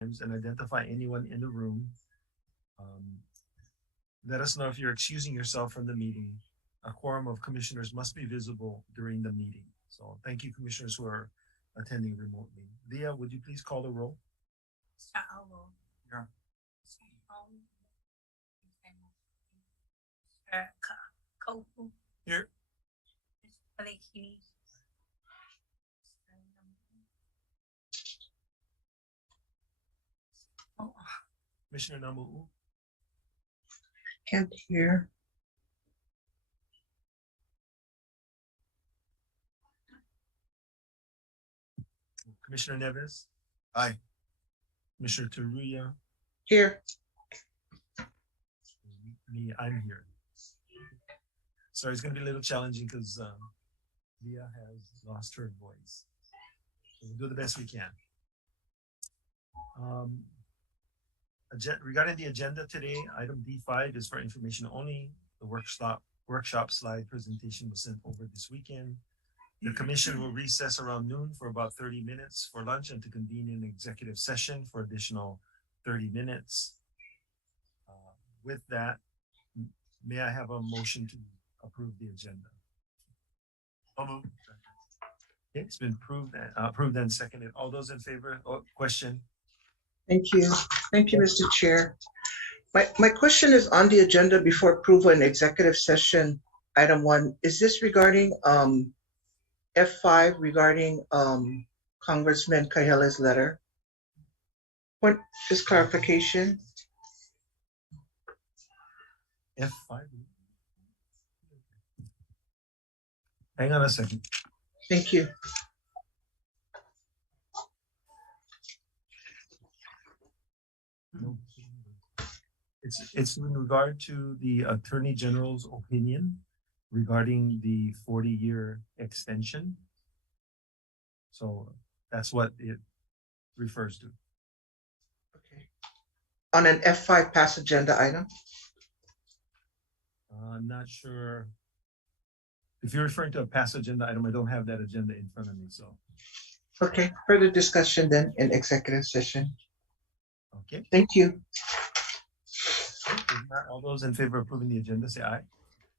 and identify anyone in the room. Let us know if you're excusing yourself from the meeting. A quorum of commissioners must be visible during the meeting. So thank you, commissioners who are attending remotely. Leah, would you please call the roll? Yeah. Here. Commissioner Namu'u. Can't hear. Commissioner Neves. Aye. Commissioner Teruya. Here. Me, I'm here. Sorry, it's going to be a little challenging because Leah has lost her voice. So we'll do the best we can. Regarding the agenda today, item D5 is for information only. The workshop slide presentation was sent over this weekend. The commission will recess around noon for about 30 minutes for lunch and to convene an executive session for additional 30 minutes. With that, may I have a motion to approve the agenda? Okay, it's been approved and seconded. All those in favor? Oh, question? Thank you. Thank you, Mr. Chair. My question is on the agenda before approval in executive session, item 1. Is this regarding F5 regarding Congressman Kahele's letter? What is clarification? F5. Hang on a second. Thank you. It's in regard to the Attorney General's opinion regarding the 40-year extension. So that's what it refers to. Okay. On an F5 pass agenda item? I'm not sure. If you're referring to a pass agenda item, I don't have that agenda in front of me, so. Okay, further discussion then in executive session. Okay. Thank you. All those in favor of approving the agenda, say aye.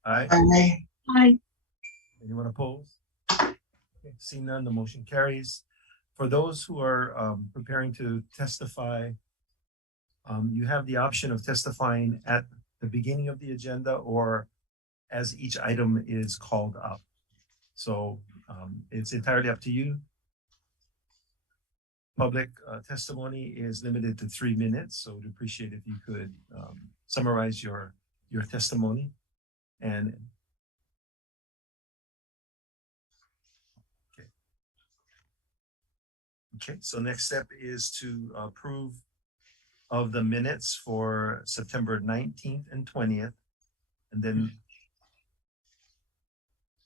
Aye. Aye. Aye. Anyone opposed? Okay. Seeing none, the motion carries. For those who are preparing to testify, you have the option of testifying at the beginning of the agenda or as each item is called up. So it's entirely up to you. Public testimony is limited to 3 minutes, so we'd appreciate if you could summarize your testimony. And okay, so next step is to approve of the minutes for September 19th and 20th, and then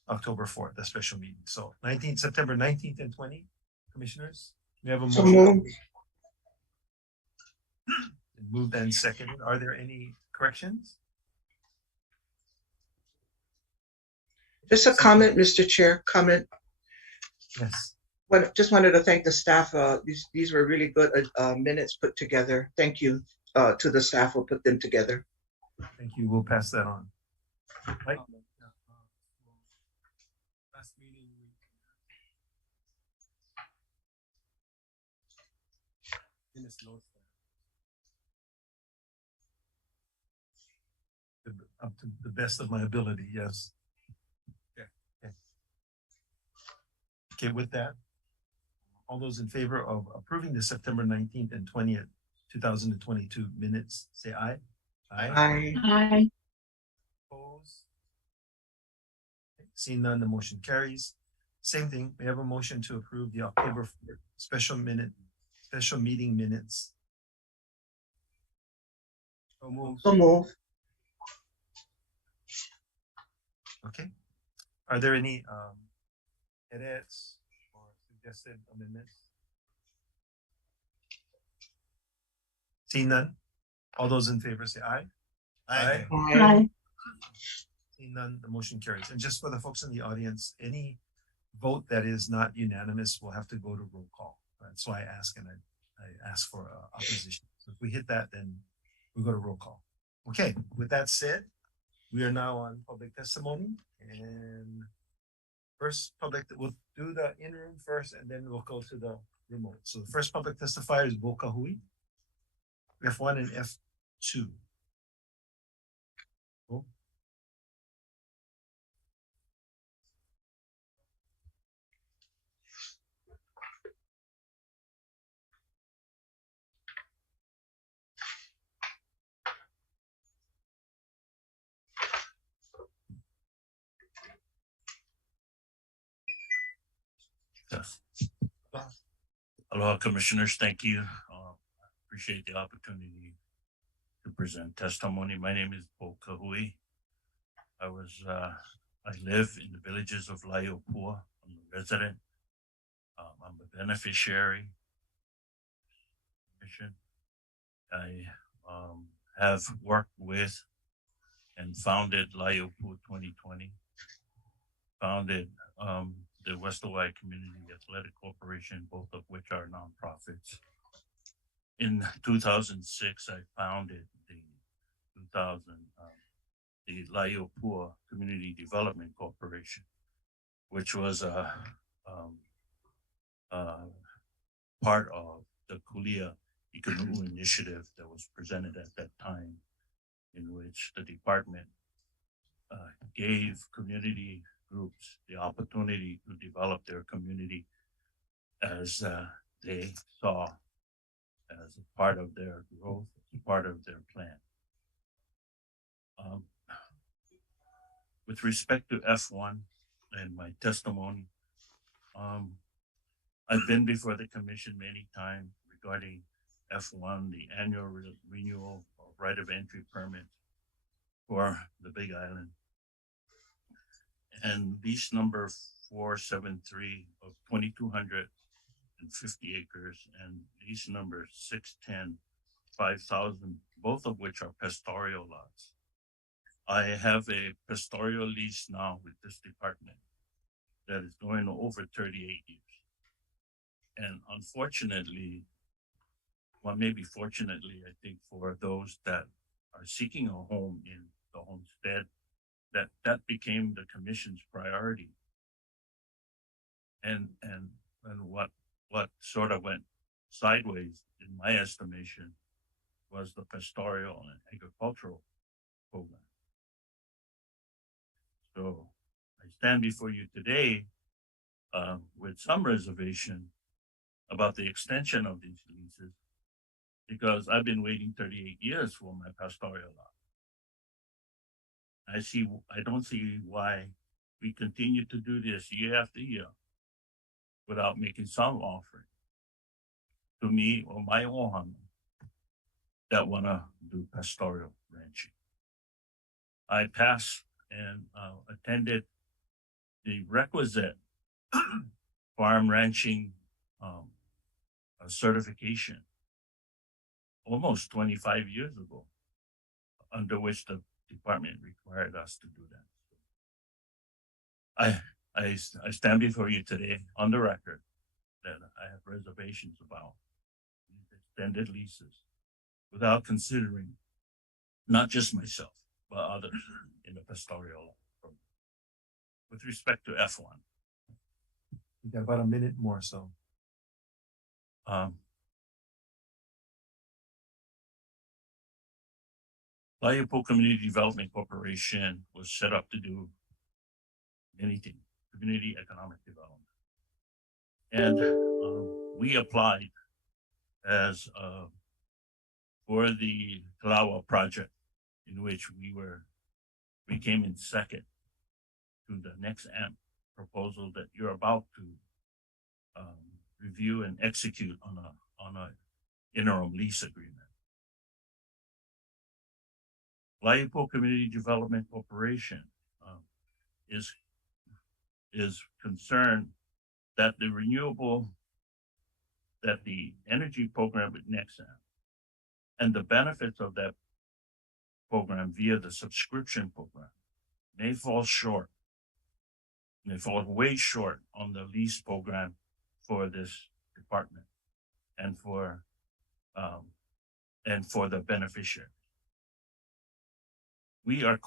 October 4th, the special meeting. So September 19th and 20th, commissioners. We have a motion. moved. Moved and seconded. Are there any corrections? Just a comment, Mr. Chair, comment. Yes. Well, just wanted to thank the staff. These were really good minutes put together. Thank you to the staff who put them together. Thank you. We'll pass that on. Mike? Last meeting. Up to the best of my ability, yes. Okay, with that, all those in favor of approving the September 19th and 20th, 2022 minutes, say aye. Aye. Aye. Opposed? Okay, seeing none, the motion carries. Same thing, we have a motion to approve the October 4th special meeting minutes. So move. So move. Okay. Are there any edits or suggested amendments? Seeing none, all those in favor say aye. Aye. Aye. Seeing none, the motion carries. And just for the folks in the audience, any vote that is not unanimous will have to go to roll call. That's why I ask, and I ask for opposition. So if we hit that, then we go to roll call. Okay, with that said, we are now on public testimony and first public, we'll do the interim first and then we'll go to the remote. So the first public testifier is Boca Hui, F1 and F2. Oh. Yes. Aloha, Commissioners. Thank you. Appreciate the opportunity to present testimony. My name is Bo Kahui. I live in the villages of Laiopua. I'm a resident. I'm a beneficiary. I have worked with and founded Laiopua 2020. Founded the West Hawaii Community Athletic Corporation, both of which are nonprofits. In 2006, I founded the Laiopua Community Development Corporation, which was a part of the Kuhio Plaza initiative that was presented at that time, in which the department gave community groups the opportunity to develop their community as they saw as a part of their growth, as part of their plan. With respect to F1 and my testimony, I've been before the commission many times regarding F1, the annual renewal of right of entry permit for the Big Island. And lease number 473 of 2,250 acres and lease number 610, 5,000, both of which are pastoral lots. I have a pastoral lease now with this department that is going over 38 years. And unfortunately, well, maybe fortunately, I think for those that are seeking a home in the homestead, that became the commission's priority. And what sort of went sideways in my estimation was the pastoral and agricultural program. So I stand before you today with some reservation about the extension of these leases, because I've been waiting 38 years for my pastoral lot. I don't see why we continue to do this year after year without making some offering to me or my ohana that wanna do pastoral ranching. I passed and attended the requisite farm ranching certification almost 25 years ago, under which the department required us to do that. I stand before you today on the record that I have reservations about these extended leases without considering not just myself, but others in the pastoral program. With respect to F1. We got about a minute more, so. Laiopua Community Development Corporation was set up to do many things, community economic development. And we applied as for the Kalawa project, in which we came in second to the next AMP proposal that you're about to review and execute on a interim lease agreement. Laiopua Community Development Corporation is concerned that the energy program with Nexam and the benefits of that program via the subscription program may fall short. May fall way short on the lease program for this department. and for the beneficiary. We were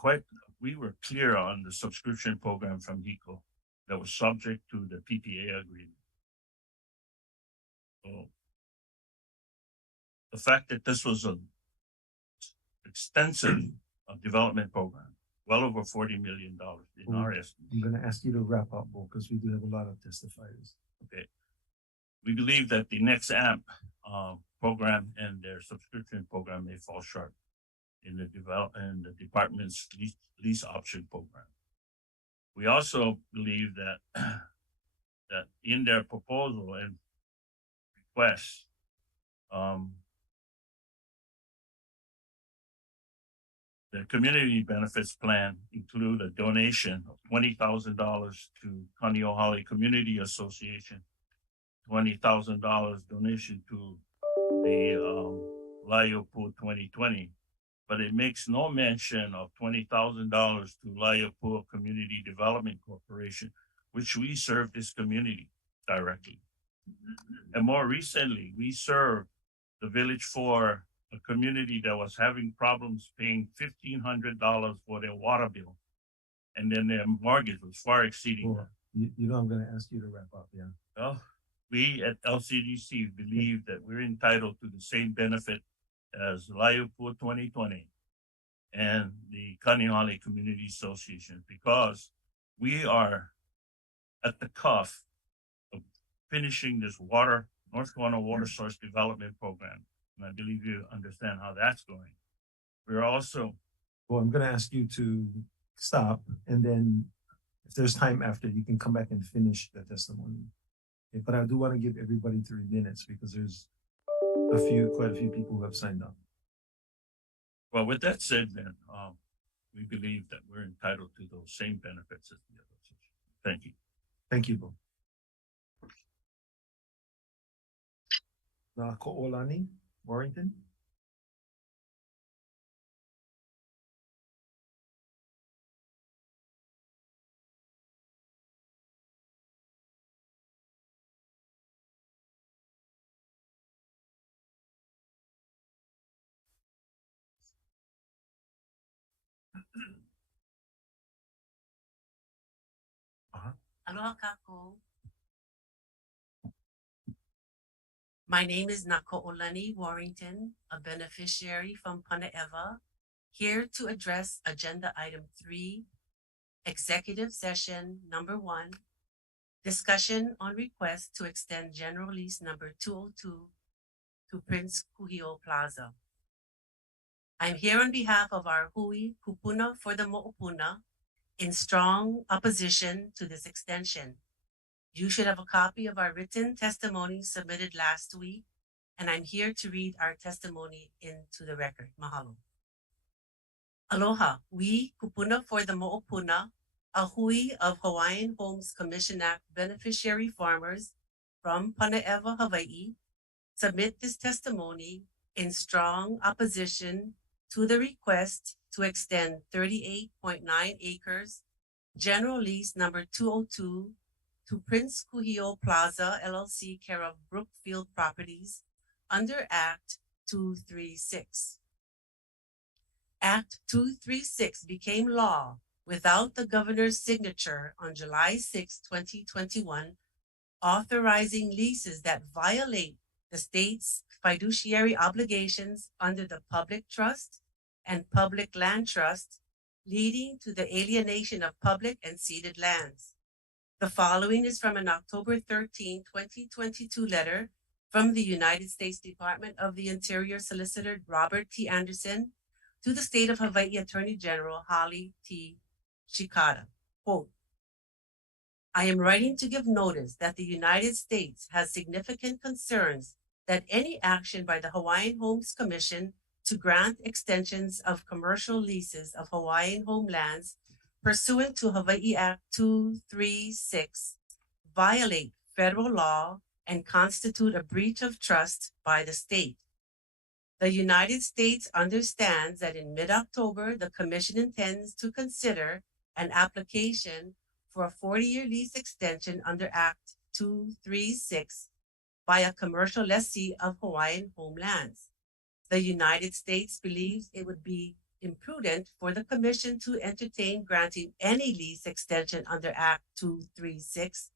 clear on the subscription program from HECO that was subject to the PPA agreement. So the fact that this was an extensive development program, well over $40 million in our estimate. I'm gonna ask you to wrap up, Bo, because we do have a lot of testifiers. Okay. We believe that the next AMP program and their subscription program may fall short in the department's lease option program. We also believe that that in their proposal and request, the community benefits plan include a donation of $20,000 to Kaneohali Community Association, $20,000 donation to the Laiopua 2020, but it makes no mention of $20,000 to Laiopua Community Development Corporation, which we serve this community directly. And more recently, we served the Village for a community that was having problems paying $1,500 for their water bill. And then their mortgage was far exceeding that. You know, I'm gonna ask you to wrap up, yeah. Well, we at LCDC believe that we're entitled to the same benefit as Laiopua 2020 and the Kaneohali Community Association, because we are at the cuff of finishing this North Corner Water Source Development Program. And I believe you understand how that's going. We're also, Well, I'm gonna ask you to stop, and then if there's time after, you can come back and finish the testimony. Okay, but I do want to give everybody 3 minutes because there's quite a few people who have signed up. well, with that said, then, we believe that we're entitled to those same benefits as the others. Thank you. Thank you, Bo. Na Ko'olani, Warrington. Aloha kako. My name is Nako'olani Warrington, a beneficiary from Pane'ewa, here to address Agenda Item 3, Executive Session Number 1, Discussion on Request to Extend General Lease Number 202 to Prince Kuhio Plaza. I'm here on behalf of our hui kupuna for the mo'opuna in strong opposition to this extension. You should have a copy of our written testimony submitted last week, and I'm here to read our testimony into the record. Mahalo. Aloha, we kupuna for the mo'opuna, a hui of Hawaiian Homes Commission Act beneficiary farmers from Pane'ewa, Hawaii, submit this testimony in strong opposition to the request to extend 38.9 acres, general lease number 202 to Prince Kuhio Plaza, LLC, care of Brookfield Properties, under Act 236. Act 236 became law without the governor's signature on July 6, 2021, authorizing leases that violate the state's fiduciary obligations under the public trust and public land trust, leading to the alienation of public and ceded lands. The following is from an October 13, 2022 letter from the United States Department of the Interior Solicitor Robert T. Anderson to the State of Hawaii Attorney General Holly T. Shikata. Quote, I am writing to give notice that the United States has significant concerns that any action by the Hawaiian Homes Commission to grant extensions of commercial leases of Hawaiian homelands pursuant to Hawaii Act 236 violate federal law and constitute a breach of trust by the state. The United States understands that in mid-October, the Commission intends to consider an application for a 40-year lease extension under Act 236 by a commercial lessee of Hawaiian homelands. The United States believes it would be imprudent for the Commission to entertain granting any lease extension under Act 236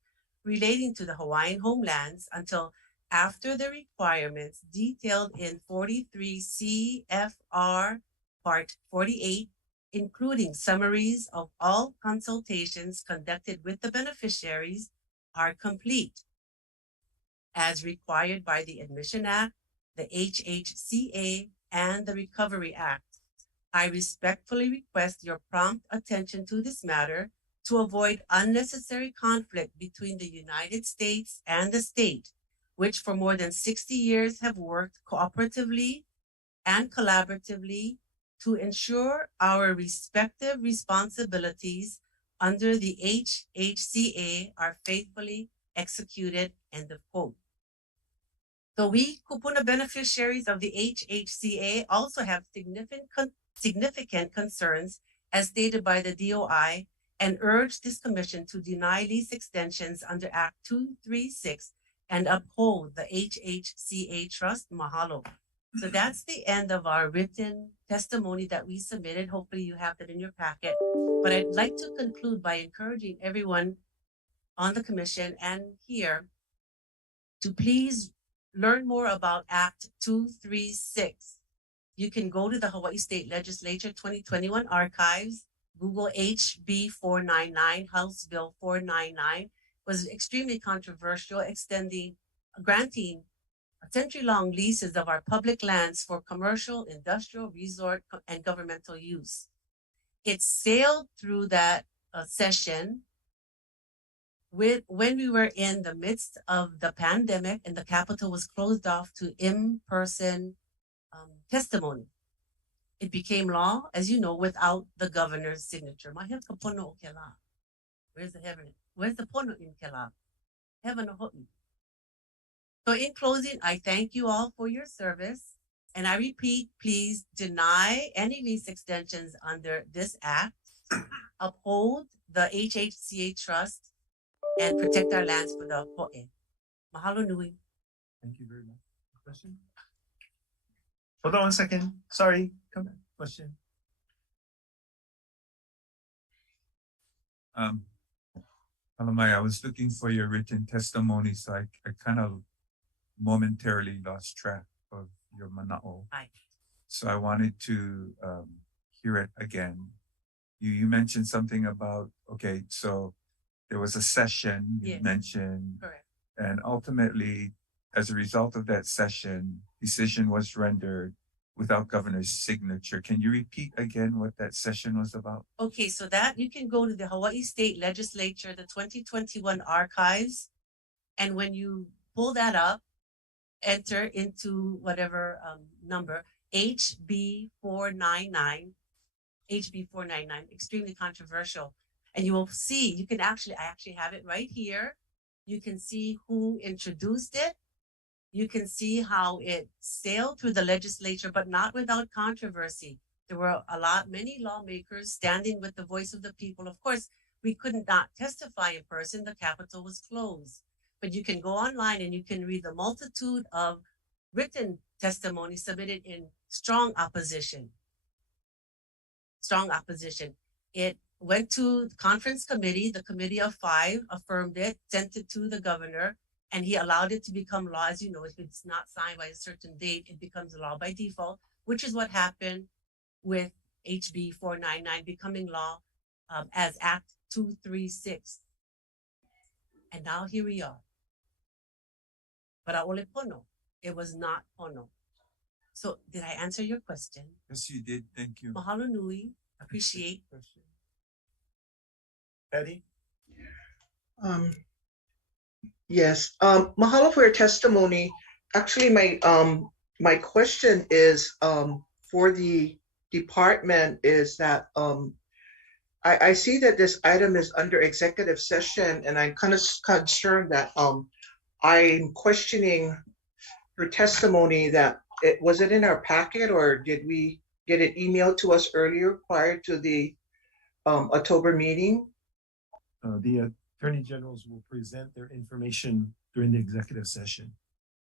relating to the Hawaiian homelands until after the requirements detailed in 43 CFR Part 48, including summaries of all consultations conducted with the beneficiaries, are complete. As required by the Admission Act, the HHCA, and the Recovery Act, I respectfully request your prompt attention to this matter to avoid unnecessary conflict between the United States and the state, which for more than 60 years have worked cooperatively and collaboratively to ensure our respective responsibilities under the HHCA are faithfully executed, end of quote. So we kupuna beneficiaries of the HHCA also have significant concerns as stated by the DOI and urge this commission to deny lease extensions under Act 236 and uphold the HHCA trust. Mahalo. So that's the end of our written testimony that we submitted. Hopefully you have that in your packet. But I'd like to conclude by encouraging everyone on the commission and here to please learn more about Act 236. You can go to the Hawaii State Legislature 2021 archives, Google HB 499, House Bill 499, was extremely controversial, granting century-long leases of our public lands for commercial, industrial, resort, and governmental use. It sailed through that session when we were in the midst of the pandemic and the Capitol was closed off to in-person testimony. It became law, as you know, without the governor's signature. Where's the heaven? Where's the pono in Kela? Heaven o ho'i. So in closing, I thank you all for your service. And I repeat, please deny any lease extensions under this act, uphold the HHCA trust, and protect our lands for the po'e. Mahalo nui. Thank you very much. Question? Hold on 1 second. Sorry. Come back. Question. Alamai, I was looking for your written testimony, so I kind of momentarily lost track of your mana'o. Hi. So I wanted to hear it again. You mentioned something about, okay, so there was a session you Yes. mentioned, Correct. and ultimately, as a result of that session, decision was rendered without governor's signature. Can you repeat again what that session was about? Okay, so that you can go to the Hawaii State Legislature, the 2021 archives. And when you pull that up, enter into whatever number, HB 499, HB 499, extremely controversial. And you will see, I actually have it right here. You can see who introduced it. You can see how it sailed through the legislature, but not without controversy. There were many lawmakers standing with the voice of the people. Of course, we couldn't not testify in person. The Capitol was closed. But you can go online and you can read the multitude of written testimony submitted in strong opposition. Strong opposition. It went to the conference committee. The committee of 5 affirmed it, sent it to the governor, and he allowed it to become law. As you know, if it's not signed by a certain date, it becomes law by default, which is what happened with HB 499 becoming law as Act 236. And now here we are. But aole pono, it was not pono. So did I answer your question? Yes, you did. Thank you. Mahalo nui. Appreciate. Patty? Yes, mahalo for your testimony. Actually, my question is for the department is that I see that this item is under executive session, and I'm kind of concerned that I'm questioning her testimony that was it in our packet, or did we get it emailed to us earlier prior to the October meeting? The attorney generals will present their information during the executive session.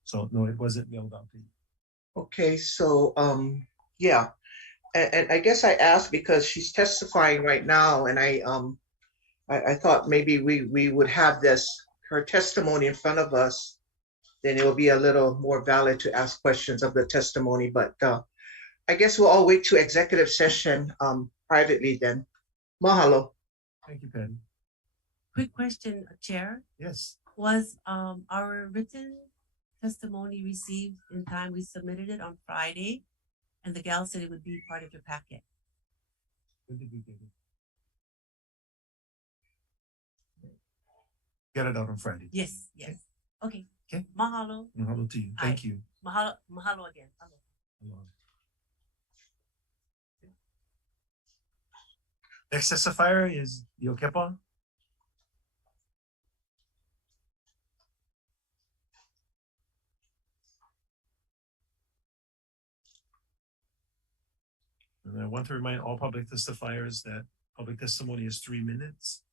So no, it wasn't mailed out to you. Okay, so, yeah. And I guess I asked because she's testifying right now and I thought maybe we would have her testimony in front of us. Then it will be a little more valid to ask questions of the testimony, but, I guess we'll all wait to executive session, privately then. Mahalo. Thank you, Patty. Quick question, Chair. Yes. Was our written testimony received in time? We submitted it on Friday, and the gal said it would be part of your packet. When did we get it? Get it out on Friday. Yes, yes. Okay. Okay. Mahalo. Mahalo to you. Thank you. Mahalo again. Hello. Aloha. Next testifier is Yokepa. And I want to remind all public testifiers that public testimony is 3 minutes.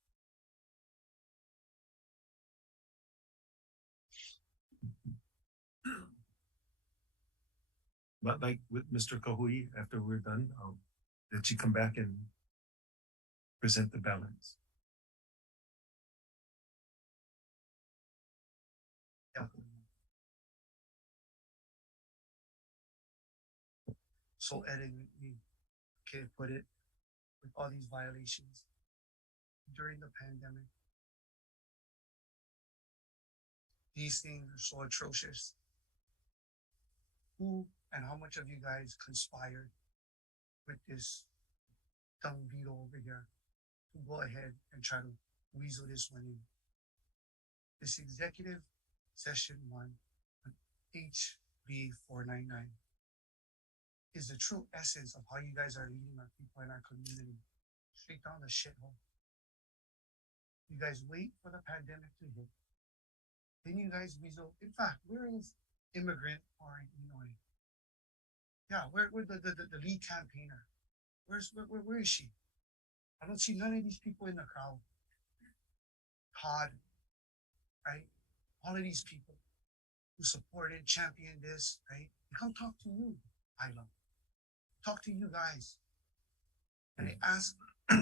But like with Mr. Kahui, after we're done, I'll let you come back and present the balance. Yeah. So elegantly, okay, put it, with all these violations during the pandemic. These things are so atrocious. Who and how much of you guys conspired with this dumb beetle over here to go ahead and try to weasel this one in? This executive session 1 on HB 499 is the true essence of how you guys are leading our people in our community straight down the shithole. You guys wait for the pandemic to hit. Then you guys weasel. In fact, where is immigrant or Illinois? Yeah, where the lead campaigner? Where is she? I don't see none of these people in the crowd. Todd, right? All of these people who supported, championed this, right? They come talk to you, Isla. Talk to you guys. And they ask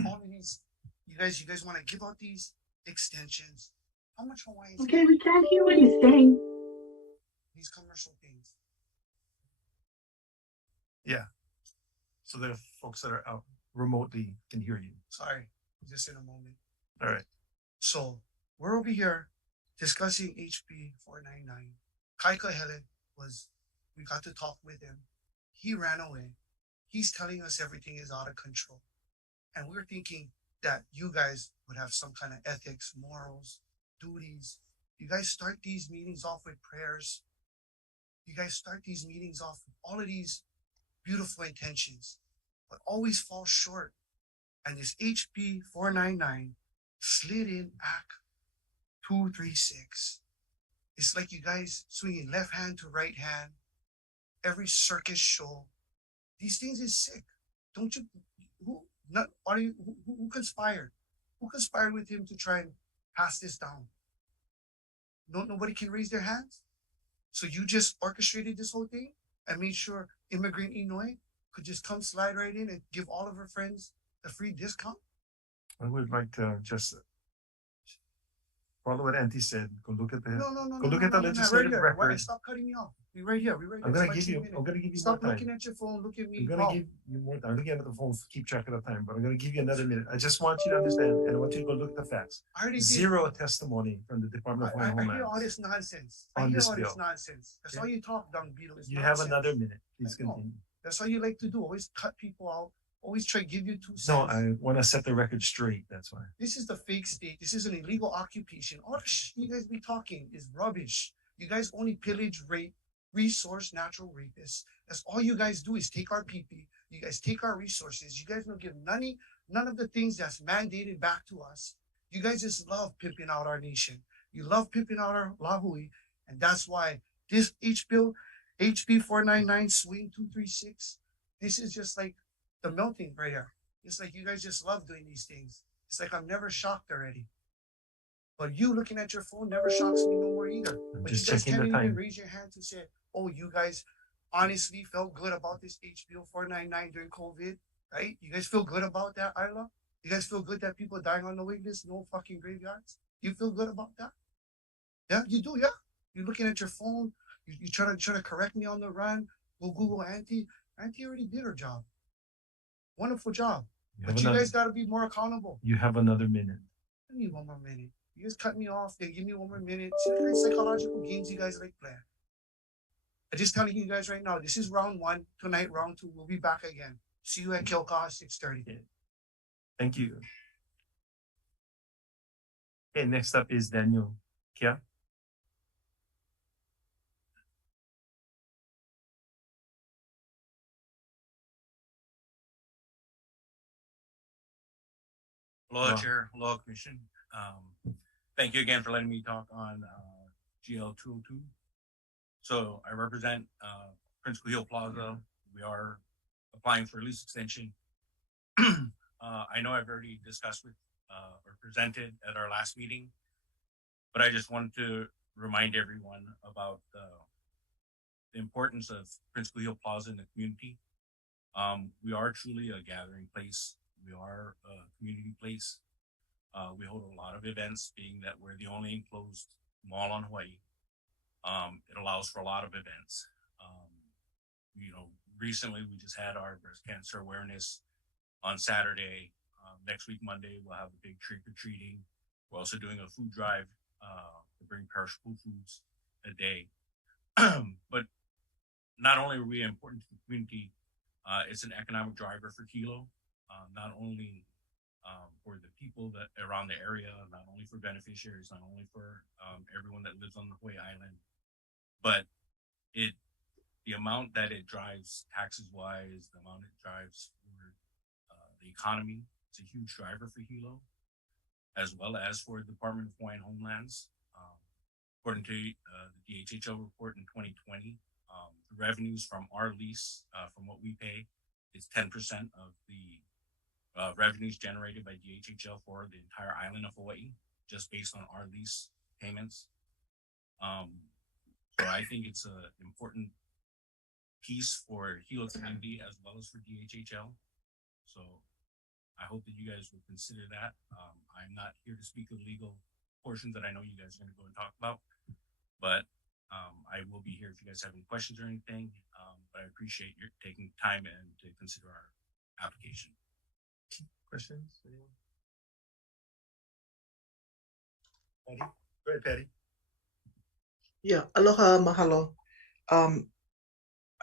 all of these, you guys want to give out these extensions. How much Hawaiian? Okay, we can't hear what he's saying. These commercial things. Yeah. So the folks that are out remotely can hear you. Sorry, just in a moment. All right. So we're over here discussing HB 499. Kaika Helen we got to talk with him. He ran away. He's telling us everything is out of control. And we're thinking that you guys would have some kind of ethics, morals, duties. You guys start these meetings off with prayers. You guys start these meetings off with all of these beautiful intentions, but always fall short. And this HB 499 slid in Act 236. It's like you guys swinging left hand to right hand, every circus show. These things is sick. Don't you? Who conspired? Who conspired with him to try and pass this down? Nobody can raise their hands. So you just orchestrated this whole thing and made sure immigrant Illinois could just come slide right in and give all of her friends a free discount? I would like to just follow what Auntie said. Go look at the No, look at the legislative Why record. stop cutting me off? We right here. I'm gonna give you more Stop time. looking at your phone. Look at me. I'm gonna give you more time. I'm looking at the phone, keep track of the time, but I'm gonna give you another minute. I just want you to understand, and I want you to go look at the facts. I already did. Zero testimony from the Department of I Homeland. hear all this nonsense. On this all bill. this nonsense. That's Okay. all you talk, dumb beetle. Is You nonsense. have another minute. Please I know. continue. That's all you like to do. Always cut people out. Always try to give you 2 cents. No, I want to set the record straight. That's why. This is the fake state. This is an illegal occupation. All the shit you guys be talking is rubbish. You guys only pillage, rape, resource natural rapists. That's all you guys do is take our PP. You guys take our resources. You guys don't give none of the things that's mandated back to us. You guys just love pimping out our nation. You love pimping out our lahui. And that's why this HB 499 swing 236, this is just like the melting right here. It's like you guys just love doing these things. It's like I'm never shocked already. But you looking at your phone never shocks me no more either. I'm But just you guys checking can't the even time. raise your hand to say, oh, you guys honestly felt good about this HBO 499 during COVID, right? You guys feel good about that, Isla? You guys feel good that people dying on the wait list, no fucking graveyards? You feel good about that? Yeah, you do, yeah. You're looking at your phone, you try to correct me on the run, go Google Auntie. Auntie already did her job. Wonderful job. But you guys gotta be more accountable. You have another minute. Give me one more minute. You guys cut me off, then give me one more minute. See the kind of psychological games you guys like playing. I'm just telling you guys right now, this is round one. Tonight, round two. We'll be back again. See you at Kilka 6:30. Thank you. Okay, next up is Daniel. Kia. Hello, Wow. Chair. Hello, Commission. Thank you again for letting me talk on GL 202. So I represent Prince Kuhio Plaza. We are applying for a lease extension. I know I've already discussed with or presented at our last meeting, but I just wanted to remind everyone about the importance of Prince Kuhio Plaza in the community. We are truly a gathering place. We are a community place. We hold a lot of events, being that we're the only enclosed mall on Hawaii. It allows for a lot of events. Recently we just had our breast cancer awareness on Saturday. Next week, Monday, we'll have a big trick or treating. We're also doing a food drive to bring perishable foods a day. But not only are we important to the community, it's an economic driver for Kilo. Not only for the people that around the area, not only for beneficiaries, not only for everyone that lives on the Hawaii Island, but the amount that it drives taxes wise, the amount it drives for the economy, it's a huge driver for Hilo, as well as for the Department of Hawaiian Homelands. According to the DHHL report in 2020, the revenues from our lease, from what we pay, is 10% of the revenues generated by DHHL for the entire island of Hawaii, just based on our lease payments. So I think it's an important piece for Hilo community as well as for DHHL. So I hope that you guys will consider that. I'm not here to speak of legal portions that I know you guys are going to go and talk about, but I will be here if you guys have any questions or anything. But I appreciate your taking time and to consider our application. Questions? Anyone? Patty? Go ahead, Patty. Yeah, aloha, mahalo. I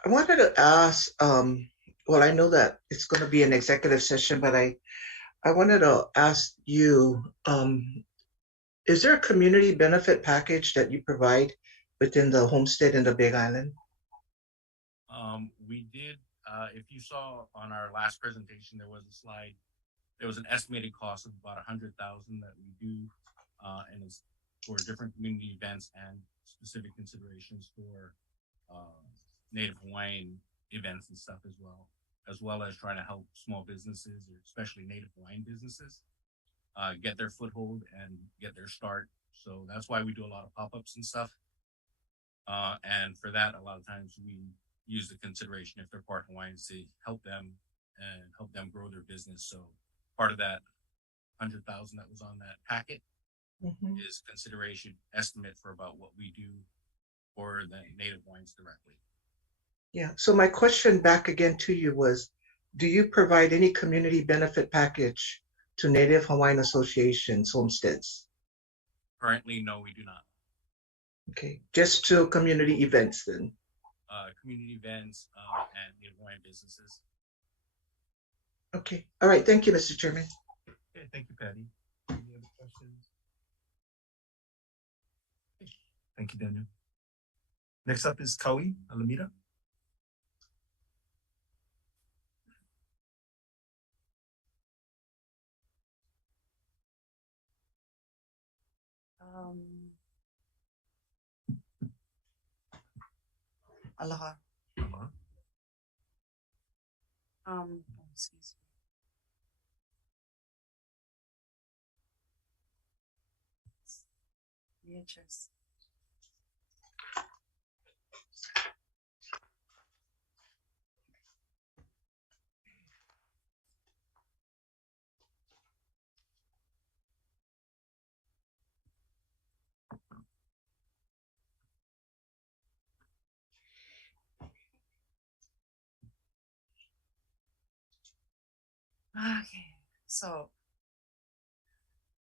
wanted to ask, well, I know that it's going to be an executive session, but I wanted to ask you, is there a community benefit package that you provide within the homestead in the Big Island? We did, if you saw on our last presentation, there was a slide. There was an estimated cost of about $100,000 that we do, and it's for different community events and specific considerations for Native Hawaiian events and stuff as well as trying to help small businesses, or especially Native Hawaiian businesses, get their foothold and get their start. So that's why we do a lot of pop-ups and stuff. And for that, a lot of times we use the consideration if they're part Hawaiians to help them and help them grow their business. So part of that $100,000 that was on that packet is consideration estimate for about what we do for the Native Hawaiians directly. Yeah, so my question back again to you was, do you provide any community benefit package to Native Hawaiian Associations, homesteads? Currently, no, we do not. Okay, just to community events then? Community events and Native Hawaiian businesses. Okay, all right, thank you, Mr. Chairman. Okay, thank you, Patty. Any other questions? Thank you, Daniel. Next up is Kaui Alameda. Aloha. Excuse me. Beatrice. Okay, so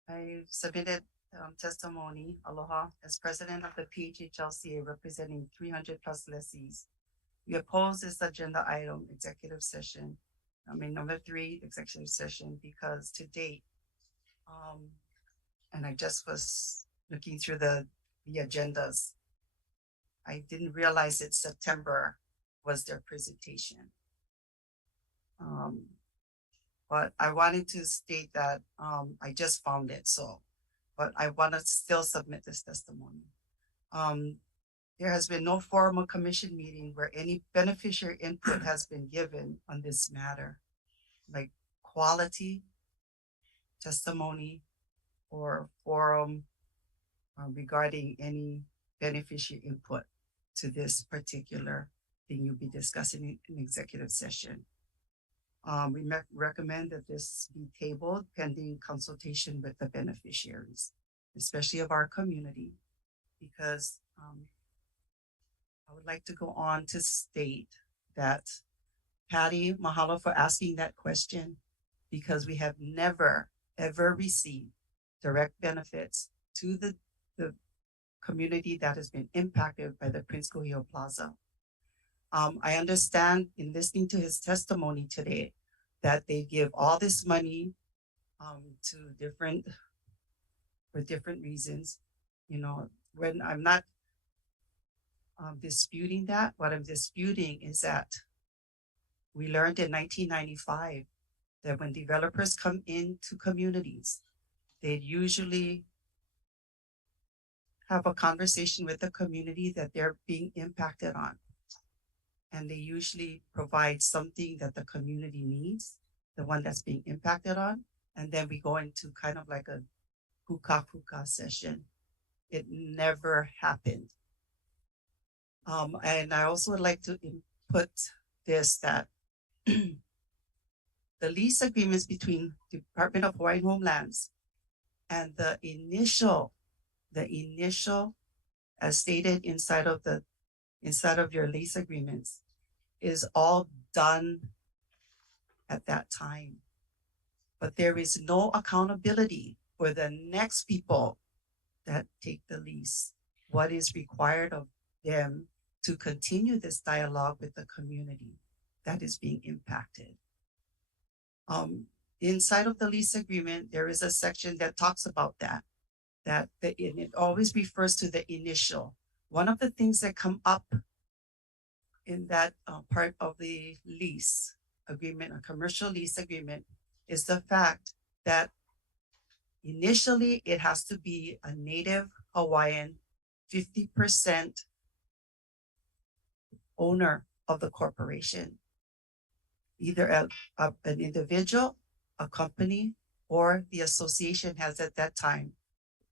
I submitted testimony, aloha, as president of the PHHLCA representing 300 plus lessees. We oppose this agenda item, executive session. Number 3, executive session, because to date, and I just was looking through the agendas. I didn't realize that September was their presentation. But I wanted to state that I just found it, so, but I want to still submit this testimony. There has been no formal commission meeting where any beneficiary input has been given on this matter, like quality testimony or forum regarding any beneficiary input to this particular thing you'll be discussing in executive session. We recommend that this be tabled pending consultation with the beneficiaries, especially of our community, because I would like to go on to state that Patty, mahalo for asking that question, because we have never, ever received direct benefits to the community that has been impacted by the Prince Kuhio Plaza. I understand in listening to his testimony today that they give all this money to for different reasons. You know, when I'm not disputing that, what I'm disputing is that we learned in 1995 that when developers come into communities, they usually have a conversation with the community that they're being impacted on. And they usually provide something that the community needs, the one that's being impacted on. And then we go into kind of like a puka session. It never happened. And I also would like to input this, that the lease agreements between Department of Hawaiian Homelands and the initial, as stated inside of your lease agreements, is all done at that time. But there is no accountability for the next people that take the lease. What is required of them to continue this dialogue with the community that is being impacted. Inside of the lease agreement, there is a section that talks about that it always refers to the initial. One of the things that come up in that part of the lease agreement, a commercial lease agreement, is the fact that initially it has to be a native Hawaiian 50% owner of the corporation, either an individual, a company, or the association has at that time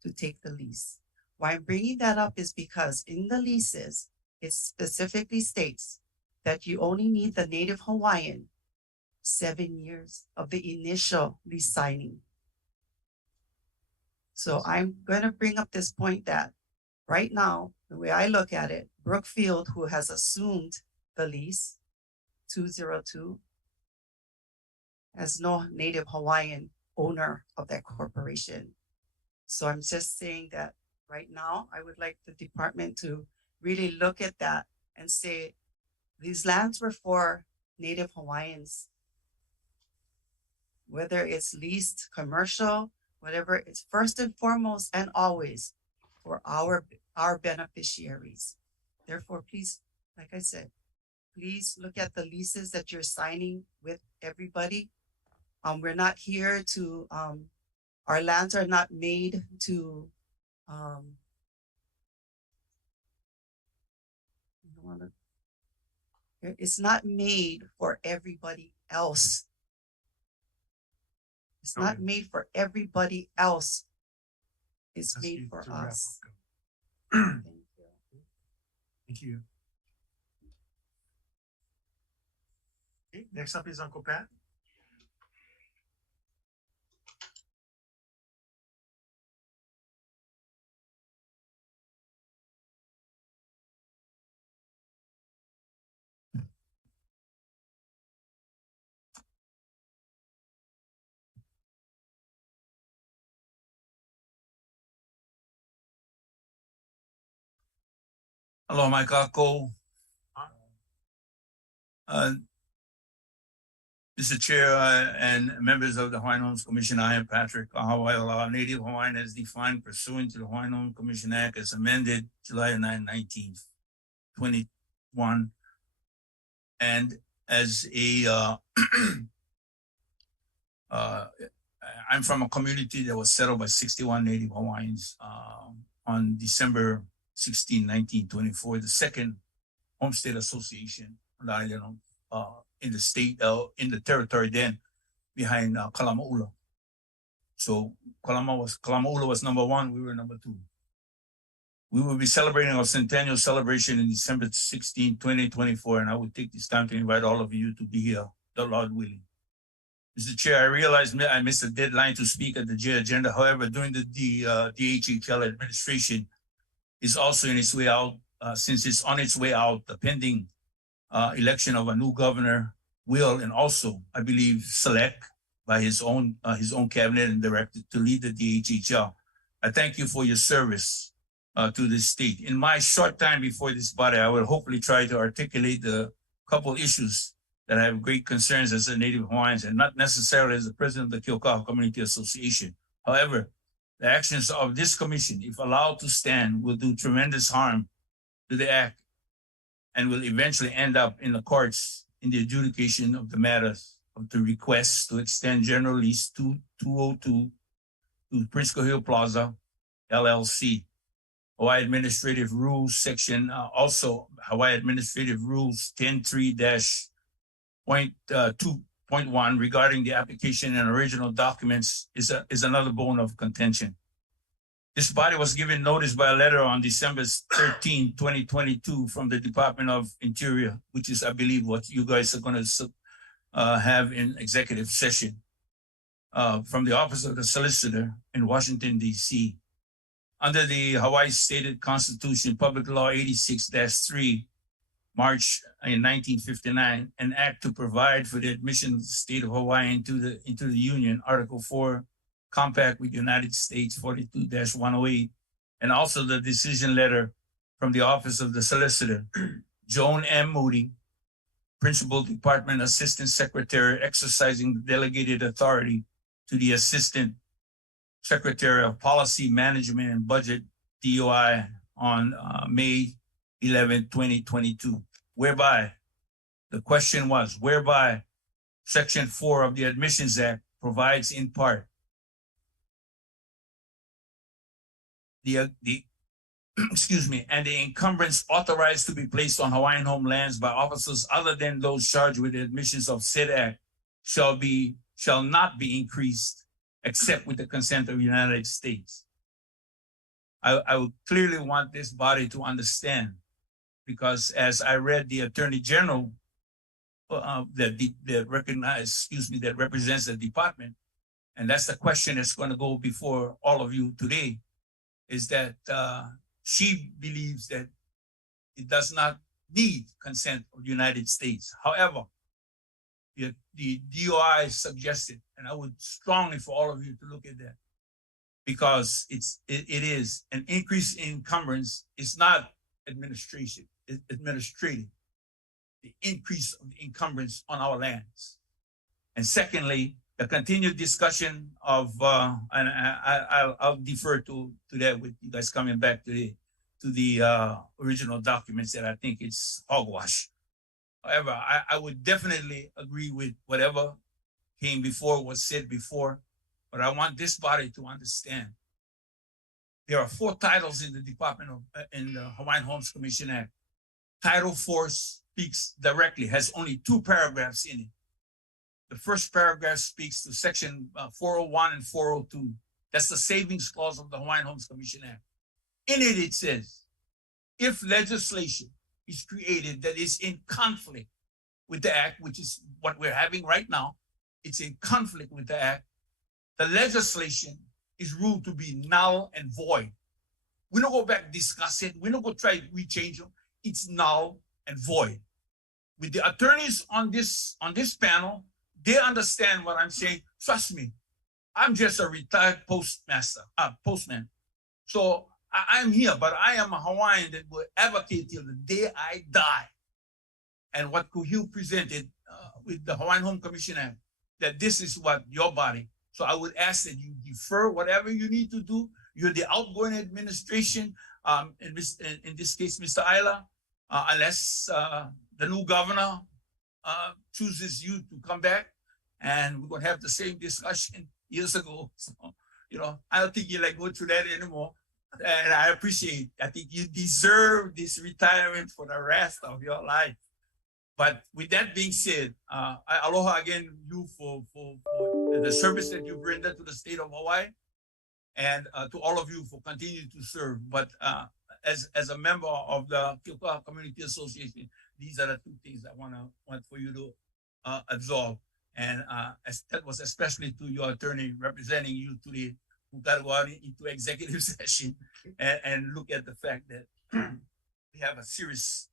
to take the lease. Why I'm bringing that up is because in the leases, it specifically states that you only need the native Hawaiian 7 years of the initial lease signing. So I'm going to bring up this point that right now, the way I look at it, Brookfield, who has assumed the lease, 202, has no native Hawaiian owner of that corporation. So I'm just saying that right now, I would like the department to really look at that and say, these lands were for native Hawaiians. Whether it's leased, commercial, whatever, it's first and foremost and always for our beneficiaries. Therefore, please, like I said, please look at the leases that you're signing with everybody. We're not here to, our lands are not made to, it's not made for everybody else. It's not made for everybody else. It's made for us. Thank you. Thank you. Okay, next up is Uncle Pat. Hello, Mike Ako. Mr. Chair and members of the Hawaiian Homes Commission, I am Patrick Hawaii Law, Native Hawaiian as defined pursuant to the Hawaiian Homes Commission Act as amended July 9, 1921. And as a, I'm from a community that was settled by 61 Native Hawaiians on December 16, 1924, the second homestead association on the island in the state, in the territory then behind Kalamaula. So Kalamaula was number one, we were number two. We will be celebrating our centennial celebration in December 16, 2024, and I would take this time to invite all of you to be here, the Lord willing. Mr. Chair, I realize I missed the deadline to speak at the J agenda. However, during the DHHL administration is also in its way out, since it's on its way out, the pending election of a new governor will, and also, I believe, select by his own cabinet and director to lead the DHHL. I thank you for your service to this state. In my short time before this body, I will hopefully try to articulate the couple issues that I have great concerns as a Native Hawaiians and not necessarily as the president of the Keokau Community Association. However, the actions of this commission, if allowed to stand, will do tremendous harm to the act and will eventually end up in the courts in the adjudication of the matters of the requests to extend General Lease 202 to Prince Kuhio Plaza, LLC. Hawaii Administrative Rules section, also Hawaii Administrative Rules 10.3-2.1 regarding the application and original documents is another bone of contention. This body was given notice by a letter on December 13, 2022 from the Department of Interior, which is, I believe, what you guys are going to have in executive session, from the Office of the Solicitor in Washington, D.C. Under the Hawaii Stated Constitution, Public Law 86-3, March in 1959, an act to provide for the admission of the state of Hawaii into the Union, Article 4, Compact with the United States 42-108, and also the decision letter from the Office of the Solicitor, Joan M. Moody, Principal Department Assistant Secretary, exercising the delegated authority to the Assistant Secretary of Policy, Management, and Budget, DOI, on May 11, 2022, whereby the question was, whereby Section 4 of the Admissions Act provides in part the excuse me, and the encumbrance authorized to be placed on Hawaiian homelands by officers other than those charged with the admissions of said act shall not be increased except with the consent of the United States. I would clearly want this body to understand, because as I read the Attorney General that represents the department, and that's the question that's going to go before all of you today, is that she believes that it does not need consent of the United States. However, the DOI suggested, and I would strongly for all of you to look at that, because it is an increase in encumbrance. It's not administration, it's administrative, the increase of the encumbrance on our lands. And secondly, the continued discussion of, and I'll defer to that with you guys coming back to the original documents that I think it's hogwash. However, I would definitely agree with whatever came before, was said before, but I want this body to understand there are 4 titles in the Department of, in the Hawaiian Homes Commission Act. Title 4 speaks directly, has only 2 paragraphs in it. The first paragraph speaks to section 401 and 402. That's the savings clause of the Hawaiian Homes Commission Act. In it, it says, if legislation is created that is in conflict with the act, which is what we're having right now, it's in conflict with the act, the legislation is ruled to be null and void. We don't go back, discuss it. We don't go try to rechange them. It's null and void. With the attorneys on this panel, they understand what I'm saying. Trust me, I'm just a retired postman. So I'm here, but I am a Hawaiian that will advocate till the day I die. And what Kuhio presented with the Hawaiian Home Commission Act, that this is what your body. So I would ask that you defer whatever you need to do. You're the outgoing administration, in this case, Mr. Ayla, unless the new governor chooses you to come back, and we're gonna have the same discussion years ago. So, I don't think you like go through that anymore. And I appreciate, I think you deserve this retirement for the rest of your life. But with that being said, I aloha again you for the service that you've rendered to the state of Hawaii, and to all of you for continuing to serve. But as a member of the Kilpa Community Association, these are the two things I want for you to absorb. And that was especially to your attorney representing you today, who got to go out into executive session and look at the fact that we have a serious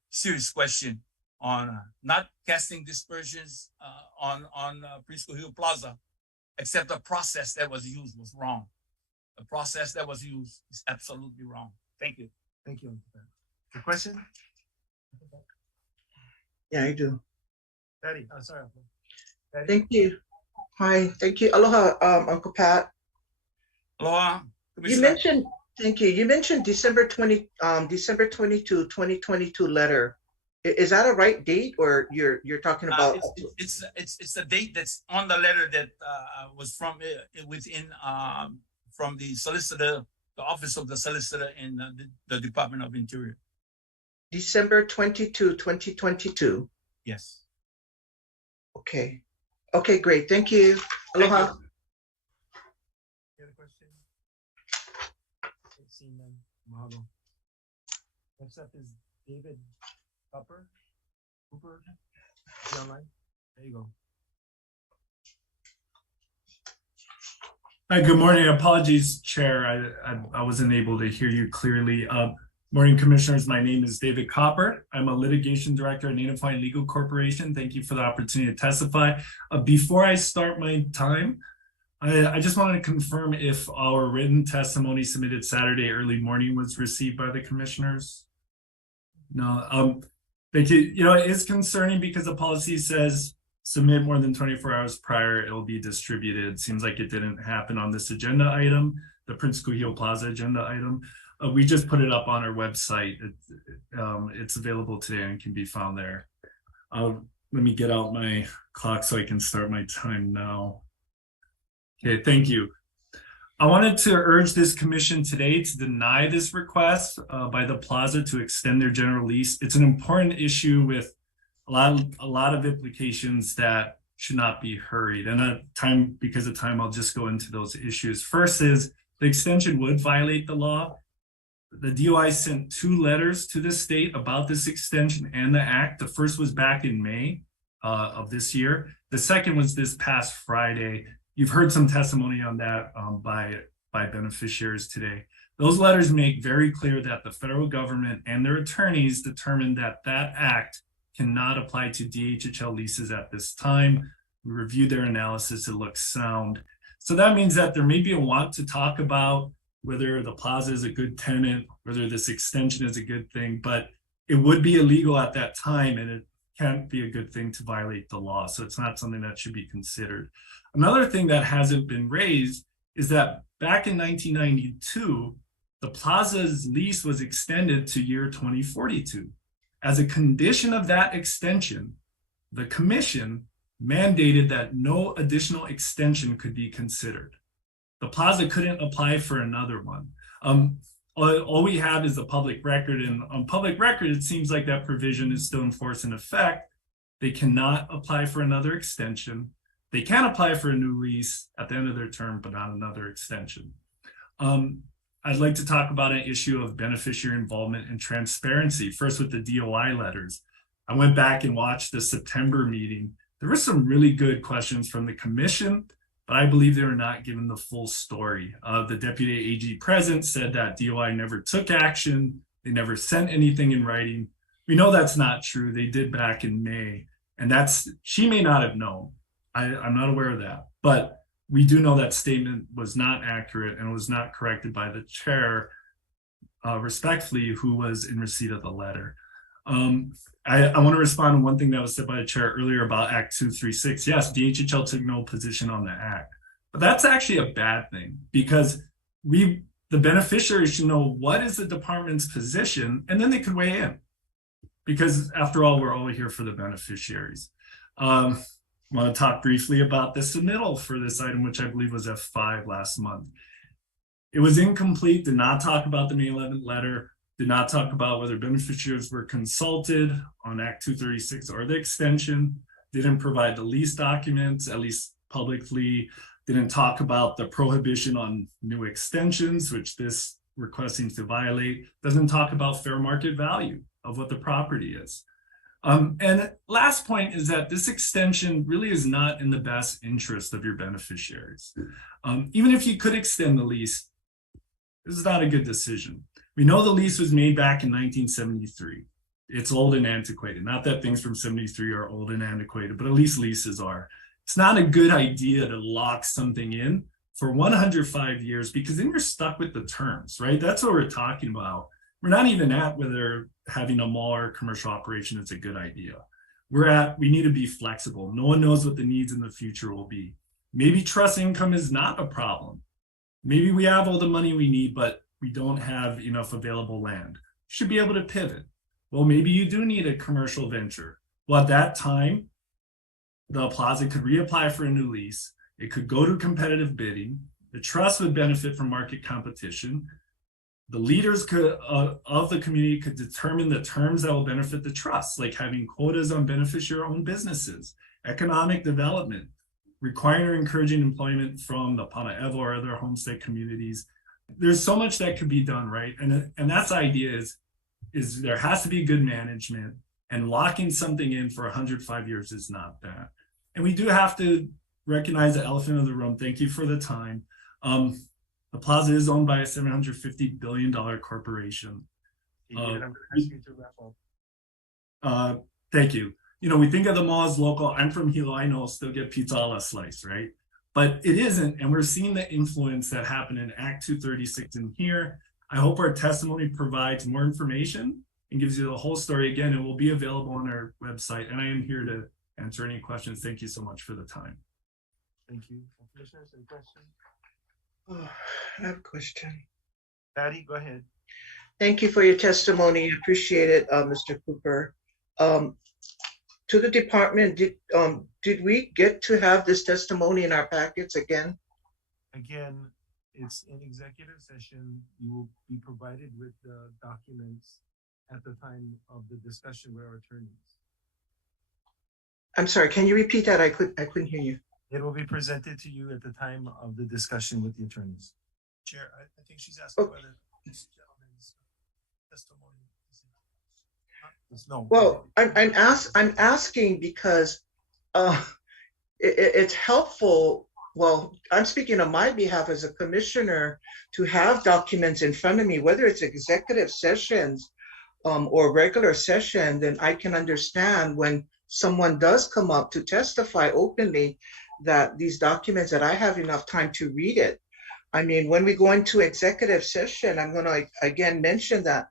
question on not casting dispersions on Prince Kuhio Plaza, except the process that was used was wrong. The process that was used is absolutely wrong. Thank you. Thank you. Your question? Yeah, I do. Patty, I'm sorry. Patty? Thank you. Hi, thank you. Aloha, Uncle Pat. Aloha, You Commissioner. mentioned, thank you. You mentioned December 22, 2022 letter. Is that a right date, or you're talking about? It's the date that's on the letter that was from from the solicitor, the office of the solicitor in the Department of Interior. December 22, 2022. Yes. Okay. Okay, great. Thank you. Aloha. Any other question? Seeing none. Mahalo. Next up is David Cooper. Is he online? There you go. Hi, good morning. Apologies, Chair. I wasn't able to hear you clearly. Morning, Commissioners. My name is David Copper. I'm a litigation director at Native Hawaiian Legal Corporation. Thank you for the opportunity to testify. Before I start my time, I just wanted to confirm if our written testimony submitted Saturday early morning was received by the Commissioners. No. Thank you. It is concerning because the policy says submit more than 24 hours prior, it'll be distributed. Seems like it didn't happen on this agenda item, the Prince Kuhio Plaza agenda item. We just put it up on our website. It's available today and can be found there. Let me get out my clock so I can start my time now. Okay, thank you. I wanted to urge this commission today to deny this request by the Plaza to extend their general lease. It's an important issue with a lot of implications that should not be hurried. And because of time, I'll just go into those issues. First is the extension would violate the law. The DOI sent 2 letters to the state about this extension and the act. The first was back in May of this year. The second was this past Friday. You've heard some testimony on that by beneficiaries today. Those letters make very clear that the federal government and their attorneys determined that that act cannot apply to DHHL leases at this time. We reviewed their analysis, it looks sound. So that means that there may be a want to talk about whether the Plaza is a good tenant, whether this extension is a good thing, but it would be illegal at that time and it can't be a good thing to violate the law. So it's not something that should be considered. Another thing that hasn't been raised is that back in 1992, the Plaza's lease was extended to year 2042. As a condition of that extension, the commission mandated that no additional extension could be considered. The Plaza couldn't apply for another one. All we have is the public record, and on public record, it seems like that provision is still in force in effect. They cannot apply for another extension. They can apply for a new lease at the end of their term, but not another extension. I'd like to talk about an issue of beneficiary involvement and transparency. First with the DOI letters. I went back and watched the September meeting. There were some really good questions from the commission, but I believe they were not given the full story. The deputy AG present said that DOI never took action. They never sent anything in writing. We know that's not true. They did back in May, and she may not have known. I'm not aware of that, but we do know that statement was not accurate and was not corrected by the chair, respectfully, who was in receipt of the letter. I want to respond to one thing that was said by the chair earlier about Act 236. Yes, DHHL took no position on the act, but that's actually a bad thing because the beneficiaries should know what is the department's position, and then they could weigh in. Because after all, we're all here for the beneficiaries. I want to talk briefly about the submittal for this item, which I believe was F5 last month. It was incomplete, did not talk about the May 11th letter, did not talk about whether beneficiaries were consulted on Act 236 or the extension, didn't provide the lease documents, at least publicly, didn't talk about the prohibition on new extensions, which this request seems to violate, doesn't talk about fair market value of what the property is. And last point is that this extension really is not in the best interest of your beneficiaries. Even if you could extend the lease, this is not a good decision. We know the lease was made back in 1973. It's old and antiquated. Not that things from 73 are old and antiquated, but at least leases are. It's not a good idea to lock something in for 105 years because then you're stuck with the terms, right? That's what we're talking about. We're not even at whether having a mall or commercial operation is a good idea. We need to be flexible. No one knows what the needs in the future will be. Maybe trust income is not a problem. Maybe we have all the money we need, but we don't have enough available land. Should be able to pivot. Well, maybe you do need a commercial venture. Well, at that time, the plaza could reapply for a new lease. It could go to competitive bidding. The trust would benefit from market competition. The leaders of the community could determine the terms that will benefit the trust, like having quotas on beneficiary-owned businesses, economic development, requiring or encouraging employment from the Pana or other homestead communities. There's so much that could be done, right? And that's the idea is there has to be good management, and locking something in for 105 years is not that. And we do have to recognize the elephant in the room. Thank you for the time. The plaza is owned by a $750 billion corporation. I'm going to ask you to wrap up. Thank you. We think of the mall as local. I'm from Hilo, I know, still get pizza a la slice, right? But it isn't, and we're seeing the influence that happened in Act 236 in here. I hope our testimony provides more information and gives you the whole story. Again, it will be available on our website, and I am here to answer any questions. Thank you so much for the time. Thank you. Commissioners, any questions? Oh, I have a question. Patty, go ahead. Thank you for your testimony. Appreciate it, Mr. Cooper. To the department, did we get to have this testimony in our packets again? Again, it's in executive session. You will be provided with the documents at the time of the discussion with our attorneys. I'm sorry, can you repeat that? I couldn't hear you. It will be presented to you at the time of the discussion with the attorneys. Chair, I think she's asking whether this gentleman's testimony is No. Well, I'm asking because it's helpful. Well, I'm speaking on my behalf as a commissioner to have documents in front of me, whether it's executive sessions or regular session, then I can understand when someone does come up to testify openly that these documents, that I have enough time to read it. I mean, when we go into executive session, I'm going to again mention that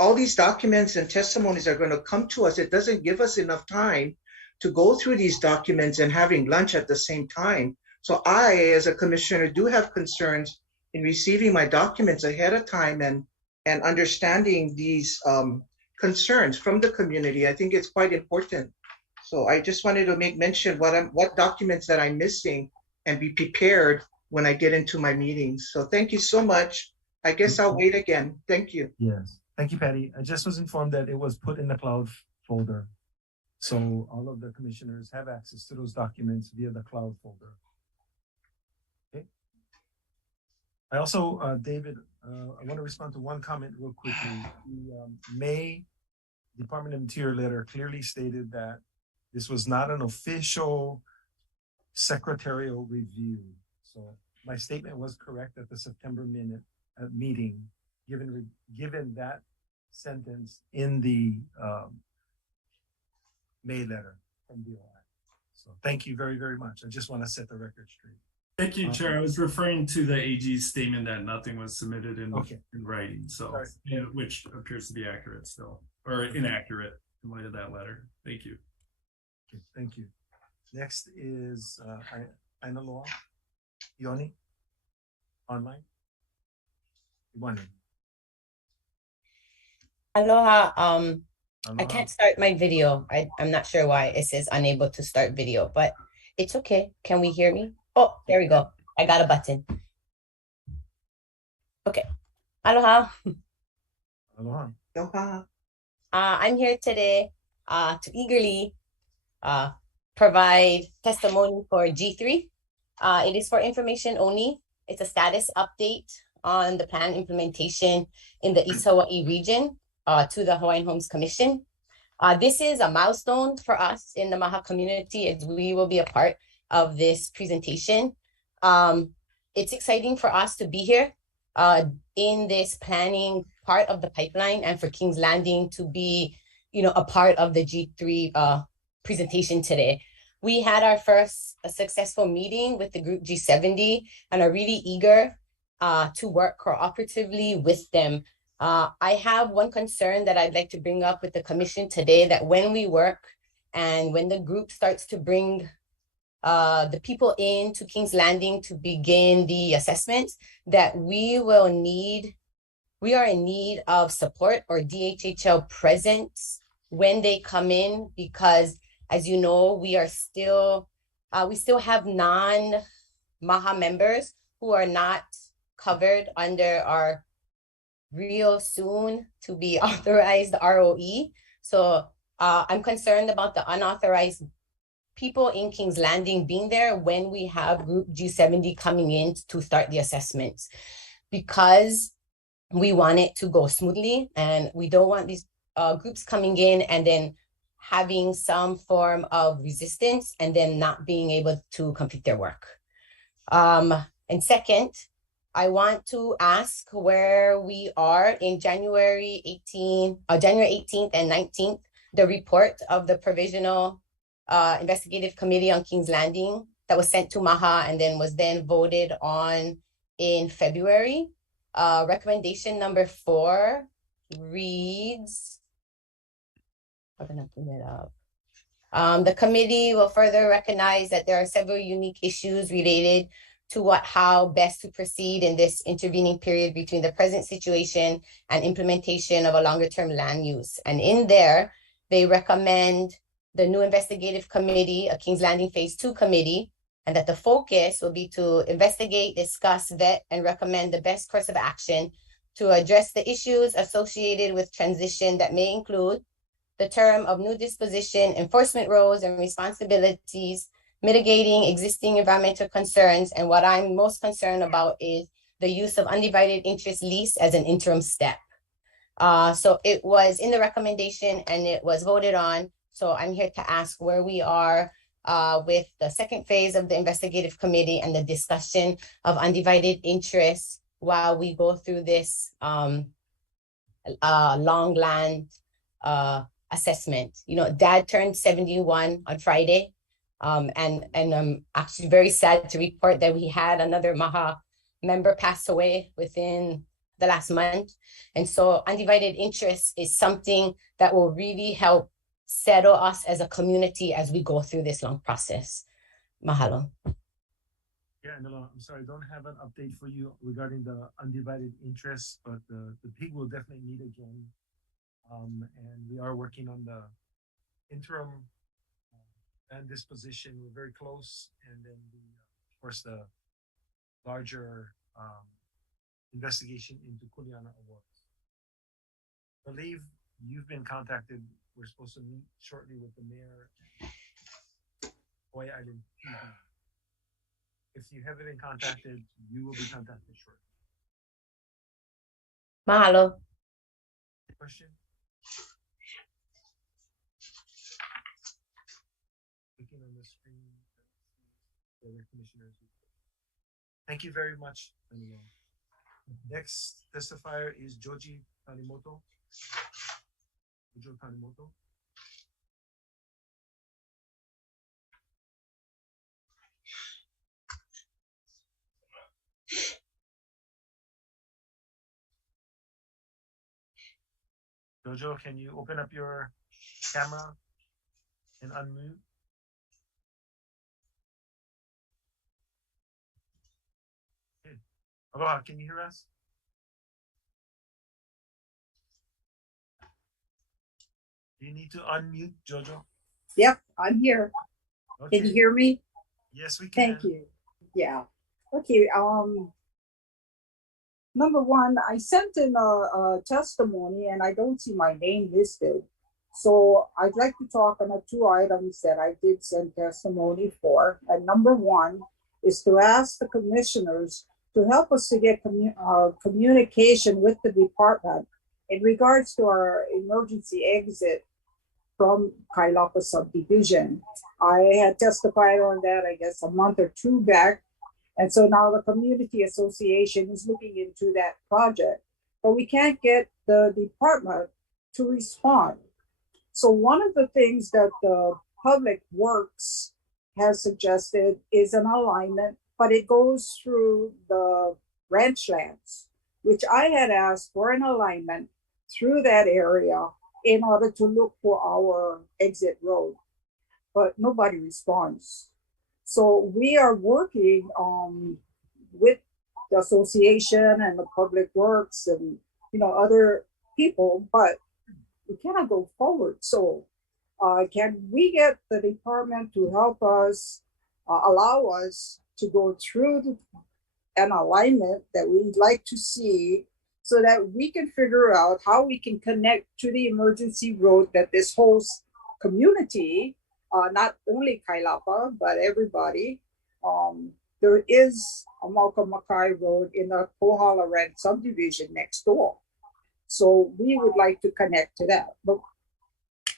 all these documents and testimonies are going to come to us. It doesn't give us enough time to go through these documents and having lunch at the same time. So I, as a commissioner, do have concerns in receiving my documents ahead of time and understanding these concerns from the community. I think it's quite important. So I just wanted to make mention what documents that I'm missing and be prepared when I get into my meetings. So thank you so much. I guess I'll wait again. Thank you. Yes. Thank you, Patty. I just was informed that it was put in the cloud folder. So all of the commissioners have access to those documents via the cloud folder. Okay. I also, David, I want to respond to one comment real quickly. The May Department of Interior letter clearly stated that this was not an official secretarial review. So my statement was correct at the September meeting, given that sentence in the May letter from DOI. So thank you very, very much. I just want to set the record straight. Thank you, Chair. I was referring to the AG's statement that nothing was submitted in writing, so which appears to be accurate still, or inaccurate in light of that letter. Thank you. Okay, thank you. Next is Ainaloa Ioni, online. Good morning. Aloha. I Aloha. can't start my video. I'm not sure why it says unable to start video, but it's okay. Can we hear me? Oh, there we go. I got a button. Okay. Aloha. Aloha. Aloha. I'm here today to eagerly provide testimony for G3. It is for information only. It's a status update on the plan implementation in the East Hawaii region to the Hawaiian Homes Commission. This is a milestone for us in the Maha community as we will be a part of this presentation. It's exciting for us to be here in this planning part of the pipeline and for King's Landing to be, a part of the G3 presentation today. We had our first successful meeting with the group G70 and are really eager to work cooperatively with them. I have one concern that I'd like to bring up with the commission today, that when we work and when the group starts to bring the people into King's Landing to begin the assessments, that we are in need of support or DHHL presence when they come in, because as you know, we still have non-Maha members who are not covered under our real soon to be authorized ROE. So I'm concerned about the unauthorized people in King's Landing being there when we have group G70 coming in to start the assessments, because we want it to go smoothly and we don't want these groups coming in and then having some form of resistance and then not being able to complete their work. And second, I want to ask where we are in January 18th and 19th, the report of the Provisional Investigative Committee on King's Landing that was sent to Maha and then was then voted on in February. Recommendation number 4 reads, I'm gonna bring it up. The committee will further recognize that there are several unique issues related to how best to proceed in this intervening period between the present situation and implementation of a longer term land use. And in there, they recommend the new investigative committee, a King's Landing Phase 2 committee, and that the focus will be to investigate, discuss, vet, and recommend the best course of action to address the issues associated with transition that may include the term of new disposition, enforcement roles and responsibilities, mitigating existing environmental concerns, and what I'm most concerned about is the use of undivided interest lease as an interim step. So it was in the recommendation and it was voted on. So I'm here to ask where we are with the second phase of the investigative committee and the discussion of undivided interest while we go through this long land assessment. Dad turned 71 on Friday. And I'm actually very sad to report that we had another Maha member pass away within the last month. And so undivided interest is something that will really help settle us as a community as we go through this long process. Mahalo. Yeah, no, I'm sorry, I don't have an update for you regarding the undivided interest, but the PIG will definitely meet again. And we are working on the interim and disposition. We're very close, and then of course the larger investigation into Kuleana Awards. I believe you've been contacted. We're supposed to meet shortly with the mayor and Hawaii Island PD. If you haven't been contacted, you will be contacted shortly. Mahalo. Question? Looking on the screen. The other commissioners. Thank you very much. Daniel. Next testifier is Joji Tanimoto. Jojo Tanimoto. Jojo, can you open up your camera and unmute? Okay. Aloha, can you hear us? Do you need to unmute, Jojo? Yep, I'm here. Okay. Can you hear me? Yes, we can. Thank you. Yeah. Okay. Number one, I sent in a testimony and I don't see my name listed. So I'd like to talk on the two items that I did send testimony for. And number one is to ask the commissioners to help us to get communication with the department in regards to our emergency exit from Kailapa subdivision. I had testified on that, I guess, a month or two back. And so now the community association is looking into that project, but we can't get the department to respond. So one of the things that the Public Works has suggested is an alignment, but it goes through the ranch lands, which I had asked for an alignment through that area in order to look for our exit road, but nobody responds. So we are working with the association and the Public Works and other people, but we cannot go forward. So can we get the department to help us, allow us to go through an alignment that we'd like to see so that we can figure out how we can connect to the emergency road that this whole community, not only Kailapa, but everybody. There is a Makai Road in the Kohala Red subdivision next door. So we would like to connect to that. But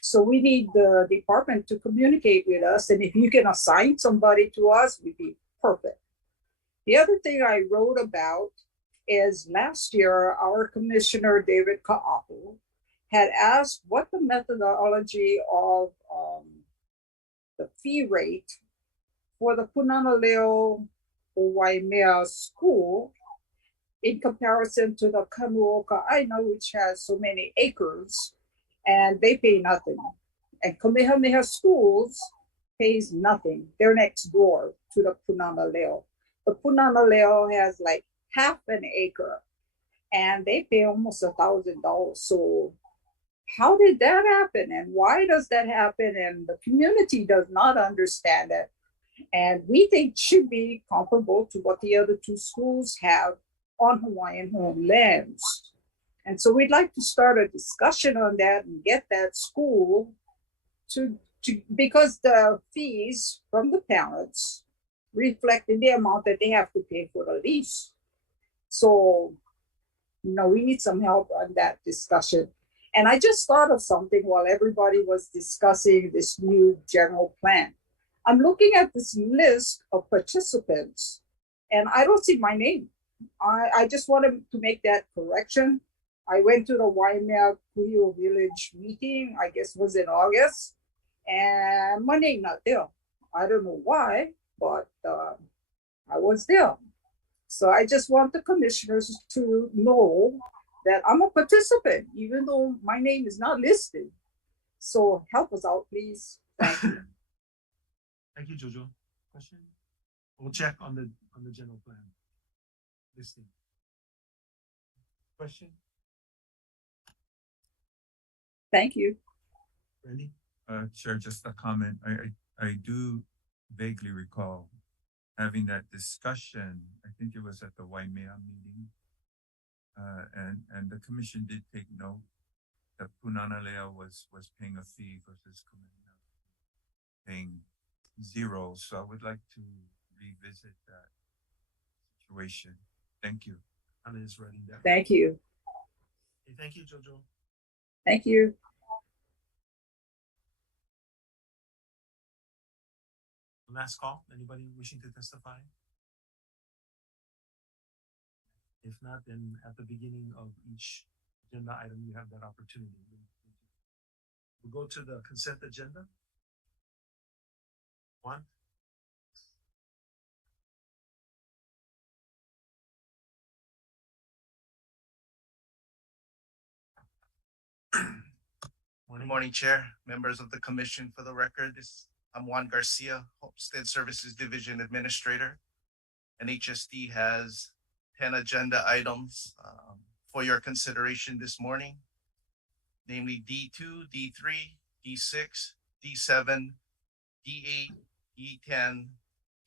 so we need the department to communicate with us. And if you can assign somebody to us, we'd be perfect. The other thing I wrote about is last year, our commissioner, David Ka'ahu, had asked what the methodology of the fee rate for the Punana Leo Waimea school in comparison to the Kanuoka Aina, which has so many acres, and they pay nothing. And Kamehameha Schools pays nothing. They're next door to the Punana Leo. The Punana Leo has like half an acre, and they pay almost $1,000. So how did that happen? And why does that happen? And the community does not understand it. And we think it should be comparable to what the other two schools have on Hawaiian homelands. And so we'd like to start a discussion on that and get that school to because the fees from the parents reflect in the amount that they have to pay for the lease. So, we need some help on that discussion. And I just thought of something while everybody was discussing this new general plan. I'm looking at this list of participants and I don't see my name. I just wanted to make that correction. I went to the Waimea Kuhio Village meeting, I guess was in August, and my name not there. I don't know why, but I was there. So I just want the commissioners to know that I'm a participant, even though my name is not listed. So help us out, please. Thank you. Thank you, Jojo. Question? We'll check on the general plan listing. Question? Thank you. Randy? Chair, just a comment. I do vaguely recall having that discussion. I think it was at the Waimea meeting. And the commission did take note that Punana Leo was paying a fee versus Kamehameha paying zero. So I would like to revisit that situation. Thank you. Anna is writing that. Thank you. Okay, thank you, Jojo. Thank you. Last call, anybody wishing to testify? If not, then at the beginning of each agenda item, you have that opportunity. We'll go to the consent agenda. One. Good morning, Chair, members of the Commission. For the record, I'm Juan Garcia, Homestead Services Division Administrator. And HSD has 10 agenda items for your consideration this morning, namely D2, D3, D6, D7, D8, D10,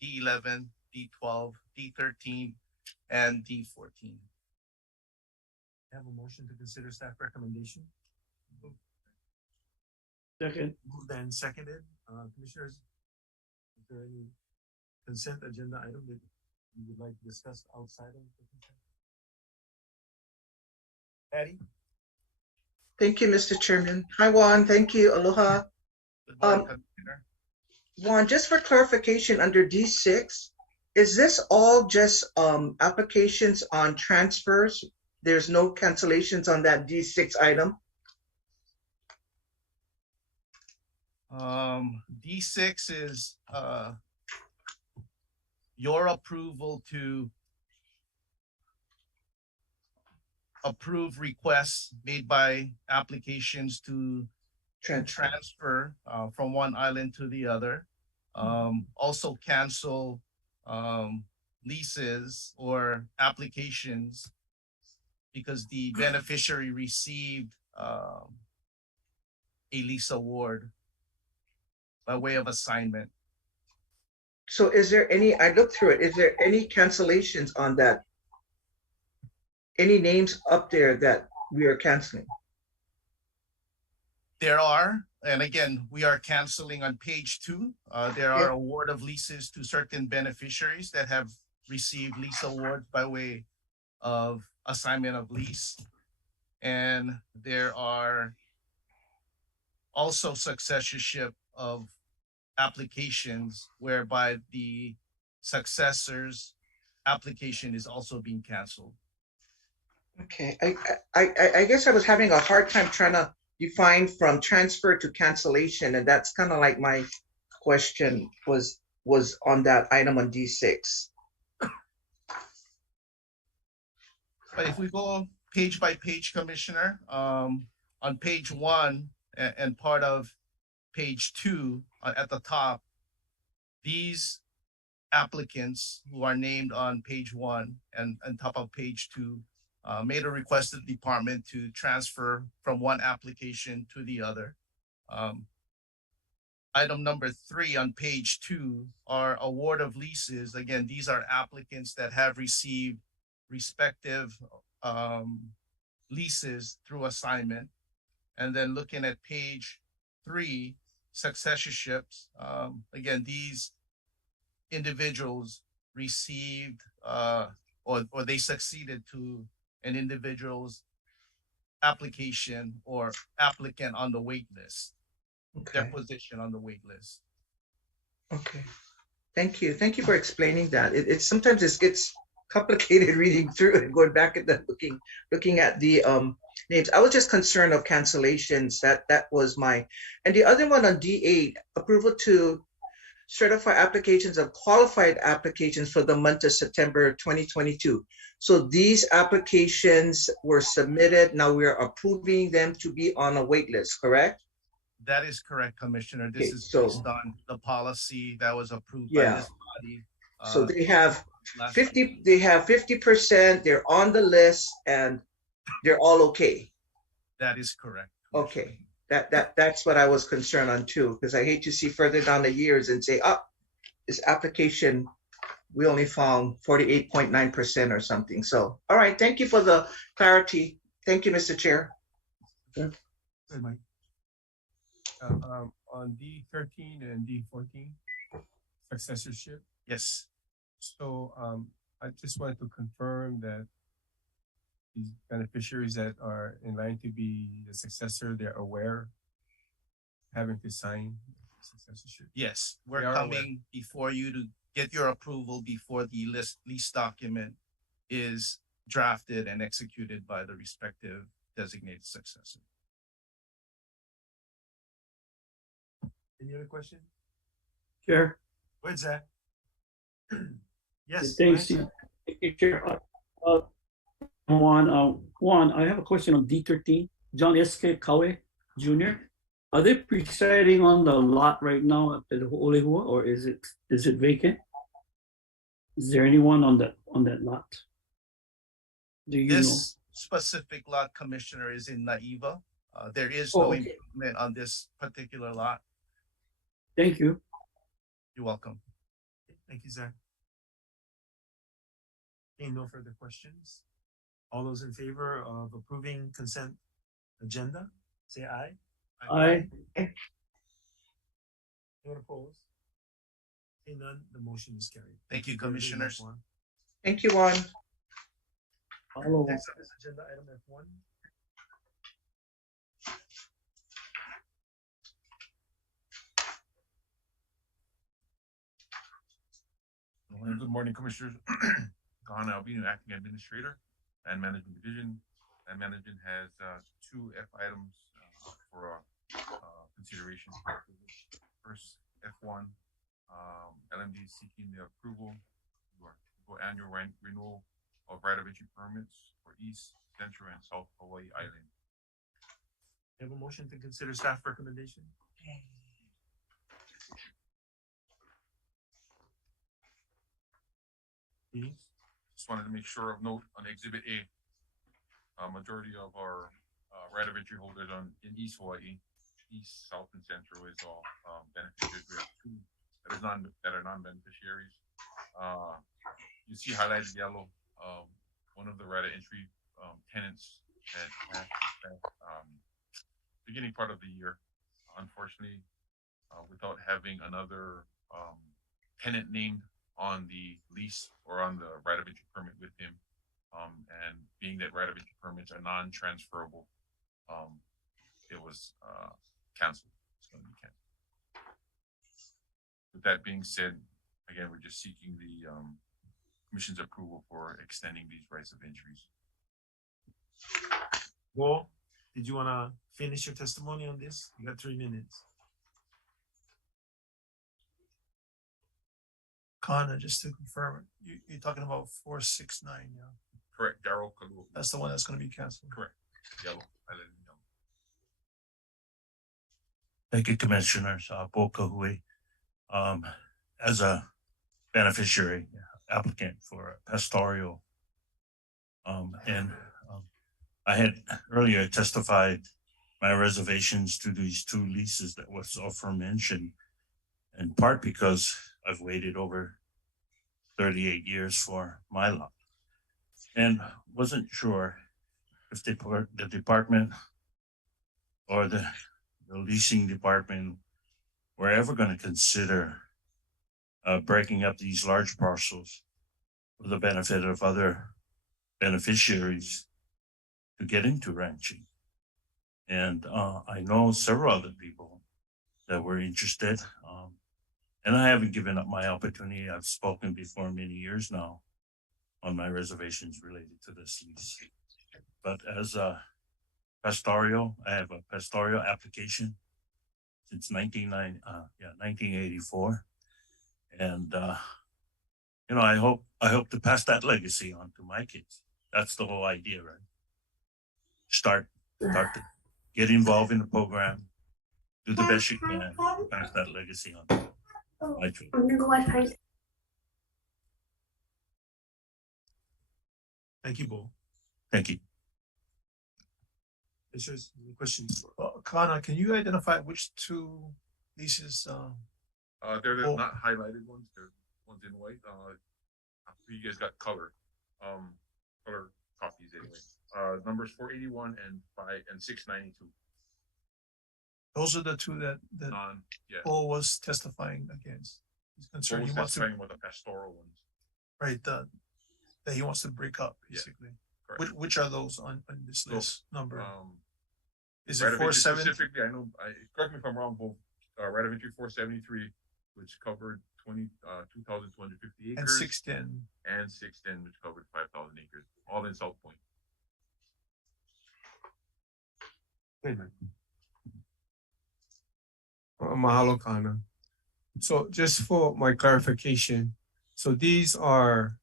D11, D12, D13, and D14. Have a motion to consider staff recommendation. Second. Moved and seconded. Commissioners, is there any consent agenda item that you would like to discuss outside of the consent? Patty? Thank you, Mr. Chairman. Hi, Juan. Thank you. Aloha. Good morning, Commissioner. Juan, just for clarification, under D6, is this all just applications on transfers? There's no cancellations on that D6 item? D6 is your approval to approve requests made by applications to transfer from one island to the other. Also cancel leases or applications because the beneficiary received a lease award by way of assignment. So is there any, I looked through it, is there any cancellations on that? Any names up there that we are canceling? There are, and again, we are canceling on page 2. There are award of leases to certain beneficiaries that have received lease awards by way of assignment of lease. And there are also successorship of applications whereby the successor's application is also being canceled. Okay, I guess I was having a hard time trying to define from transfer to cancellation, and that's kind of like my question was on that item on D6. But if we go page by page, Commissioner, on page 1 and part of page 2 at the top, these applicants who are named on page 1 and on top of page 2 made a request to the department to transfer from one application to the other. Item number 3 on page 2 are award of leases. Again, these are applicants that have received respective leases through assignment. And then looking at page 3, successorships. Again, these individuals received or they succeeded to an individual's application or applicant on the wait list, their position on the wait list. Okay, thank you. Thank you for explaining that. It's sometimes it gets complicated reading through and going back at the looking at the names. I was just concerned of cancellations. That was my, and the other one on D8, approval to certify applications of qualified applications for the month of September 2022. So these applications were submitted. Now we are approving them to be on a wait list, correct? That is correct, Commissioner. This Okay, is so based on the policy that was approved by this body. So they have 50, they have 50%, they're on the list and they're all okay. That is correct. Okay, that's what I was concerned on too, because I hate to see further down the years and say, oh, this application, we only found 48.9% or something. So, all right, thank you for the clarity. Thank you, Mr. Chair. Good, Mike. On D13 and D14, successorship. Yes. So I just wanted to confirm that these beneficiaries that are in line to be the successor, they're aware having to sign successorship? Yes, They we're are coming before you to get your approval before the lease document is drafted and executed by the respective designated successor. Any other question? Chair. Go ahead, Zach. Yes. Thanks, go ahead, Zach. Thank you, Chair. Juan, I have a question on D13. John S.K. Kawe Jr. Are they presiding on the lot right now at the Olehua, or is it vacant? Is there anyone on that lot? Do you know? This specific lot, Commissioner, is in Naiva. There is Oh, no okay. improvement on this particular lot. Thank you. You're welcome. Thank you, Zach. Okay, no further questions. All those in favor of approving consent agenda, say aye. Aye. Anyone opposed? Okay, none, the motion is carried. Thank you, very much, Commissioners. Juan. Thank you, Juan. Follow. Next up is agenda item F1. Good morning, Commissioners. Kahana Albino, Acting Administrator and Management Division. And Management has two F items for consideration. First, F1, LMD is seeking the approval for annual renewal of right of entry permits for East, Central, and South Hawaii Island. You have a motion to consider staff recommendation? Just wanted to make sure of note on Exhibit A, majority of our right of entry holders in East Hawaii, East, South, and Central is all beneficiaries. We have two that are non-beneficiaries. You see highlighted yellow, one of the right of entry tenants at beginning part of the year, unfortunately, without having another tenant named on the lease or on the right of entry permit with him, and being that right of entry permits are non-transferable, it was canceled. It's going to be canceled. With that being said, again, we're just seeking the Commission's approval for extending these rights of entries. Well, did you want to finish your testimony on this? You got 3 minutes. Kana, just to confirm, you're talking about 469, yeah? Correct, Darryl Kalu. That's the one that's gonna be canceled. Correct. Yellow. I let him know. Thank you, Commissioners. Bo Kahui. As a beneficiary applicant for Pastoral, I had earlier testified my reservations to these two leases that was aforementioned, in part because I've waited over 38 years for my lot and wasn't sure if the department or the leasing department were ever going to consider breaking up these large parcels for the benefit of other beneficiaries to get into ranching. And I know several other people that were interested. And I haven't given up my opportunity. I've spoken before many years now on my reservations related to this lease. But as a pastoral, I have a pastoral application since 1984. And I hope to pass that legacy on to my kids. That's the whole idea, right? Start to get involved in the program, do the best you can, pass that legacy on to my children. I'm gonna go watch Price. Thank you, Bo. Thank you. Commissioners, any questions? Kana, can you identify which two leases? They're the not highlighted ones. They're ones in white. You guys got color copies anyway. Numbers 481 and 692. Those are the two that Bo was testifying against. He's concerned. He wants to testifying with the pastoral ones. right that he wants to break up basically. Which are those on this list number? Is right it of entry 470? Specifically, I know, correct me if I'm wrong, both, right of entry 473, which covered 2,250 acres. And 610. And 610, which covered 5,000 acres, all in South Point. Mahalo Kana. So just for my clarification, so these are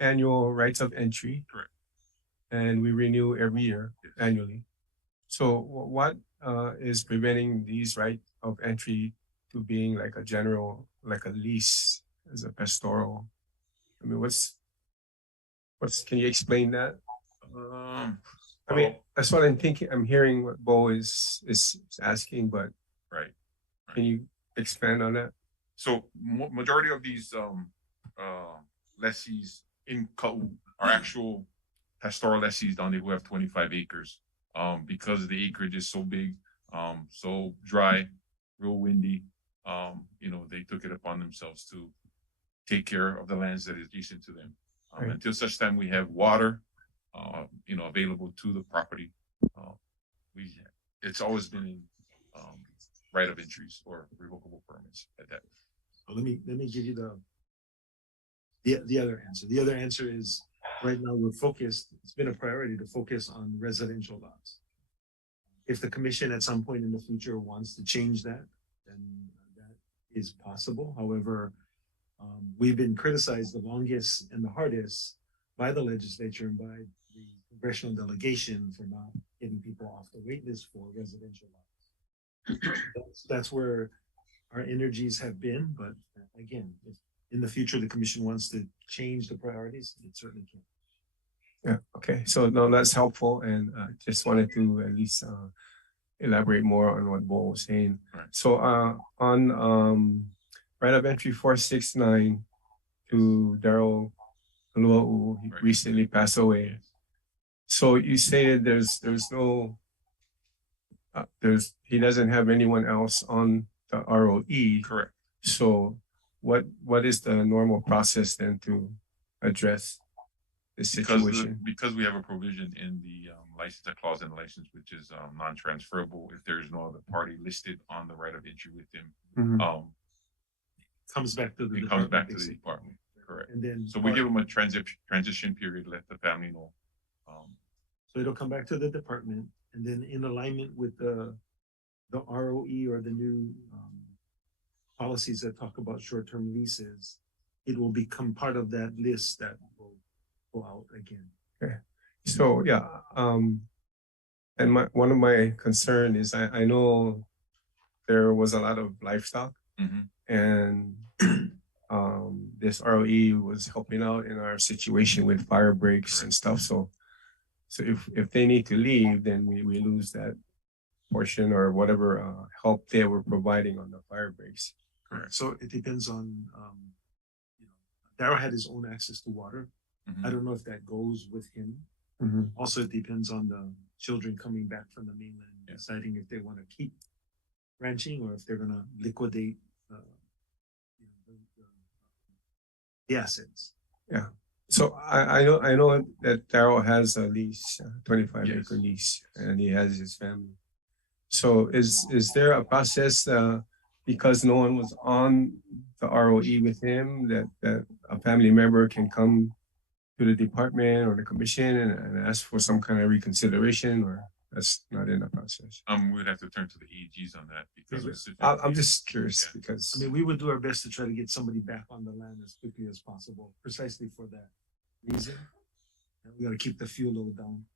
annual rights of entry. Correct. And we renew every year annually. So what is preventing these right of entry to being like a general, like a lease as a pastoral? I mean, can you explain that? I mean, that's what I'm thinking. I'm hearing what Bo is asking, but right. Can you expand on that? So majority of these lessees in Ka'u are actual pastoral lessees down there who have 25 acres. Because the acreage is so big, so dry, real windy, they took it upon themselves to take care of the lands that is adjacent to them. Right. Until such time we have water, available to the property. It's always been in right of entries or revocable permits at that. Let me give you the other answer. The other answer is right now we're focused. It's been a priority to focus on residential lots. If the commission at some point in the future wants to change that, then that is possible. However, we've been criticized the longest and the hardest by the legislature and by the congressional delegation for not getting people off the wait list for residential lots. That's where our energies have been. But again, if in the future the commission wants to change the priorities, it certainly can. Yeah. Okay. So no, that's helpful, and just wanted to at least elaborate more on what Bo was saying. Right. So on right of entry 469 to Daryl Luau, he recently passed away. So you say there's no he doesn't have anyone else on the ROE. Correct. So what is the normal process then to address this situation? Because we have a provision in the license clause in the license, which is non-transferable if there's no other party listed on the right of entry with them. Comes back to the it comes back to the department. Correct. And then so we give them a transition period, let the family know. So it'll come back to the department, and then in alignment with the ROE or the new policies that talk about short-term leases, it will become part of that list that will go out again. Okay. So yeah, and one of my concern is I know there was a lot of livestock, and this ROE was helping out in our situation with fire breaks and stuff. So if they need to leave, then we lose that portion or whatever help they were providing on the fire breaks. Correct. So it depends on, Daryl had his own access to water. I don't know if that goes with him. Also, it depends on the children coming back from the mainland, deciding if they want to keep ranching or if they're going to liquidate the assets. Yeah. So I know that Daryl has a lease, 25-acre lease, and he has his family. So is there a process because no one was on the ROE with him that a family member can come to the department or the commission and ask for some kind of reconsideration, or that's not in the process? We'd have to turn to the AGs on that because I'm just curious because I mean, we would do our best to try to get somebody back on the land as quickly as possible, precisely for that reason. And we got to keep the fuel load down.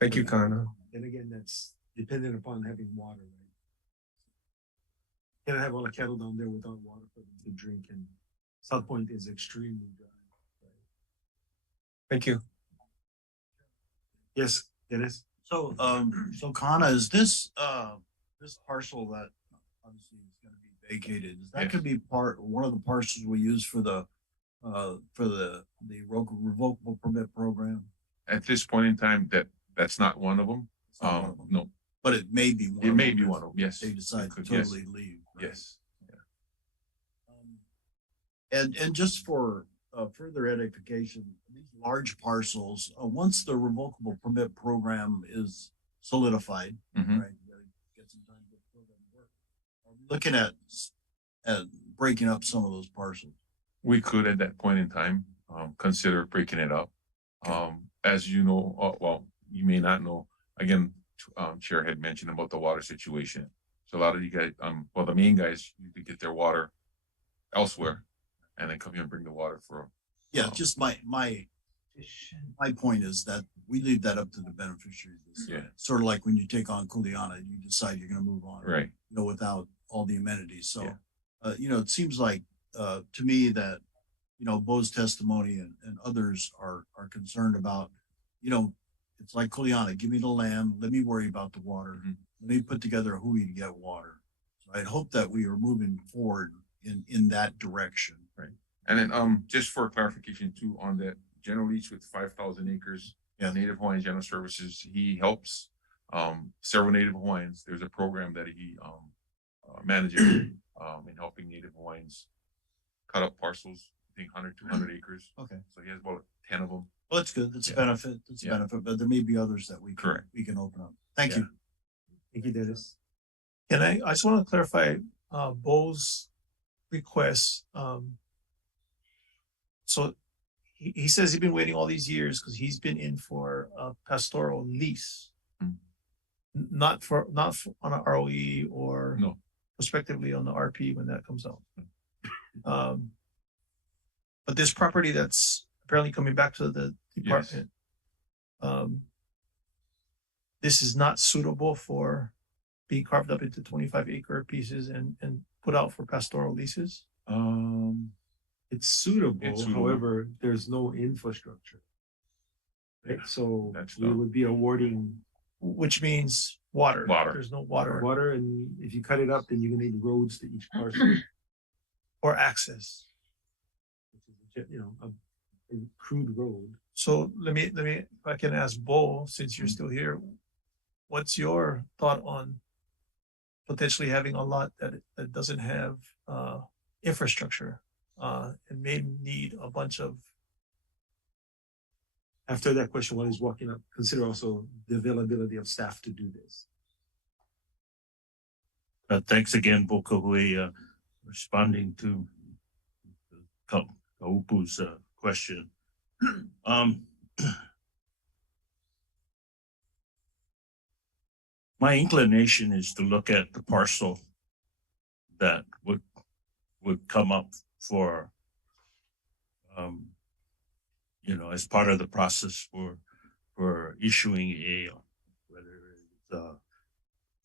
Thank you, Kana. And again, that's dependent upon having water, right? You can't have all the cattle down there without water for them to drink, and South Point is extremely dry. Thank you. Yes, Dennis. So Kana, is this parcel that obviously is going to be vacated? That could be one of the parcels we use for the revocable permit program. At this point in time, that's not one of them. No, but it may be one. It may be one of them. Yes, they decide to totally leave. Right? Yes. And just for further edification, these large parcels, once the revocable permit program is solidified, right? You gotta get some time to get the program to work. Are we looking at breaking up some of those parcels? We could at that point in time consider breaking it up. As you know, well, you may not know. Again, Chair had mentioned about the water situation. So a lot of you guys, well, the main guys, you could get their water elsewhere, and then come here and bring the water for. Yeah, just my point is that we leave that up to the beneficiaries. Yeah. Sort of like when you take on Kuleana, you decide you're going to move on, Right. You know, without all the amenities. So, you know, it seems like to me that, you know, Bo's testimony and others are concerned about, you know, it's like Kuleana, give me the land, let me worry about the water. Let me put together a hui to get water. So I'd hope that we are moving forward in that direction. Right. And then just for clarification too, on that general lease with 5,000 acres, Native Hawaiian General Services, he helps several Native Hawaiians. There's a program that he manages in helping Native Hawaiians cut up parcels, I think 100, 200 acres. Okay. So he has about 10 of them. Well, that's good. That's a benefit. That's a benefit, but there may be others that we can open up. Thank you. Thank you, Dennis. And I just want to clarify Bo's request. So he says he's been waiting all these years because he's been in for a pastoral lease, not on an ROE or prospectively on the RP when that comes out. But this property that's apparently coming back to the department, this is not suitable for being carved up into 25-acre pieces and put out for pastoral leases. It's suitable, however, there's no infrastructure. Right, so we would be awarding. Which means water. There's no water. Water, and if you cut it up, then you're gonna need roads to each parcel. Or access. You know, a crude road. So let me, if I can ask Bo, since you're still here, what's your thought on potentially having a lot that doesn't have infrastructure and may need a bunch of. After that question, while he's walking up, consider also the availability of staff to do this. Thanks again, Bo Kahui, responding to Kaupu's question. My inclination is to look at the parcel that would come up for, you know, as part of the process for issuing whether it's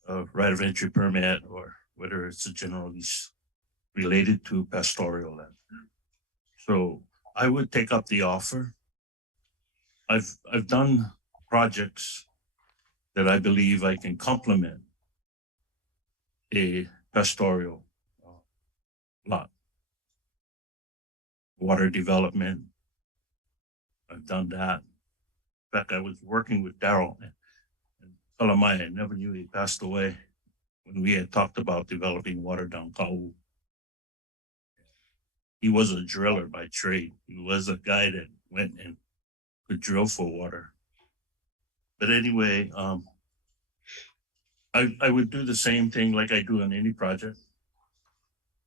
a right of entry permit or whether it's a general lease related to pastoral land. So I would take up the offer. I've done projects that I believe I can complement a pastoral lot. Water development, I've done that. In fact, I was working with Daryl and Kalamai. I never knew he passed away when we had talked about developing water down Kau. He was a driller by trade. He was a guy that went and could drill for water. But anyway, I would do the same thing like I do on any project.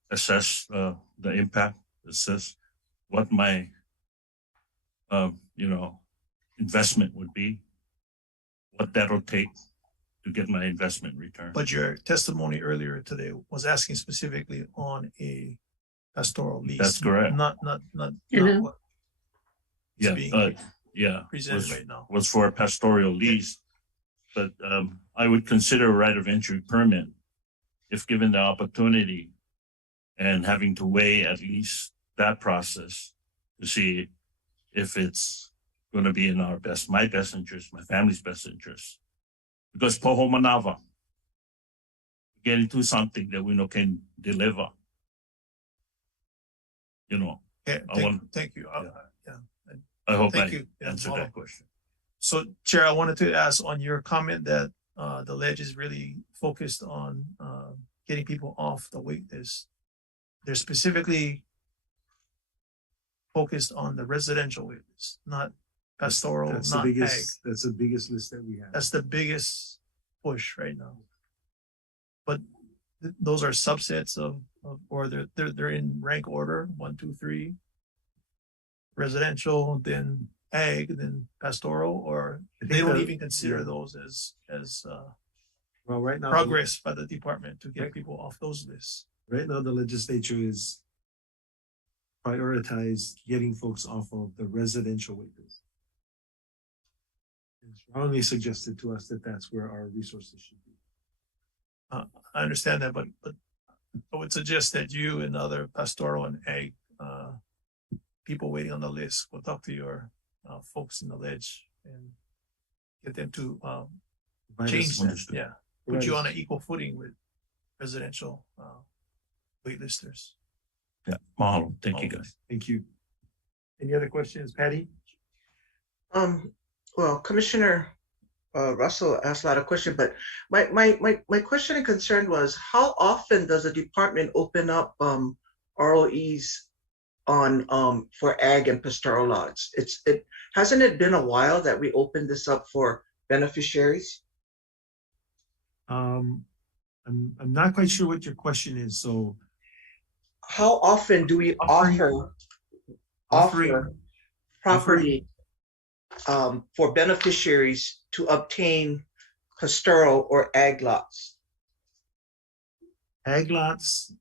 Assess the impact, assess what my investment would be, what that'll take to get my investment return. But your testimony earlier today was asking specifically on a pastoral lease. That's correct. Not what is being presented right now. Was for a pastoral lease, but I would consider a right of entry permit if given the opportunity, and having to weigh at least that process to see if it's going to be in my best interest, my family's best interest. Because poho manava, get into something that we know can deliver. You know, thank you. I hope Thank I you. answered that question. So, Chair, I wanted to ask on your comment that the ledge is really focused on getting people off the wait list. They're specifically focused on the residential wait list, not pastoral, That's the not ag. that's the biggest list that we have. That's the biggest push right now. But those are subsets of or they're in rank order, 1, 2, 3. Residential, then ag, then pastoral, or they don't even consider those as well, right now progress by the department to get people off those lists. Right now, the legislature is prioritize getting folks off of the residential wait list. It's strongly suggested to us that that's where our resources should be. I understand that, but I would suggest that you and other pastoral and ag people waiting on the list will talk to your folks in the ledge and get them to change that. Yeah, put you on an equal footing with residential waitlisters. Yeah, mahalo. Thank you, guys. Thank you. Any other questions, Patty? Well, Commissioner Russell asked a lot of questions, but my question and concern was, how often does the department open up ROEs on for ag and pastoral lots? Hasn't it been a while that we opened this up for beneficiaries? I'm not quite sure what your question is. So, how often do we offer property for beneficiaries to obtain pastoral or ag lots? Ag lots,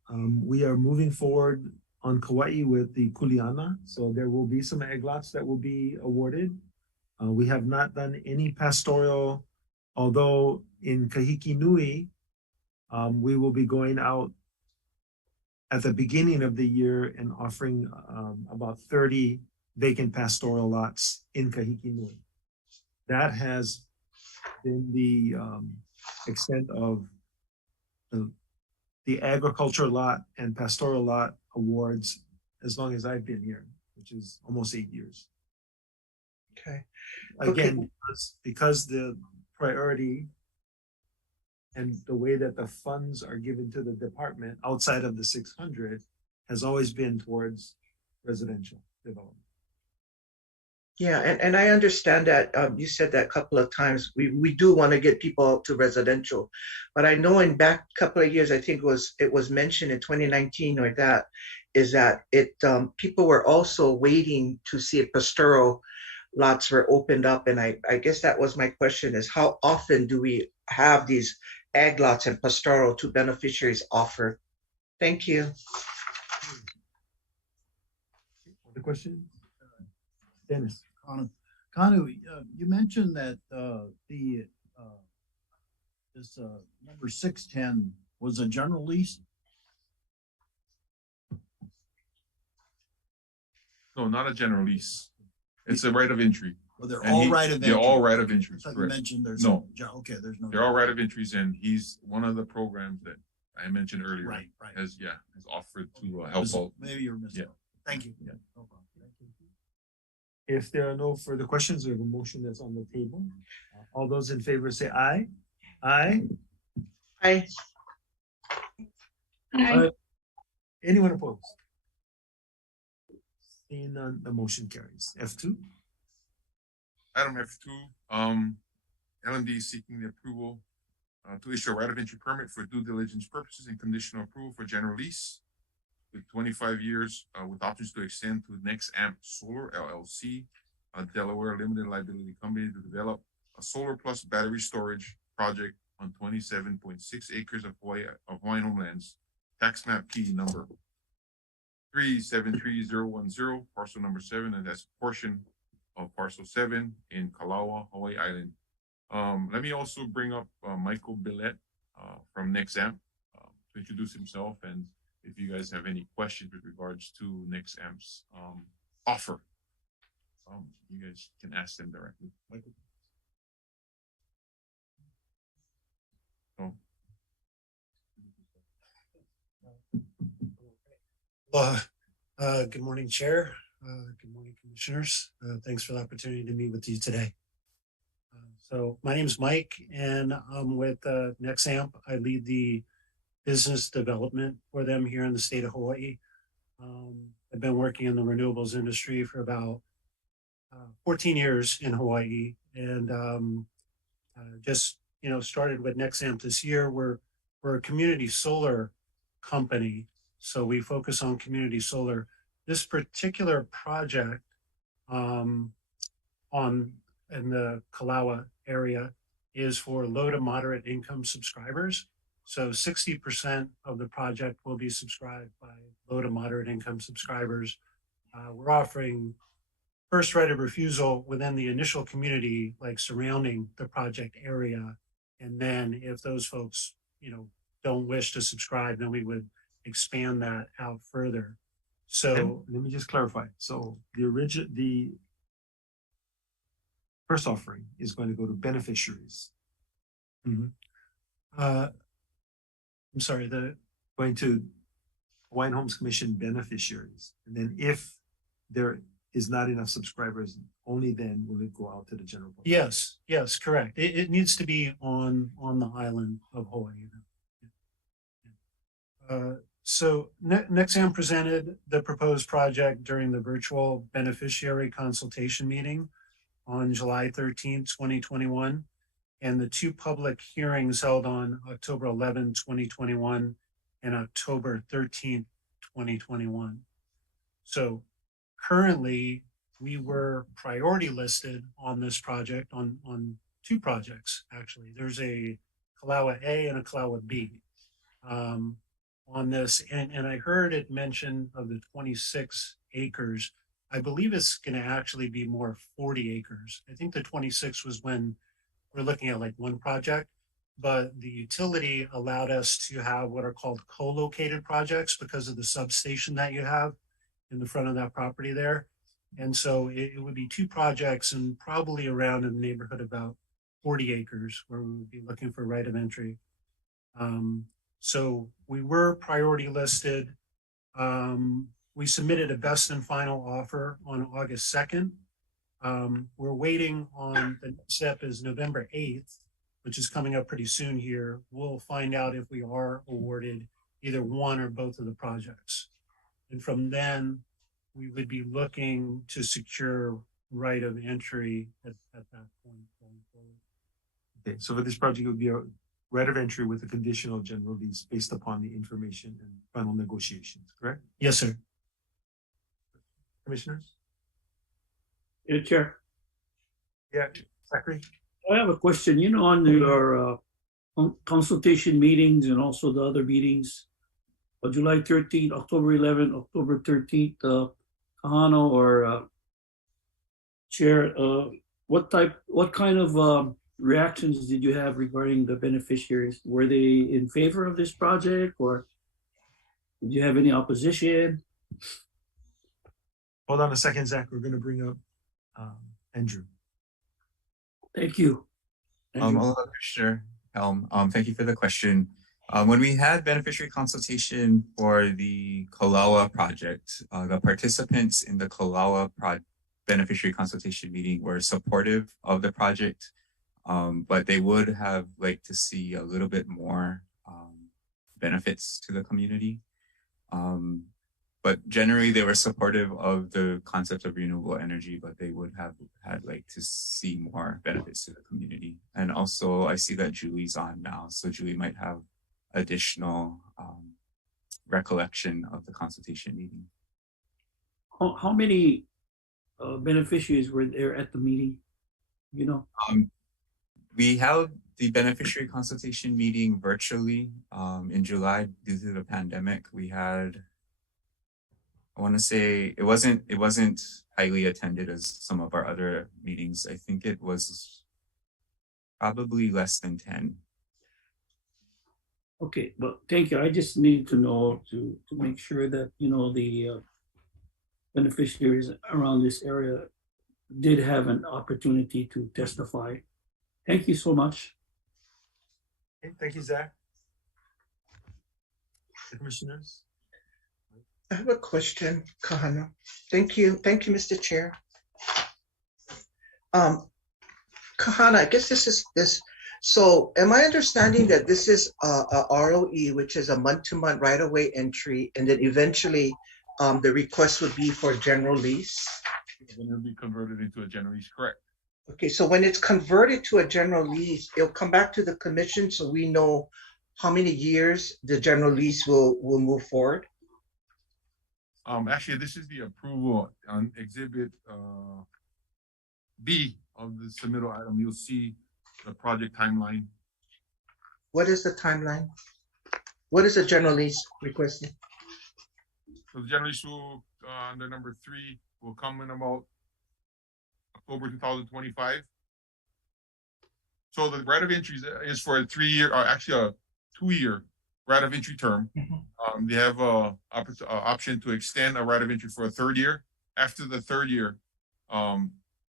we are moving forward on Kauai with the Kuleana. So there will be some ag lots that will be awarded. We have not done any pastoral, although in Kahiki Nui, we will be going out at the beginning of the year and offering about 30 vacant pastoral lots in Kahiki Nui. That has been the extent of the agriculture lot and pastoral lot awards as long as I've been here, which is almost 8 years. Okay. Again, because the priority and the way that the funds are given to the department outside of the 600 has always been towards residential development. Yeah, and I understand that you said that a couple of times. We do want to get people out to residential, but I know in back couple of years, I think it was mentioned in 2019 or that is that people were also waiting to see if pastoral lots were opened up, and I guess that was my question: is how often do we have these ag lots and pastoral to beneficiaries offered? Thank you. The question? Dennis. Kanu, you mentioned that this number 610 was a general lease. No, not a general lease. It's a right of entry. Well, they're all right of entry. They're all right of entry. You mentioned there's no. Okay, there's no. They're all right of entries, and he's one of the programs that I mentioned earlier. Right. Has offered to help out. Maybe you're missing. Yeah. Thank you. Yeah. No problem. If there are no further questions, we have a motion that's on the table. All those in favor say aye. Aye. Aye. Aye. Anyone opposed? Seeing none, the motion carries. F2. Item F2, LMD is seeking the approval to issue a right of entry permit for due diligence purposes and conditional approval for general lease with 25 years with options to extend to Next Amp Solar LLC, a Delaware limited liability company to develop a solar plus battery storage project on 27.6 acres of Hawaiian homelands, tax map P number 373010, parcel number 7, and that's a portion of parcel 7 in Kalawa, Hawaii Island. Let me also bring up Michael Billette from NexAmp to introduce himself, and if you guys have any questions with regards to NexAmp's offer, you guys can ask them directly. Michael. Good morning, Chair. Good morning, Commissioners. Thanks for the opportunity to meet with you today. So my name is Mike, and I'm with NexAmp. I lead the business development for them here in the state of Hawaii. I've been working in the renewables industry for about 14 years in Hawaii, and just started with Nexamp this year. We're a community solar company, so we focus on community solar. This particular project in the Kalawa area is for low to moderate income subscribers. So 60% of the project will be subscribed by low to moderate income subscribers. We're offering first right of refusal within the initial community, like surrounding the project area. And then if those folks, don't wish to subscribe, then we would expand that out further. So let me just clarify. So the first offering is going to go to beneficiaries. I'm sorry, going to Hawaiian Homes Commission beneficiaries. And then if there is not enough subscribers, only then will it go out to the general public. Yes, correct. It needs to be on the island of Hawaii. So Nexam presented the proposed project during the virtual beneficiary consultation meeting on July 13th, 2021, and the two public hearings held on October 11, 2021 and October 13th, 2021. So currently, we were priority listed on this project on two projects, actually. There's a Kalawa A and a Kalawa B on this. And I heard it mentioned of the 26 acres. I believe it's going to actually be more 40 acres. I think the 26 was when we're looking at like one project, but the utility allowed us to have what are called co-located projects because of the substation that you have in the front of that property there. And so it would be two projects and probably around in the neighborhood about 40 acres where we would be looking for right of entry. So we were priority listed. We submitted a best and final offer on August 2nd. We're waiting on the next step is November 8th, which is coming up pretty soon here. We'll find out if we are awarded either one or both of the projects. And from then, we would be looking to secure right of entry at that point going forward. Okay, so for this project, it would be a right of entry with a conditional general lease based upon the information and final negotiations, correct? Yes, sir. Commissioners? Yeah, Chair. Yeah, Zachary? I have a question. On your consultation meetings and also the other meetings, July 13th, October 11th, October 13th, Kahana or Chair, what kind of reactions did you have regarding the beneficiaries? Were they in favor of this project or did you have any opposition? Hold on a second, Zach. We're going to bring up Andrew. Thank you. Aloha, Commissioner Helm. Thank you for the question. When we had beneficiary consultation for the Kalawa project, the participants in the Kalawa beneficiary consultation meeting were supportive of the project, but they would have liked to see a little bit more benefits to the community. But generally, they were supportive of the concept of renewable energy, but they would have had like to see more benefits to the community. And also, I see that Julie's on now, so Julie might have additional recollection of the consultation meeting. How many beneficiaries were there at the meeting? We held the beneficiary consultation meeting virtually in July due to the pandemic. We had, I want to say it wasn't highly attended as some of our other meetings. I think it was probably less than 10. Okay, but thank you. I just need to know to make sure that the beneficiaries around this area did have an opportunity to testify. Thank you so much. Okay, thank you, Zach. The commissioners? I have a question, Kahana. Thank you, Mr. Chair. Kahana, I guess this is this. So, am I understanding that this is a ROE, which is a month-to-month right-of-way entry, and then eventually the request would be for general lease. Then it'll be converted into a general lease, correct? Okay, so when it's converted to a general lease, it'll come back to the commission so we know how many years the general lease will move forward. Actually, this is the approval on exhibit B of the submittal item. You'll see the project timeline. What is the timeline? What is the general lease requesting? So the general lease will, under number 3, will come in about October 2025. So the right of entry is for a 3-year, or actually a 2-year right of entry term. They have a option to extend a right of entry for a 3rd year. After the 3rd year,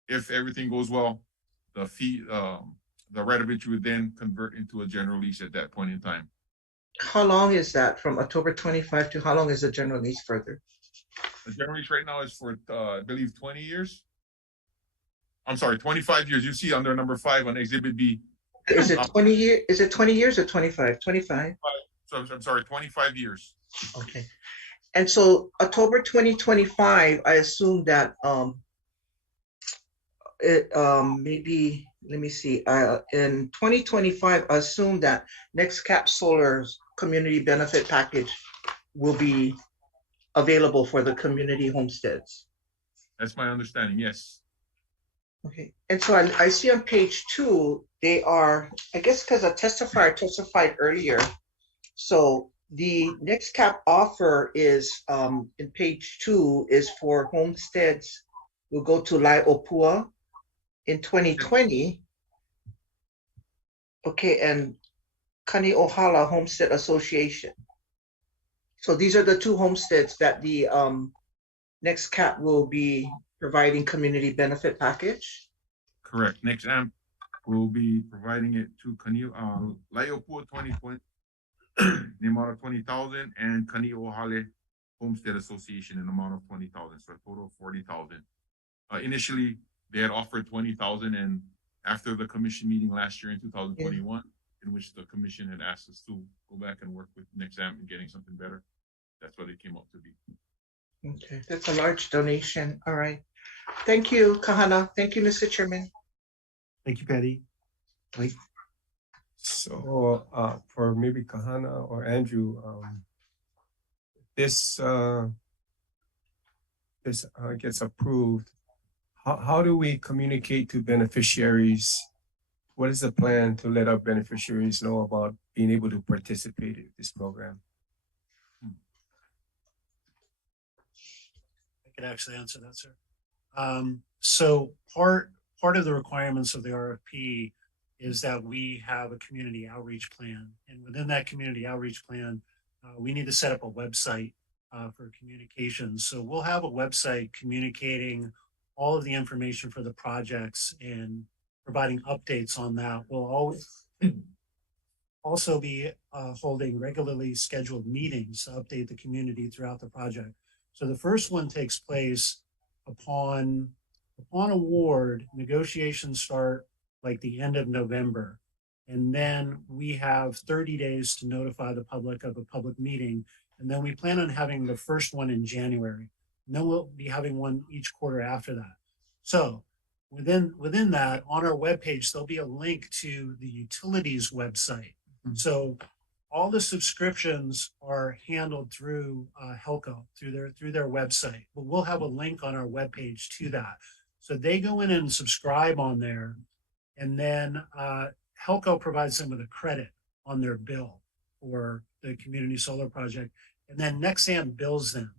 if everything goes well, the fee, the right of entry would then convert into a general lease at that point in time. How long is that from October 25 to how long is the general lease further? The general lease right now is for, I believe, 20 years. I'm sorry, 25 years. You see under number 5 on exhibit B. Is it 20 years? Is it 20 years or 25? 25. So I'm sorry, 25 years. Okay. And so October 2025, I assume that maybe let me see. In 2025, I assume that NextCap Solar's community benefit package will be available for the community homesteads. That's my understanding, yes. Okay, and so I see on page 2, they are, I guess because a testifier testified earlier. So the NextCap offer is, in page 2, is for homesteads. We'll go to Laiopua in 2020. Okay, and Kaneohala Homestead Association. So these are the 2 homesteads that the NextCap will be providing community benefit package. Correct. NextAmp will be providing it to Laiopua 2020, the amount of 20,000, and Kaneohala Homestead Association in the amount of 20,000, so a total of 40,000. Initially, they had offered 20,000, and after the commission meeting last year in 2021, in which the commission had asked us to go back and work with NextAmp in getting something better, that's what it came up to be. Okay, that's a large donation. All right. Thank you, Kahana. Thank you, Mr. Chairman. Thank you, Patty. Mike? So for maybe Kahana or Andrew, this gets approved. How do we communicate to beneficiaries? What is the plan to let our beneficiaries know about being able to participate in this program? I could actually answer that, sir. So part of the requirements of the RFP is that we have a community outreach plan. And within that community outreach plan, we need to set up a website for communications. So we'll have a website communicating all of the information for the projects and providing updates on that. We'll always also be holding regularly scheduled meetings to update the community throughout the project. So the first one takes place upon award. Negotiations start like the end of November. And then we have 30 days to notify the public of a public meeting. And then we plan on having the first one in January. And then we'll be having one each quarter after that. So within that, on our webpage, there'll be a link to the utilities website. So all the subscriptions are handled through Helco, through their website. But we'll have a link on our webpage to that. So they go in and subscribe on there. And then Helco provides them with a credit on their bill for the community solar project. And then NextAmp bills them.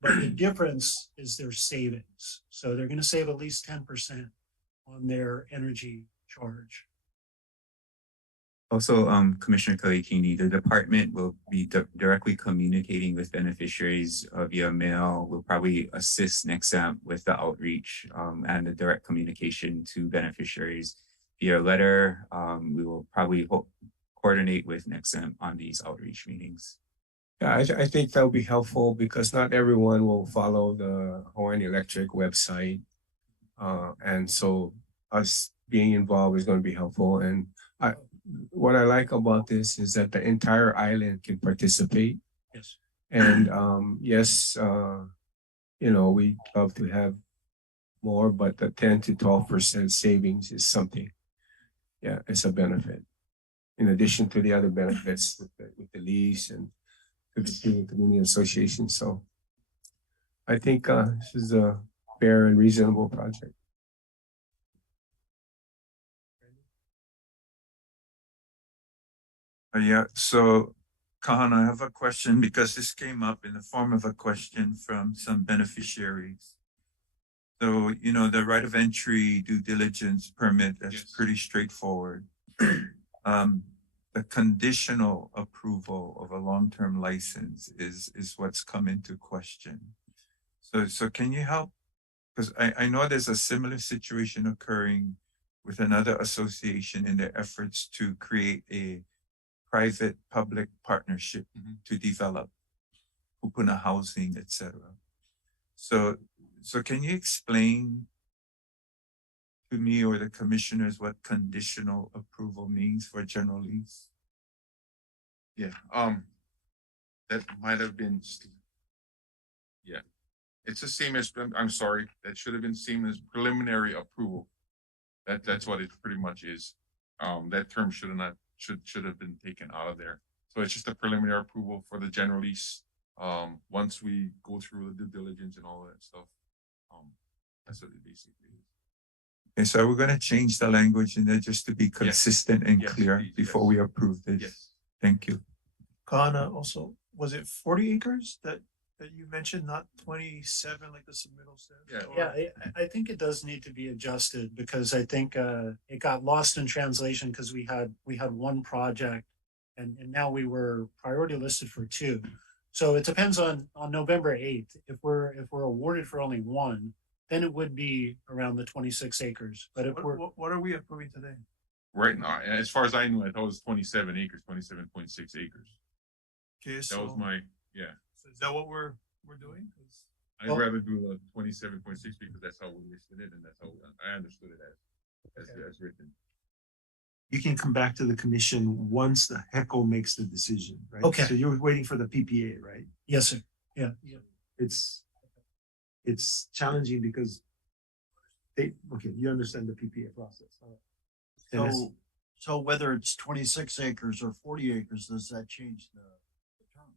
But the difference is their savings. So they're going to save at least 10% on their energy charge. Also, Commissioner Kalikini, the department will be directly communicating with beneficiaries via mail. We'll probably assist NextAmp with the outreach and the direct communication to beneficiaries via letter. We will probably coordinate with NextAmp on these outreach meetings. Yeah, I think that will be helpful because not everyone will follow the Hawaiian Electric website. And so us being involved is going to be helpful. And what I like about this is that the entire island can participate. Yes. And yes, we love to have more, but the 10 to 12% savings is something. Yeah, it's a benefit. In addition to the other benefits with the lease and with the community association. So I think this is a fair and reasonable project. Yeah, so Kahan, I have a question because this came up in the form of a question from some beneficiaries. So, the right of entry due diligence permit, that's pretty straightforward. The conditional approval of a long-term license is what's come into question. So can you help? Because I know there's a similar situation occurring with another association in their efforts to create a private-public partnership to develop kupuna housing, etc. So can you explain to me or the commissioners what conditional approval means for a general lease? Yeah, that might have been, it's the same as, I'm sorry, that should have been same as preliminary approval. That's what it pretty much is. That term should have been taken out of there. So it's just a preliminary approval for the general lease. Once we go through the due diligence and all that stuff, that's what it basically is. Okay, so we're going to change the language in there just to be consistent and clear before we approve this. Yes. Thank you. Ghana also, was it 40 acres that you mentioned, not 27 like the submittal said? Yeah, I think it does need to be adjusted because I think it got lost in translation because we had one project and now we were priority listed for two. So it depends on November 8th. If we're awarded for only one, then it would be around the 26 acres. But if what are we approving today? Right now, as far as I knew, I thought it was 27 acres, 27.6 acres. Okay, That so was my, So is that what we're doing? I'd rather do the 27.6 because that's how we listed it and that's how I understood it as written. You can come back to the commission once the HECO makes the decision, right? Okay. So you're waiting for the PPA, right? Yes, sir. Yeah. It's challenging because you understand the PPA process. So whether it's 26 acres or 40 acres, does that change the term?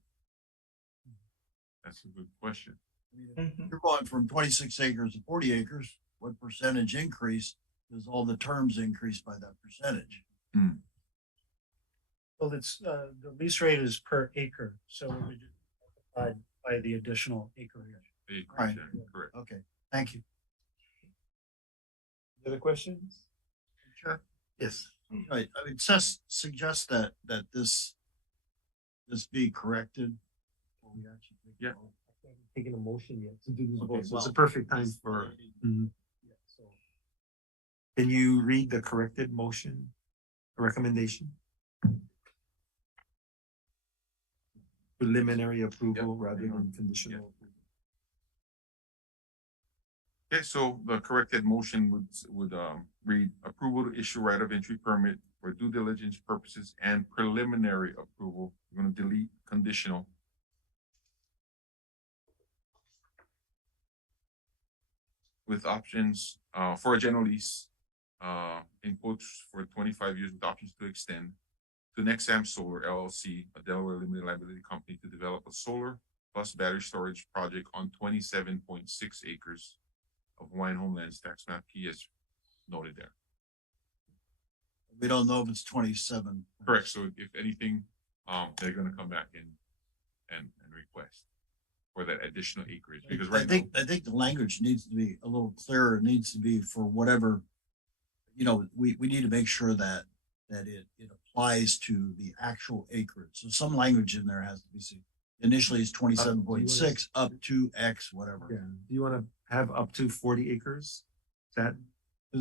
That's a good question. I mean, if you're going from 26 acres to 40 acres, what percentage increase does all the terms increase by that percentage? Well, it's the lease rate is per acre, so we would divide by the additional acreage. Right. Correct. Okay. Thank you. Other questions? Sure. Yes. Right. I mean, suggest that this be corrected. Yeah. Taking a motion yet to do this Okay, vote. So it's a perfect time for. Can you read the corrected motion, recommendation? Preliminary approval rather than conditional. Okay, so the corrected motion would read approval to issue right of entry permit for due diligence purposes and preliminary approval. We're going to delete conditional. With options for a general lease in quotes for 25 years with options to extend to Nexam Solar LLC, a Delaware limited liability company, to develop a solar plus battery storage project on 27.6 acres of Hawaiian Homelands tax map P as noted there. We don't know if it's 27. Correct. So if anything, they're going to come back and request for that additional acreage because I think the language needs to be a little clearer. It needs to be for whatever, we need to make sure that it applies to the actual acreage. So some language in there has to be seen. Initially it's 27.6 up to X, whatever. Yeah. Do you want to have up to 40 acres? It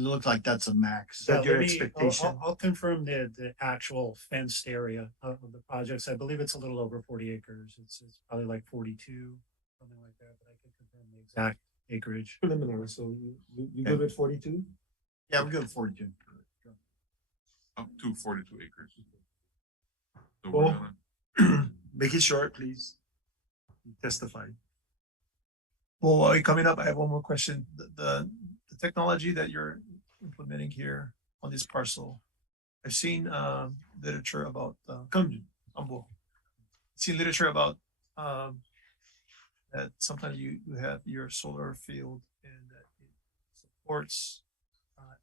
looks like that's a max. Is that your expectation? I'll confirm the actual fenced area of the projects. I believe it's a little over 40 acres. It's probably like 42, something like that, but I can confirm the exact acreage. Preliminary, so you good with 42? Yeah, we're good with 42. Up to 42 acres. So Oh, make it short, please. testified. Well, while you're coming up, I have one more question. The technology that you're implementing here on this parcel, I've seen literature about seen literature about that sometimes you have your solar field and that it supports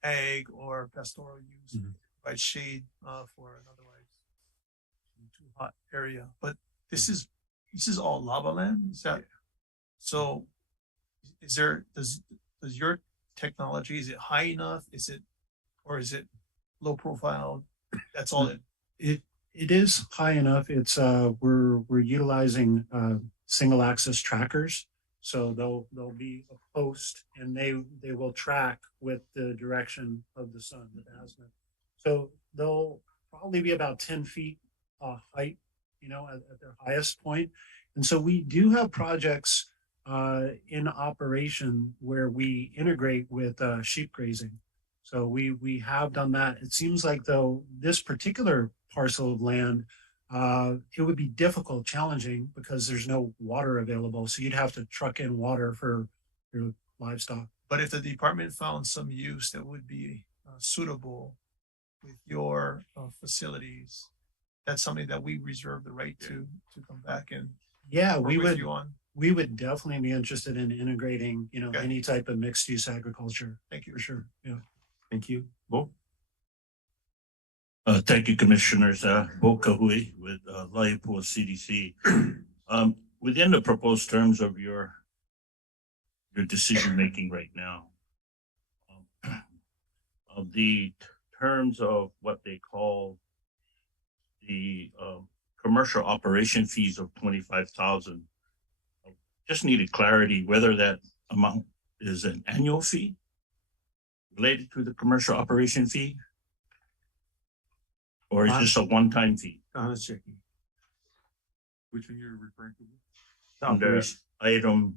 ag or pastoral use, provide shade for an otherwise too hot area. But this is all lava land. Is that so? Is there does your technology, is it high enough? Is it low profile? That's all It is high enough. It's we're utilizing single axis trackers. So they'll be a post and they will track with the direction of the sun, with azimuth. So they'll probably be about 10 feet height, at their highest point. And so we do have projects in operation where we integrate with sheep grazing. So we have done that. It seems like though this particular parcel of land, it would be difficult, challenging because there's no water available. So you'd have to truck in water for your livestock. But if the department found some use that would be suitable with your facilities, that's something that we reserve the right to come back and work with you on. We would definitely be interested in integrating, any type of mixed use agriculture. Thank you. For sure. Yeah. Thank you. Bo? Thank you, Commissioners. Bo Kahui with Laipua CDC. Within the proposed terms of your decision making right now, of the terms of what they call the commercial operation fees of 25,000, just needed clarity whether that amount is an annual fee related to the commercial operation fee, or is this a one-time fee? Let's checking. Which one you're referring to? Under item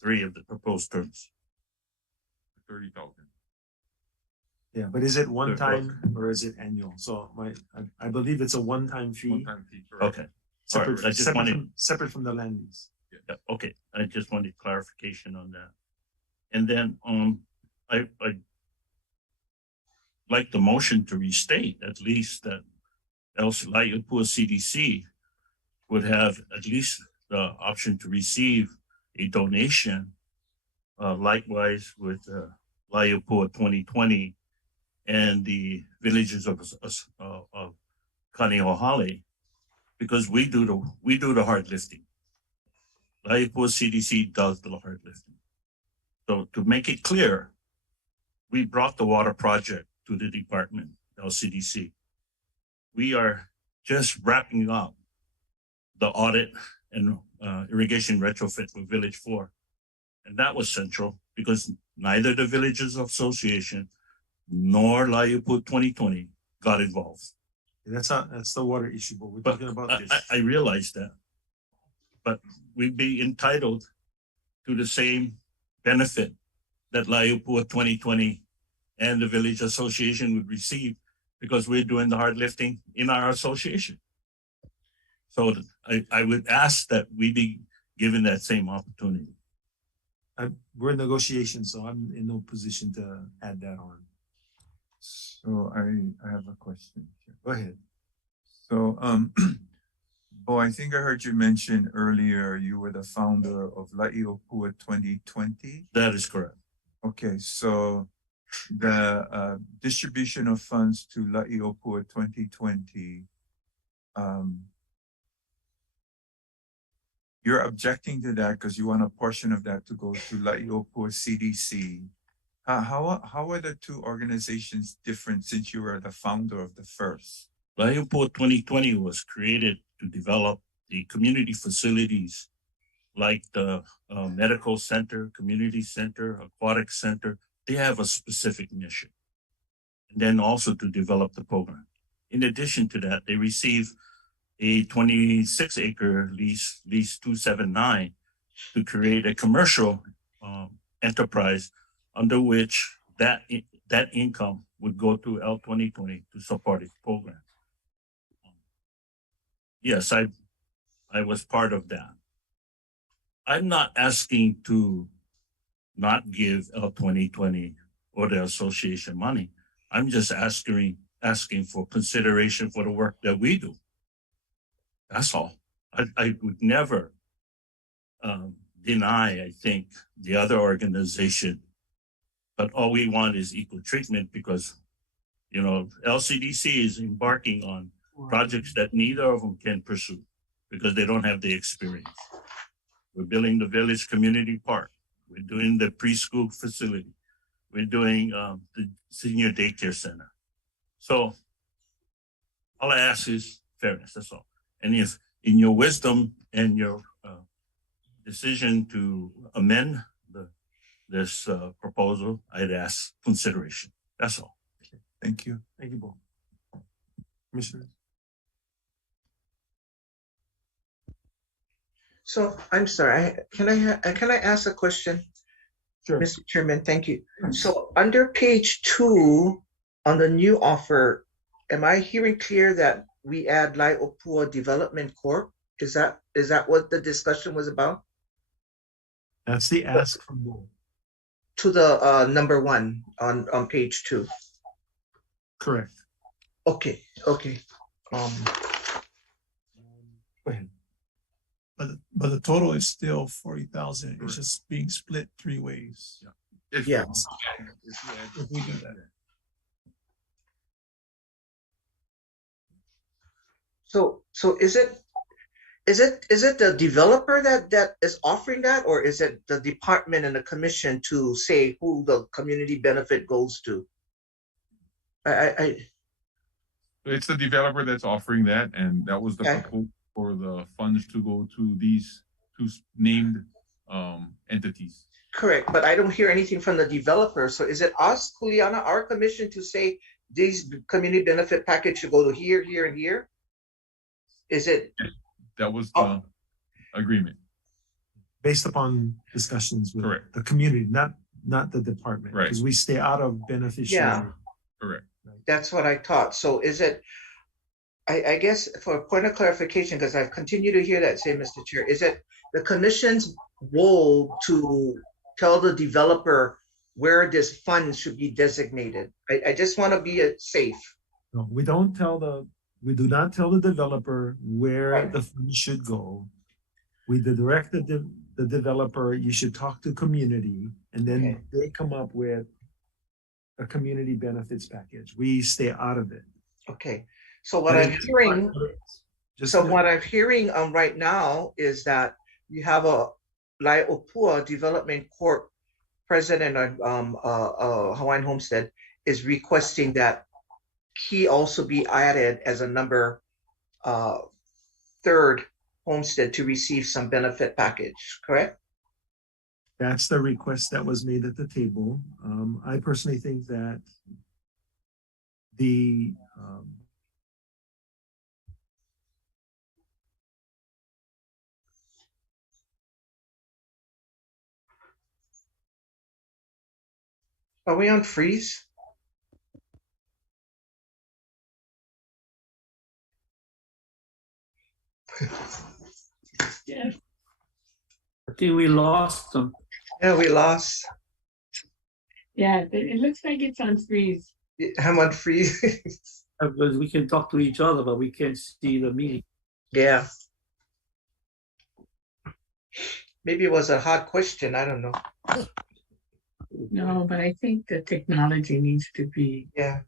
3 of the proposed terms. 30,000. Yeah, but is it one time or is it annual? So I believe it's a one-time fee. One-time fee, correct. Okay. Separate, All right. I just wanted separate from the land use. Yeah, okay. I just wanted clarification on that. And then I like the motion to restate at least that else Laipua CDC would have at least the option to receive a donation. Likewise with Laipua 2020 and the villages of Kaneohale, because we do the hard lifting. Laipua CDC does the hard lifting. So to make it clear, we brought the water project to the department, LCDC. We are just wrapping up the audit and irrigation retrofit with Village 4. And that was central because neither the Villages Association nor Laipua 2020 got involved. That's the water issue, but we're talking about this. I realize that, but we'd be entitled to the same benefit that Laipua 2020 and the Village Association would receive because we're doing the hard lifting in our association. So I would ask that we be given that same opportunity. We're in negotiations, so I'm in no position to add that on. So I have a question here. Go ahead. So, Bo, I think I heard you mention earlier you were the founder of Laipua 2020. That is correct. Okay, so the distribution of funds to Laipua 2020, you're objecting to that because you want a portion of that to go to Laipua CDC. How are the two organizations different since you were the founder of the first? Laipua 2020 was created to develop the community facilities like the medical center, community center, aquatic center. They have a specific mission. And then also to develop the program. In addition to that, they receive a 26-acre lease 279, to create a commercial enterprise under which that income would go to L 2020 to support its program. Yes, I was part of that. I'm not asking to not give L 2020 or the association money. I'm just asking for consideration for the work that we do. That's all. I would never deny, I think, the other organization, but all we want is equal treatment because, you know, LCDC is embarking on projects that neither of them can pursue because they don't have the experience. We're building the Village Community Park. We're doing the preschool facility. We're doing the senior daycare center. So all I ask is fairness, that's all. And if in your wisdom and your decision to amend this proposal, I'd ask consideration. That's all. Thank you. Thank you, Bo. Commissioner. So I'm sorry, can I ask a question? Sure. Mr. Chairman, thank you. So under page 2 on the new offer, am I hearing clear that we add Lae'opua Development Corp? Is that what the discussion was about? That's the ask from Bo. To the number 1 on page 2. Correct. Okay. Go ahead. But the total is still 40,000. It's just being split 3 ways. Yeah. If we do that. So is it the developer that is offering that, or is it the department and the commission to say who the community benefit goes to? It's the developer that's offering that, and that was the proposal for the funds to go to these two named entities. Correct, but I don't hear anything from the developer. So is it us, Juliana, our commission, to say these community benefit package should go to here, here, and here? Is it? That was the agreement. Based upon discussions with the community, not the department. Right. Because we stay out of beneficiary. Yeah. Correct. That's what I thought. So is it, I guess for a point of clarification, because I've continued to hear that say, Mr. Chair, is it the commission's role to tell the developer where this fund should be designated? I just want to be safe. No, we do not tell the developer where the funds should go. We direct the developer, you should talk to community, and then they come up with a community benefits package. We stay out of it. Okay. So what I'm hearing, right now is that you have a Lae'opua Development Corp president of Hawaiian Homestead is requesting that he also be added as a number 3rd homestead to receive some benefit package, correct? That's the request that was made at the table. I personally think that the are we on freeze? Yeah. I think we lost them. Yeah, we lost. Yeah, it looks like it's on freeze. I'm on freeze. Because we can talk to each other, but we can't see the meeting. Yeah. Maybe it was a hard question. I don't know. No, but I think the technology needs to be Not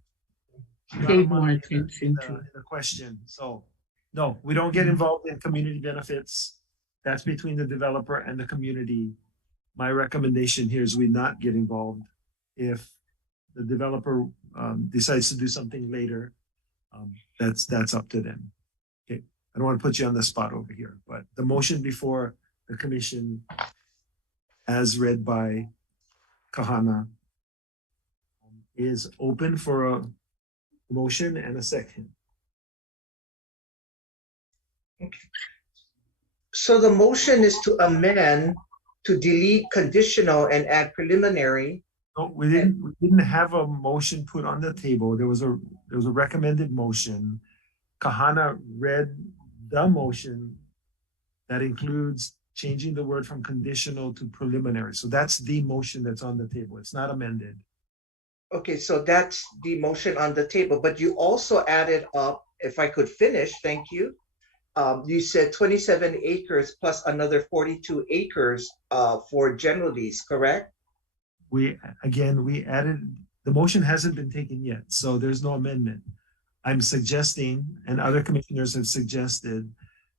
paid among more attention to. the question. So no, we don't get involved in community benefits. That's between the developer and the community. My recommendation here is we not get involved. If the developer decides to do something later, that's up to them. Okay, I don't want to put you on the spot over here, but the motion before the commission, as read by Kahana, is open for a motion and a second. So the motion is to amend to delete conditional and add preliminary. No, we didn't have a motion put on the table. There was a recommended motion. Kahana read the motion that includes changing the word from conditional to preliminary. So that's the motion that's on the table. It's not amended. Okay, so that's the motion on the table, but you also added up, if I could finish, thank you. You said 27 acres plus another 42 acres for general lease, correct? We added, the motion hasn't been taken yet, so there's no amendment. I'm suggesting, and other commissioners have suggested,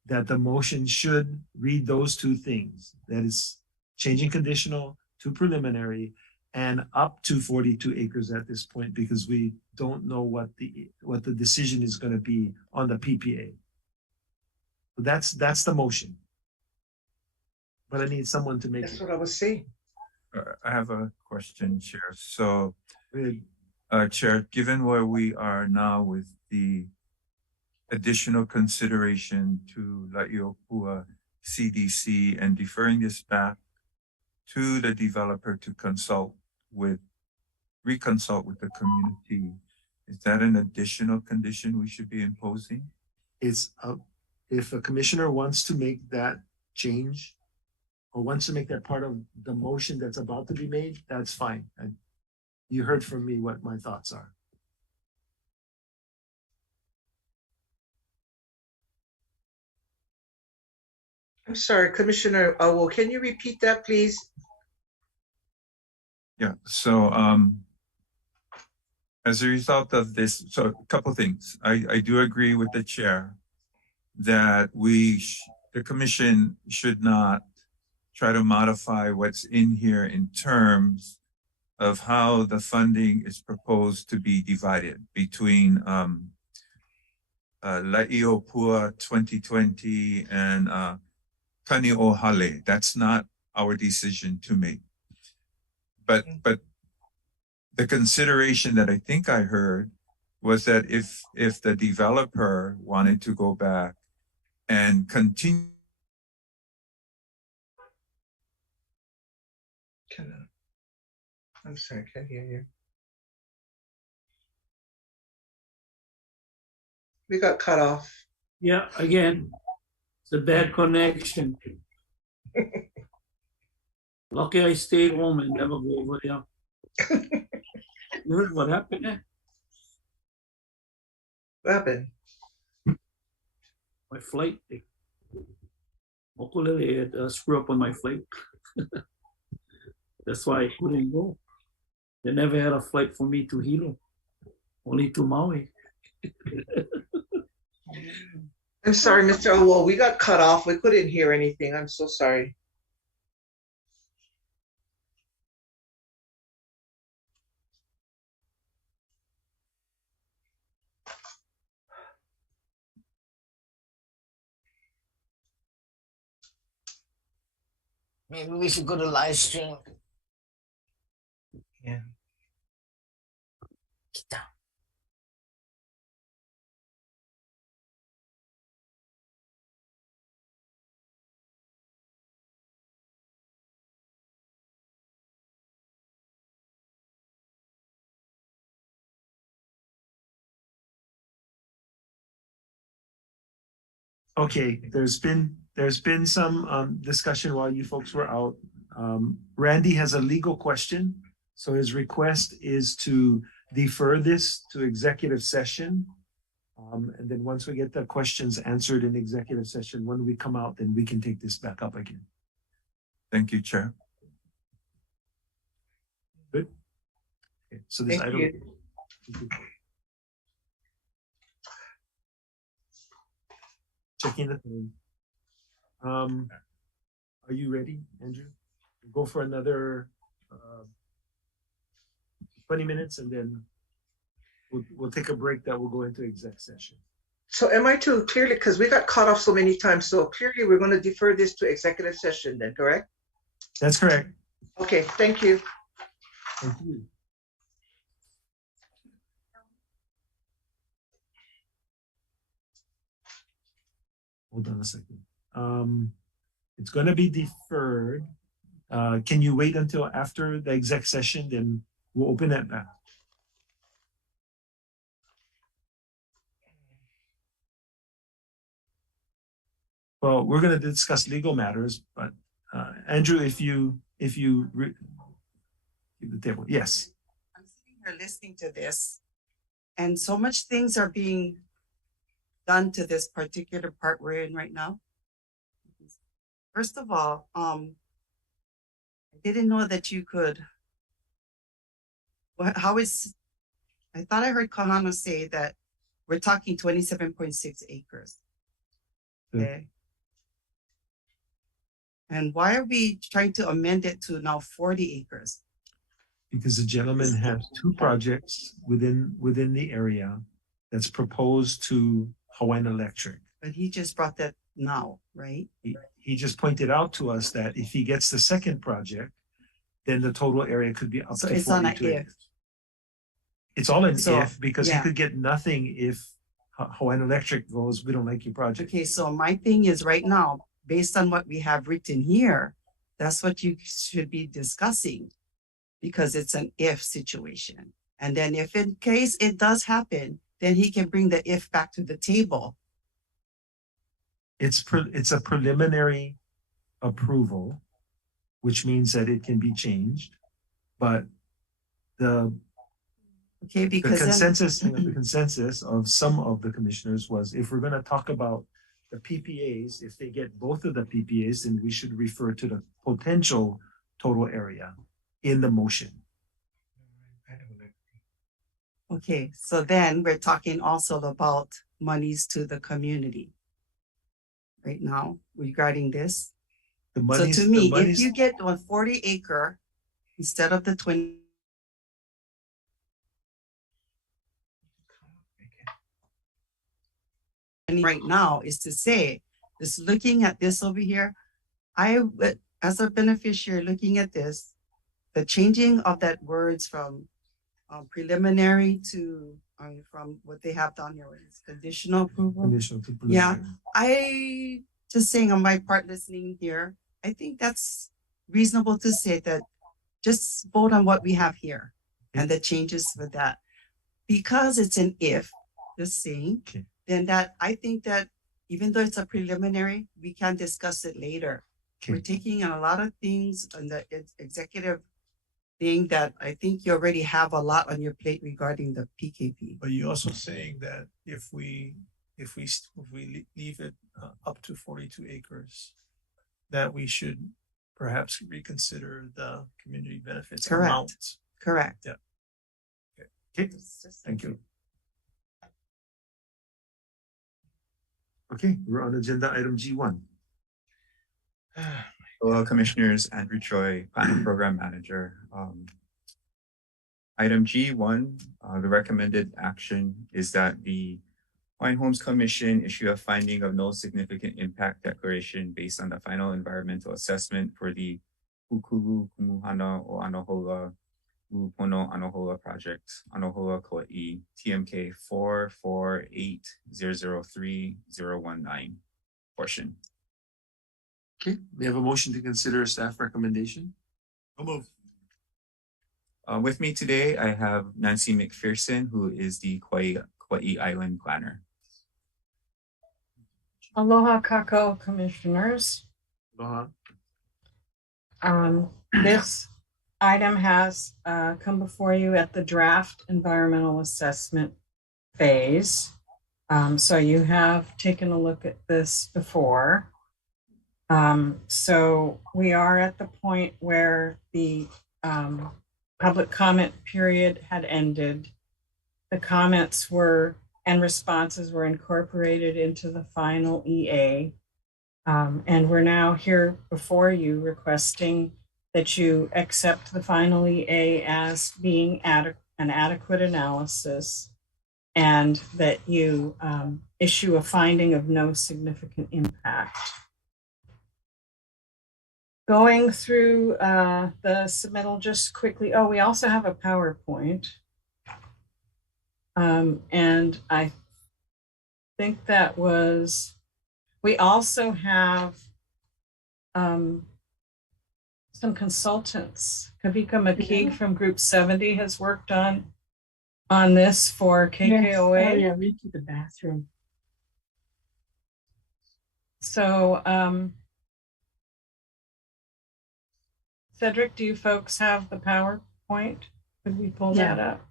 that the motion should read those two things. That is changing conditional to preliminary and up to 42 acres at this point, because we don't know what the decision is going to be on the PPA. That's the motion. But I need someone to make That's it. what I was saying. I have a question, Chair. So, Chair, given where we are now with the additional consideration to La'iopua CDC and deferring this back to the developer to reconsult with the community, is that an additional condition we should be imposing? It's if a commissioner wants to make that change or wants to make that part of the motion that's about to be made, that's fine. You heard from me what my thoughts are. I'm sorry, Commissioner Awo, can you repeat that, please? Yeah, so as a result of this, so a couple things. I do agree with the chair that the commission should not try to modify what's in here in terms of how the funding is proposed to be divided between La'iopua 2020 and Kani'ohale. That's not our decision to make. But the consideration that I think I heard was that if the developer wanted to go back and continue. I'm sorry, I can't hear you. We got cut off. Yeah, again, it's a bad connection. Lucky I stayed home and never go over there. You heard what happened there? What happened? My flight. Hopefully it screw up on my flight. That's why I couldn't go. They never had a flight for me to Hilo, only to Maui. I'm sorry, Mr. Awo, we got cut off. We couldn't hear anything. I'm so sorry. Maybe we should go to live stream. Yeah. Get down. Okay, there's been some discussion while you folks were out. Randy has a legal question, so his request is to defer this to executive session. And then once we get the questions answered in executive session, when we come out, then we can take this back up again. Thank you, Chair. Good. Okay, so this Thank item. you. Checking the phone. Are you ready, Andrew? We'll go for another 20 minutes and then we'll take a break that will go into exec session. So am I to clearly, because we got cut off so many times, so clearly we're going to defer this to executive session then, correct? That's correct. Okay, thank you. Thank you. Hold on a second. It's going to be deferred. Can you wait until after the exec session? Then we'll open that back. Well, we're gonna discuss legal matters, but Andrew, if you give the table, yes. I'm sitting here listening to this, and so much things are being done to this particular part we're in right now. First of all, I didn't know that you could. How is? I thought I heard Kahana say that we're talking 27.6 acres. Okay. And why are we trying to amend it to now 40 acres? Because the gentleman has two projects within the area that's proposed to Hawaiian Electric. But he just brought that now, right? He just pointed out to us that if he gets the second project, then the total area could be up So to it's on 42 an acres. if. It's all an So, if, because he yeah. could get nothing if Hawaiian Electric goes, we don't like your project. Okay, so my thing is right now, based on what we have written here, that's what you should be discussing, because it's an if situation. And then if in case it does happen, then he can bring the if back to the table. It's a preliminary approval, which means that it can be changed, but the consensus of some of the commissioners was, if we're gonna talk about the PPAs, if they get both of the PPAs, then we should refer to the potential total area in the motion. Okay, so then we're talking also about monies to the community right now regarding this. So to me, if you get on 40 acre instead of the 20, right now is to say, just looking at this over here, I would, as a beneficiary looking at this, the changing of that words from preliminary to from what they have down here is conditional approval. Conditional to Yeah, preliminary. I just saying on my part listening here, I think that's reasonable to say that just vote on what we have here and the changes for that. Because it's an if, just saying, then that I think that even though it's a preliminary, we can discuss it later. We're taking on a lot of things on the executive thing that I think you already have a lot on your plate regarding the PKP. But you're also saying that if we leave it up to 42 acres, that we should perhaps reconsider the community benefits Correct. amount. Correct. Yeah. Okay, thank you. Okay, we're on agenda item G1. Hello, Commissioners. Andrew Choi, Planning Program Manager. Item G1, the recommended action is that the Hawaiian Homes Commission issue a finding of no significant impact declaration based on the final environmental assessment for the Kukulu Kumuhana o Anohola Upono Anohola project, Anohola Kauai, TMK 448003019 portion. Okay, we have a motion to consider staff recommendation. Move. With me today, I have Nancy McPherson, who is the Kauai Island Planner. Aloha Kako Commissioners. Aloha. This item has come before you at the draft environmental assessment phase. So you have taken a look at this before. So we are at the point where the public comment period had ended. The comments and responses were incorporated into the final EA. And we're now here before you requesting that you accept the final EA as being an adequate analysis, and that you issue a finding of no significant impact. Going through the submittal just quickly. Oh, we also have a PowerPoint. And I think that was, we also have some consultants. Kavika McKeague from Group 70 has worked on this for KKOA. Yes. Oh, yeah, read to the bathroom. So, Cedric, do you folks have the PowerPoint? Could we pull that up?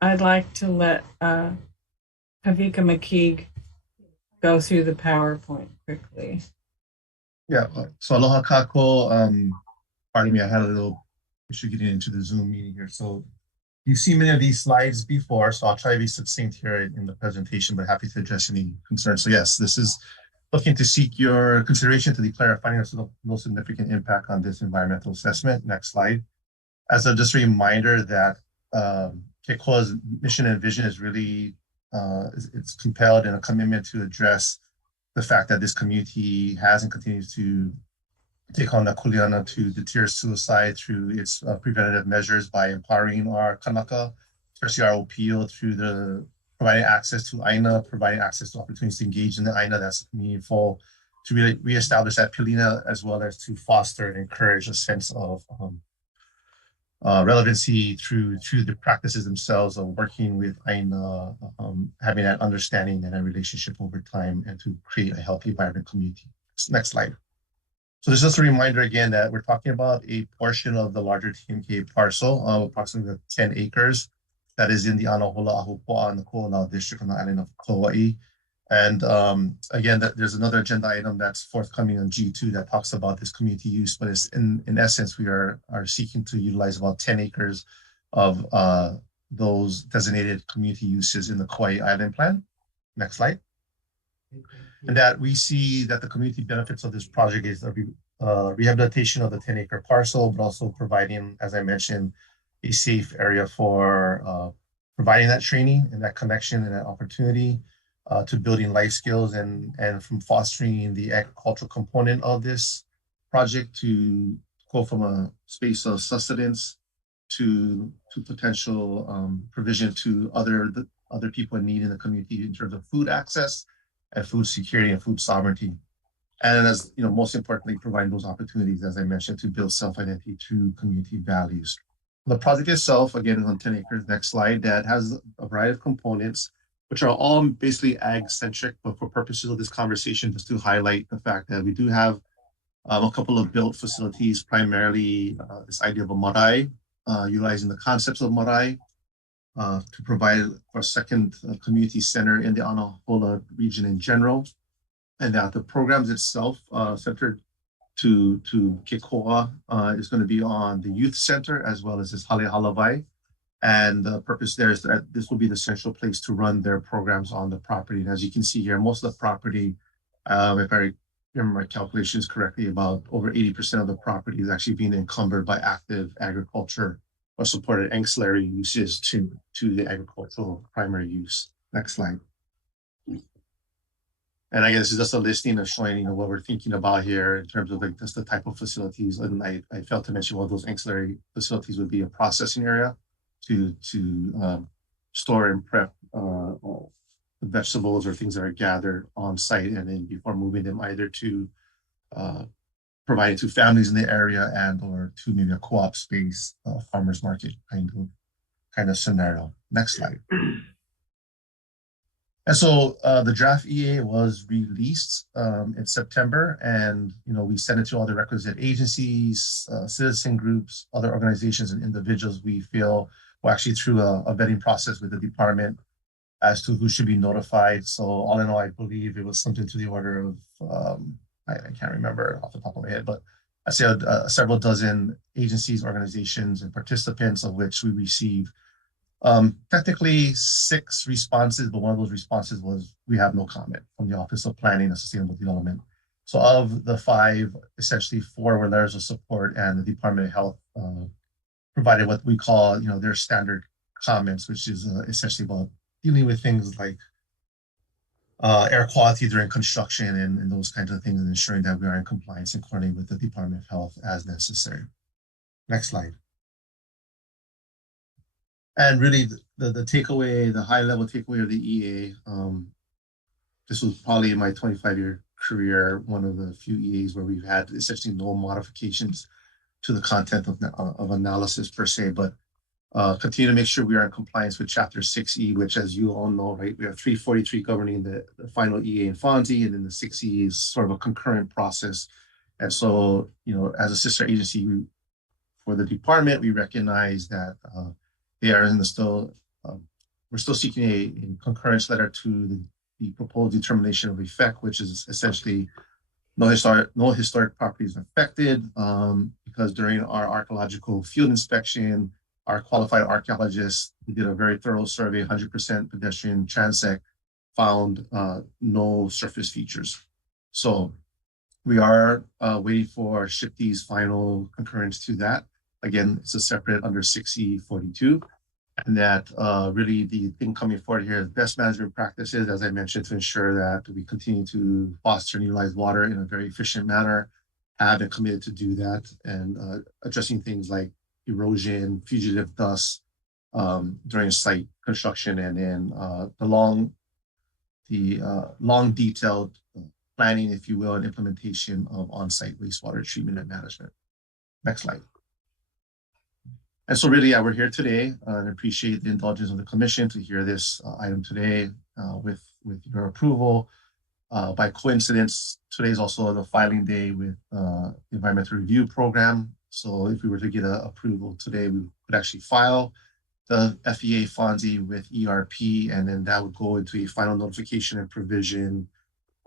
I'd like to let Kavika McKeague go through the PowerPoint quickly. Yeah, so aloha kako. Pardon me, I had a little issue getting into the Zoom meeting here. So you've seen many of these slides before, so I'll try to be succinct here in the presentation, but happy to address any concerns. So yes, this is looking to seek your consideration to declare a finding of no significant impact on this environmental assessment. Next slide. As a just a reminder that Keikoa's mission and vision is really it's compelled in a commitment to address the fact that this community has and continues to take on the kuleana to deter suicide through its preventative measures by empowering our kanaka, especially our OPO, through the providing access to AINA, providing access to opportunities to engage in the AINA that's meaningful, to really reestablish that pilina, as well as to foster and encourage a sense of relevancy through the practices themselves of working with AINA, having that understanding and a relationship over time, and to create a healthy, vibrant community. Next slide. So this is just a reminder again that we're talking about a portion of the larger TMK parcel of approximately 10 acres that is in the Anahola Ahupua'a and the Ko'olau district on the island of Kauai. And again, there's another agenda item that's forthcoming on G2 that talks about this community use, but it's in essence, we are seeking to utilize about 10 acres of those designated community uses in the Kauai Island Plan. Next slide. And that we see that the community benefits of this project is the rehabilitation of the 10-acre parcel, but also providing, as I mentioned, a safe area for providing that training and that connection and that opportunity to building life skills and from fostering the agricultural component of this project to go from a space of sustenance to potential provision to other people in need in the community in terms of food access and food security and food sovereignty. And as you know, most importantly, providing those opportunities, as I mentioned, to build self-identity through community values. The project itself, again, is on 10 acres. Next slide. That has a variety of components, which are all basically ag-centric, but for purposes of this conversation, just to highlight the fact that we do have a couple of built facilities, primarily this idea of a marae, utilizing the concepts of marae, to provide for a second community center in the Anahola region in general, and that the programs itself centered to Keikoa is going to be on the youth center as well as this Hale Halavai. And the purpose there is that this will be the central place to run their programs on the property. And as you can see here, most of the property, if I remember my calculations correctly, about over 80% of the property is actually being encumbered by active agriculture or supported ancillary uses to the agricultural primary use. Next slide. And I guess this is just a listing of showing what we're thinking about here in terms of like just the type of facilities. And I failed to mention one of those ancillary facilities would be a processing area to store and prep vegetables or things that are gathered on site, and then before moving them either to providing to families in the area and or to maybe a co-op space, farmers market kind of scenario. Next slide. And so the draft EA was released in September, and we sent it to all the requisite agencies, citizen groups, other organizations and individuals we feel were actually through a vetting process with the department as to who should be notified. So all in all, I believe it was something to the order of, I can't remember off the top of my head, but I say several dozen agencies, organizations, and participants, of which we received technically 6 responses, but one of those responses was, we have no comment, from the Office of Planning and Sustainable Development. So of the 5, essentially 4 were letters of support, and the Department of Health provided what we call, their standard comments, which is essentially about dealing with things like air quality during construction and those kinds of things, and ensuring that we are in compliance and coordinating with the Department of Health as necessary. Next slide. And really the takeaway, the high level takeaway of the EA, this was probably in my 25-year career, one of the few EAs where we've had essentially no modifications to the content of analysis per se, but continue to make sure we are in compliance with Chapter 6E, which, as you all know, right, we have 343 governing the final EA and FONSI, and then the 6E is sort of a concurrent process. And so, as a sister agency for the department, we recognize that they are we're still seeking a concurrence letter to the proposed determination of effect, which is essentially no historic properties affected, because during our archaeological field inspection, our qualified archaeologists did a very thorough survey, 100% pedestrian transect, found no surface features. So we are waiting for SHPT's final concurrence to that. Again, it's a separate under 6E42. And that really the thing coming forward here is best management practices, as I mentioned, to ensure that we continue to foster and utilize water in a very efficient manner, have been committed to do that, and addressing things like erosion, fugitive dust during site construction, and then the long detailed planning, if you will, and implementation of on-site wastewater treatment and management. Next slide. And so really, we're here today and appreciate the indulgence of the commission to hear this item today with your approval. By coincidence, today is also the filing day with the environmental review program. So if we were to get an approval today, we could actually file the FEA FONSI with ERP, and then that would go into a final notification and provision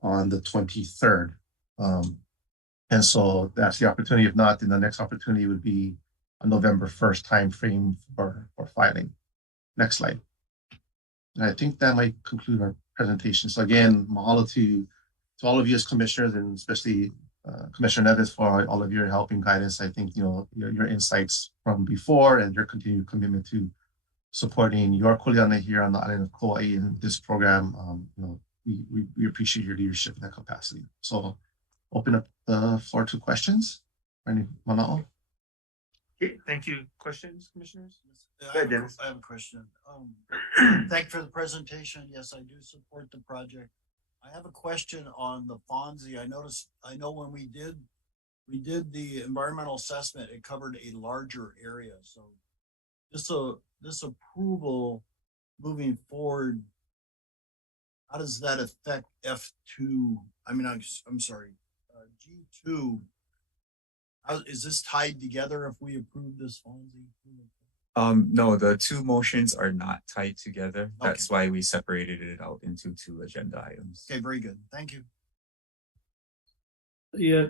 on the 23rd. And so that's the opportunity. If not, then the next opportunity would be a November 1st timeframe for filing. Next slide. And I think that might conclude our presentation. So again, mahalo to all of you as commissioners, and especially Commissioner Neves for all of your help and guidance. I think your insights from before and your continued commitment to supporting your kuleana here on the island of Kauai in this program. We appreciate your leadership in that capacity. So open up the floor to questions. Any mana'o? Okay, thank you. Questions, commissioners? I have a question. Thank you for the presentation. Yes, I do support the project. I have a question on the FONSI. I know when we did the environmental assessment, it covered a larger area. So this approval moving forward, how does that affect F2? I mean, I'm sorry, G2. Is this tied together if we approve this FONSI? No, the two motions are not tied together. That's why we separated it out into two agenda items. Okay, very good. Thank you. Yeah,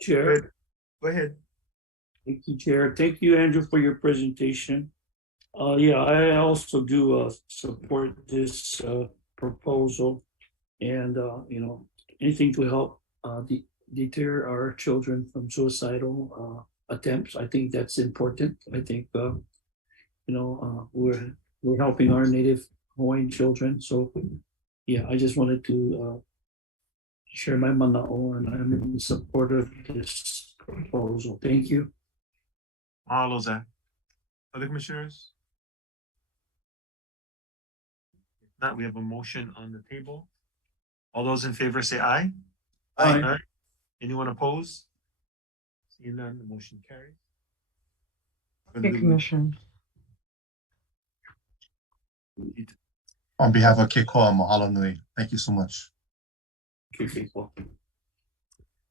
Chair. Go ahead. Thank you, Chair. Thank you, Andrew, for your presentation. Yeah, I also do support this proposal, and anything to help deter our children from suicidal attempts. I think that's important. I think we're helping our native Hawaiian children. So yeah, I just wanted to share my mana'o, and I'm in support of this proposal. Thank you. Mahalo, Zach. Other commissioners? If not, we have a motion on the table. All those in favor say aye. Aye. Aye. Anyone opposed? Seeing none, the motion carries. Okay, Commission. On behalf of Keikoa, mahalo nui. Thank you so much.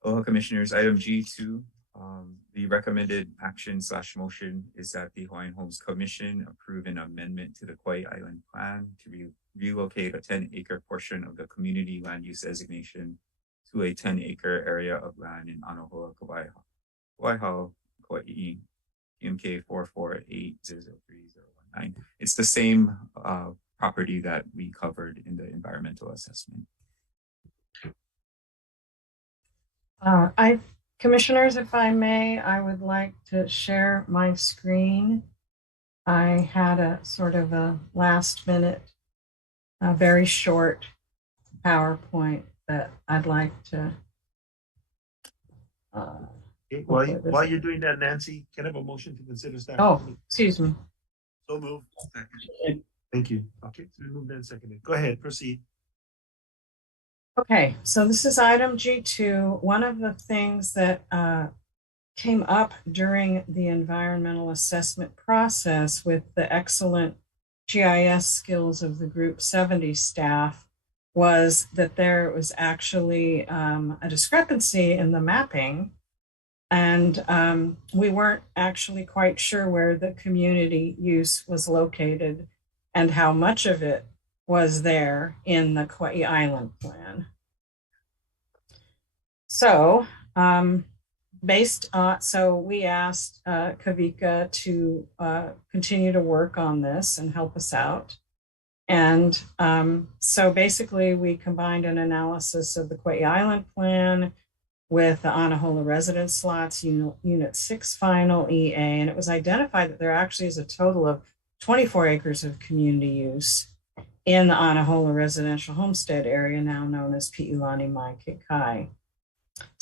Aloha, Commissioners. Item G2, the recommended action / motion is that the Hawaiian Homes Commission approve an amendment to the Kauai Island Plan to relocate a 10-acre portion of the community land use designation to a 10-acre area of land in Anohoa, Kauai, Kauai, PMK 448003019. It's the same property that we covered in the environmental assessment. Commissioners, if I may, I would like to share my screen. I had a sort of a last minute, very short PowerPoint that I'd like to. While you're doing that, Nancy, can I have a motion to consider staff? Oh, excuse me. So moved. Thank you. Okay, so we moved and seconded. Go ahead, proceed. Okay, so this is item G2. One of the things that came up during the environmental assessment process with the excellent GIS skills of the Group 70 staff was that there was actually a discrepancy in the mapping, and we weren't actually quite sure where the community use was located and how much of it was there in the Kauai Island plan. So so we asked Kavika to continue to work on this and help us out. And so basically we combined an analysis of the Kauai Island plan with the Anahola residence slots, Unit 6 final EA, and it was identified that there actually is a total of 24 acres of community use in the Anahola residential homestead area, now known as Pi'ilani Mai Kekai.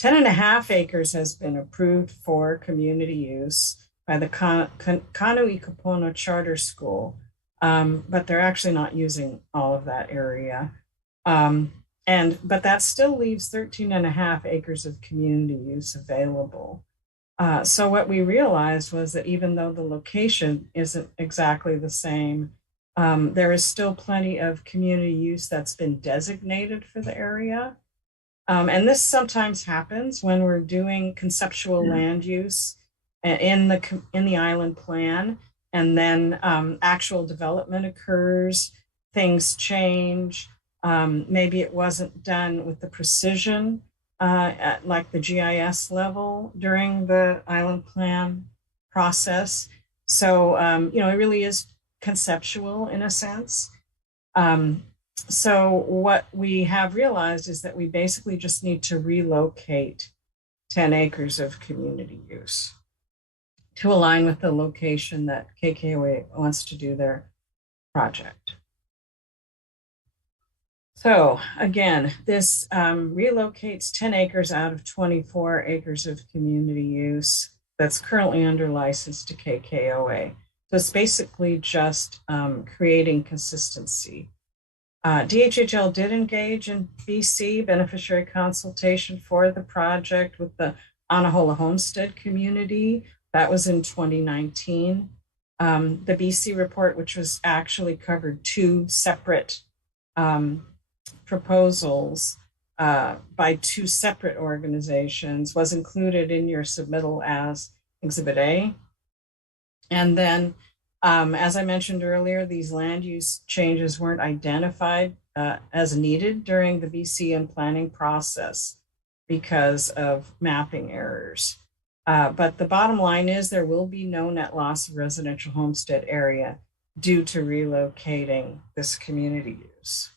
10.5 acres has been approved for community use by the Kanui Kapono Charter School, but they're actually not using all of that area. But that still leaves 13.5 acres of community use available. So what we realized was that even though the location isn't exactly the same, there is still plenty of community use that's been designated for the area. And this sometimes happens when we're doing conceptual land use in the island plan, and then actual development occurs, things change. Maybe it wasn't done with the precision at like the GIS level during the island plan process. So, it really is conceptual in a sense. So what we have realized is that we basically just need to relocate 10 acres of community use to align with the location that KKOA wants to do their project. So again, this relocates 10 acres out of 24 acres of community use that's currently under license to KKOA. So it's basically just creating consistency. DHHL did engage in BC beneficiary consultation for the project with the Anahola Homestead community. That was in 2019. The BC report, which was actually covered 2 separate proposals by 2 separate organizations, was included in your submittal as Exhibit A. And then, as I mentioned earlier, these land use changes weren't identified as needed during the VC and planning process because of mapping errors. But the bottom line is there will be no net loss of residential homestead area due to relocating this community use.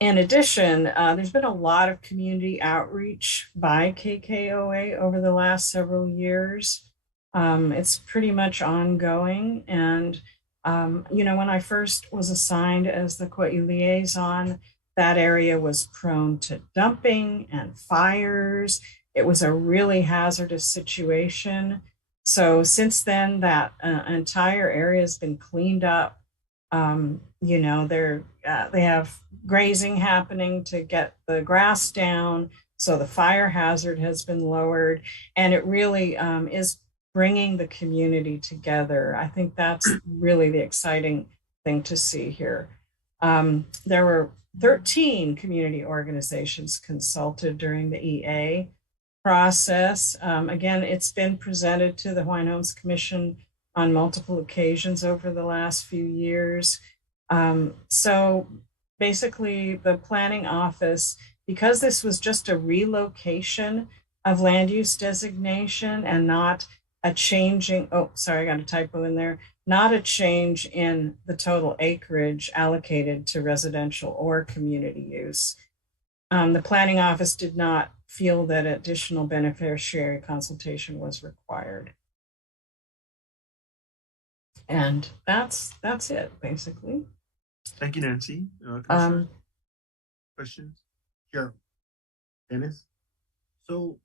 In addition, there's been a lot of community outreach by KKOA over the last several years. It's pretty much ongoing. And, when I first was assigned as the Kauai liaison, that area was prone to dumping and fires. It was a really hazardous situation. So since then, that entire area has been cleaned up. They have grazing happening to get the grass down. So the fire hazard has been lowered, and it really is bringing the community together. I think that's really the exciting thing to see here. There were 13 community organizations consulted during the EA process. Again, it's been presented to the Hawaiian Homes Commission on multiple occasions over the last few years. So basically the planning office, because this was just a relocation of land use designation and not a changing, oh, sorry, I got a typo in there, not a change in the total acreage allocated to residential or community use. The planning office did not feel that additional beneficiary consultation was required. And that's it, basically. Thank you, Nancy. Questions? Sure. Dennis? So,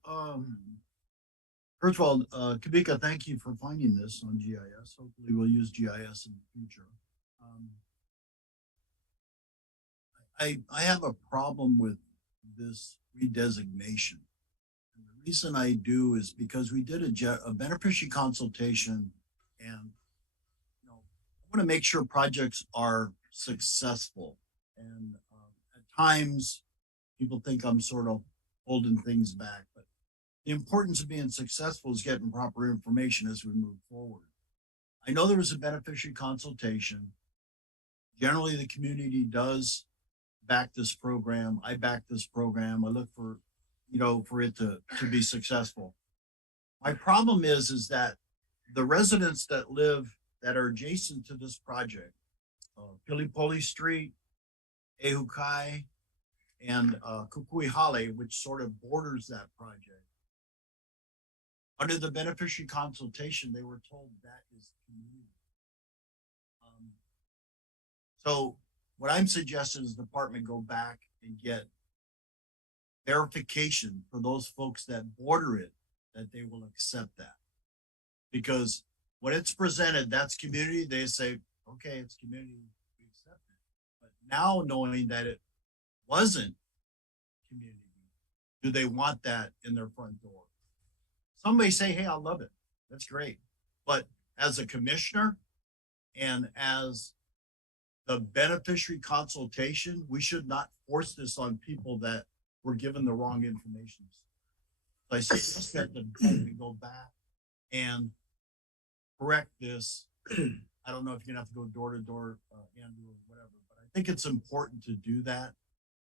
first of all, Kabika, thank you for finding this on GIS. Hopefully we'll use GIS in the future. I have a problem with this redesignation. And the reason I do is because we did a beneficiary consultation, and I want to make sure projects are successful. And at times, people think I'm sort of holding things back, but the importance of being successful is getting proper information as we move forward. I know there was a beneficiary consultation. Generally, the community does back this program. I back this program. I look for, for it to be successful. My problem is that the residents that are adjacent to this project, Pilipoli Street, Ehukai, and Kukuihale, which sort of borders that project. Under the beneficiary consultation, they were told that is community. So what I'm suggesting is the department go back and get verification for those folks that border it, that they will accept that. Because when it's presented, that's community, they say, okay, it's community, we accept it. But now knowing that it wasn't community, do they want that in their front door? Some may say, hey, I love it. That's great. But as a commissioner and as the beneficiary consultation, we should not force this on people that were given the wrong information. So I suggest that the department go back and correct this. I don't know if you're gonna have to go door to door, Andrew, or whatever, but I think it's important to do that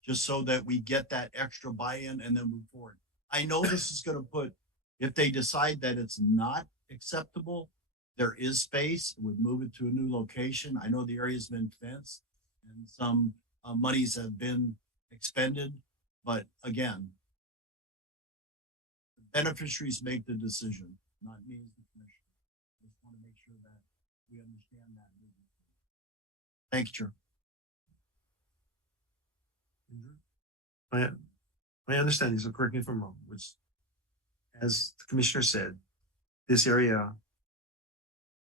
just so that we get that extra buy-in and then move forward. I know this is gonna put, if they decide that it's not acceptable, there is space, would move it to a new location. I know the area's been fenced and some monies have been expended, but again, the beneficiaries make the decision, not me as the commissioner. I just want to make sure that we understand that. Thank you, Chair. My understanding, so correct me if I'm wrong, which, as the commissioner said, this area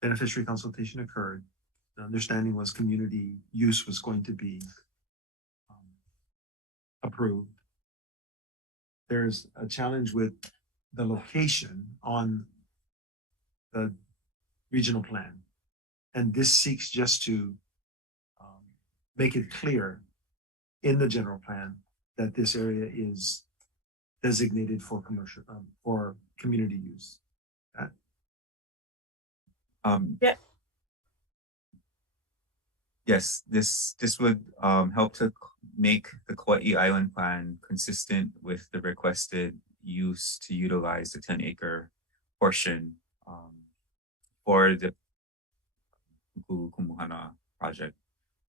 beneficiary consultation occurred. The understanding was community use was going to be approved. There's a challenge with the location on the regional plan. And this seeks just to make it clear in the general plan that this area is designated for commercial, for community use. Yeah. Yes, this would help to make the Kauai Island plan consistent with the requested use to utilize the 10-acre portion for the Kumuhana project,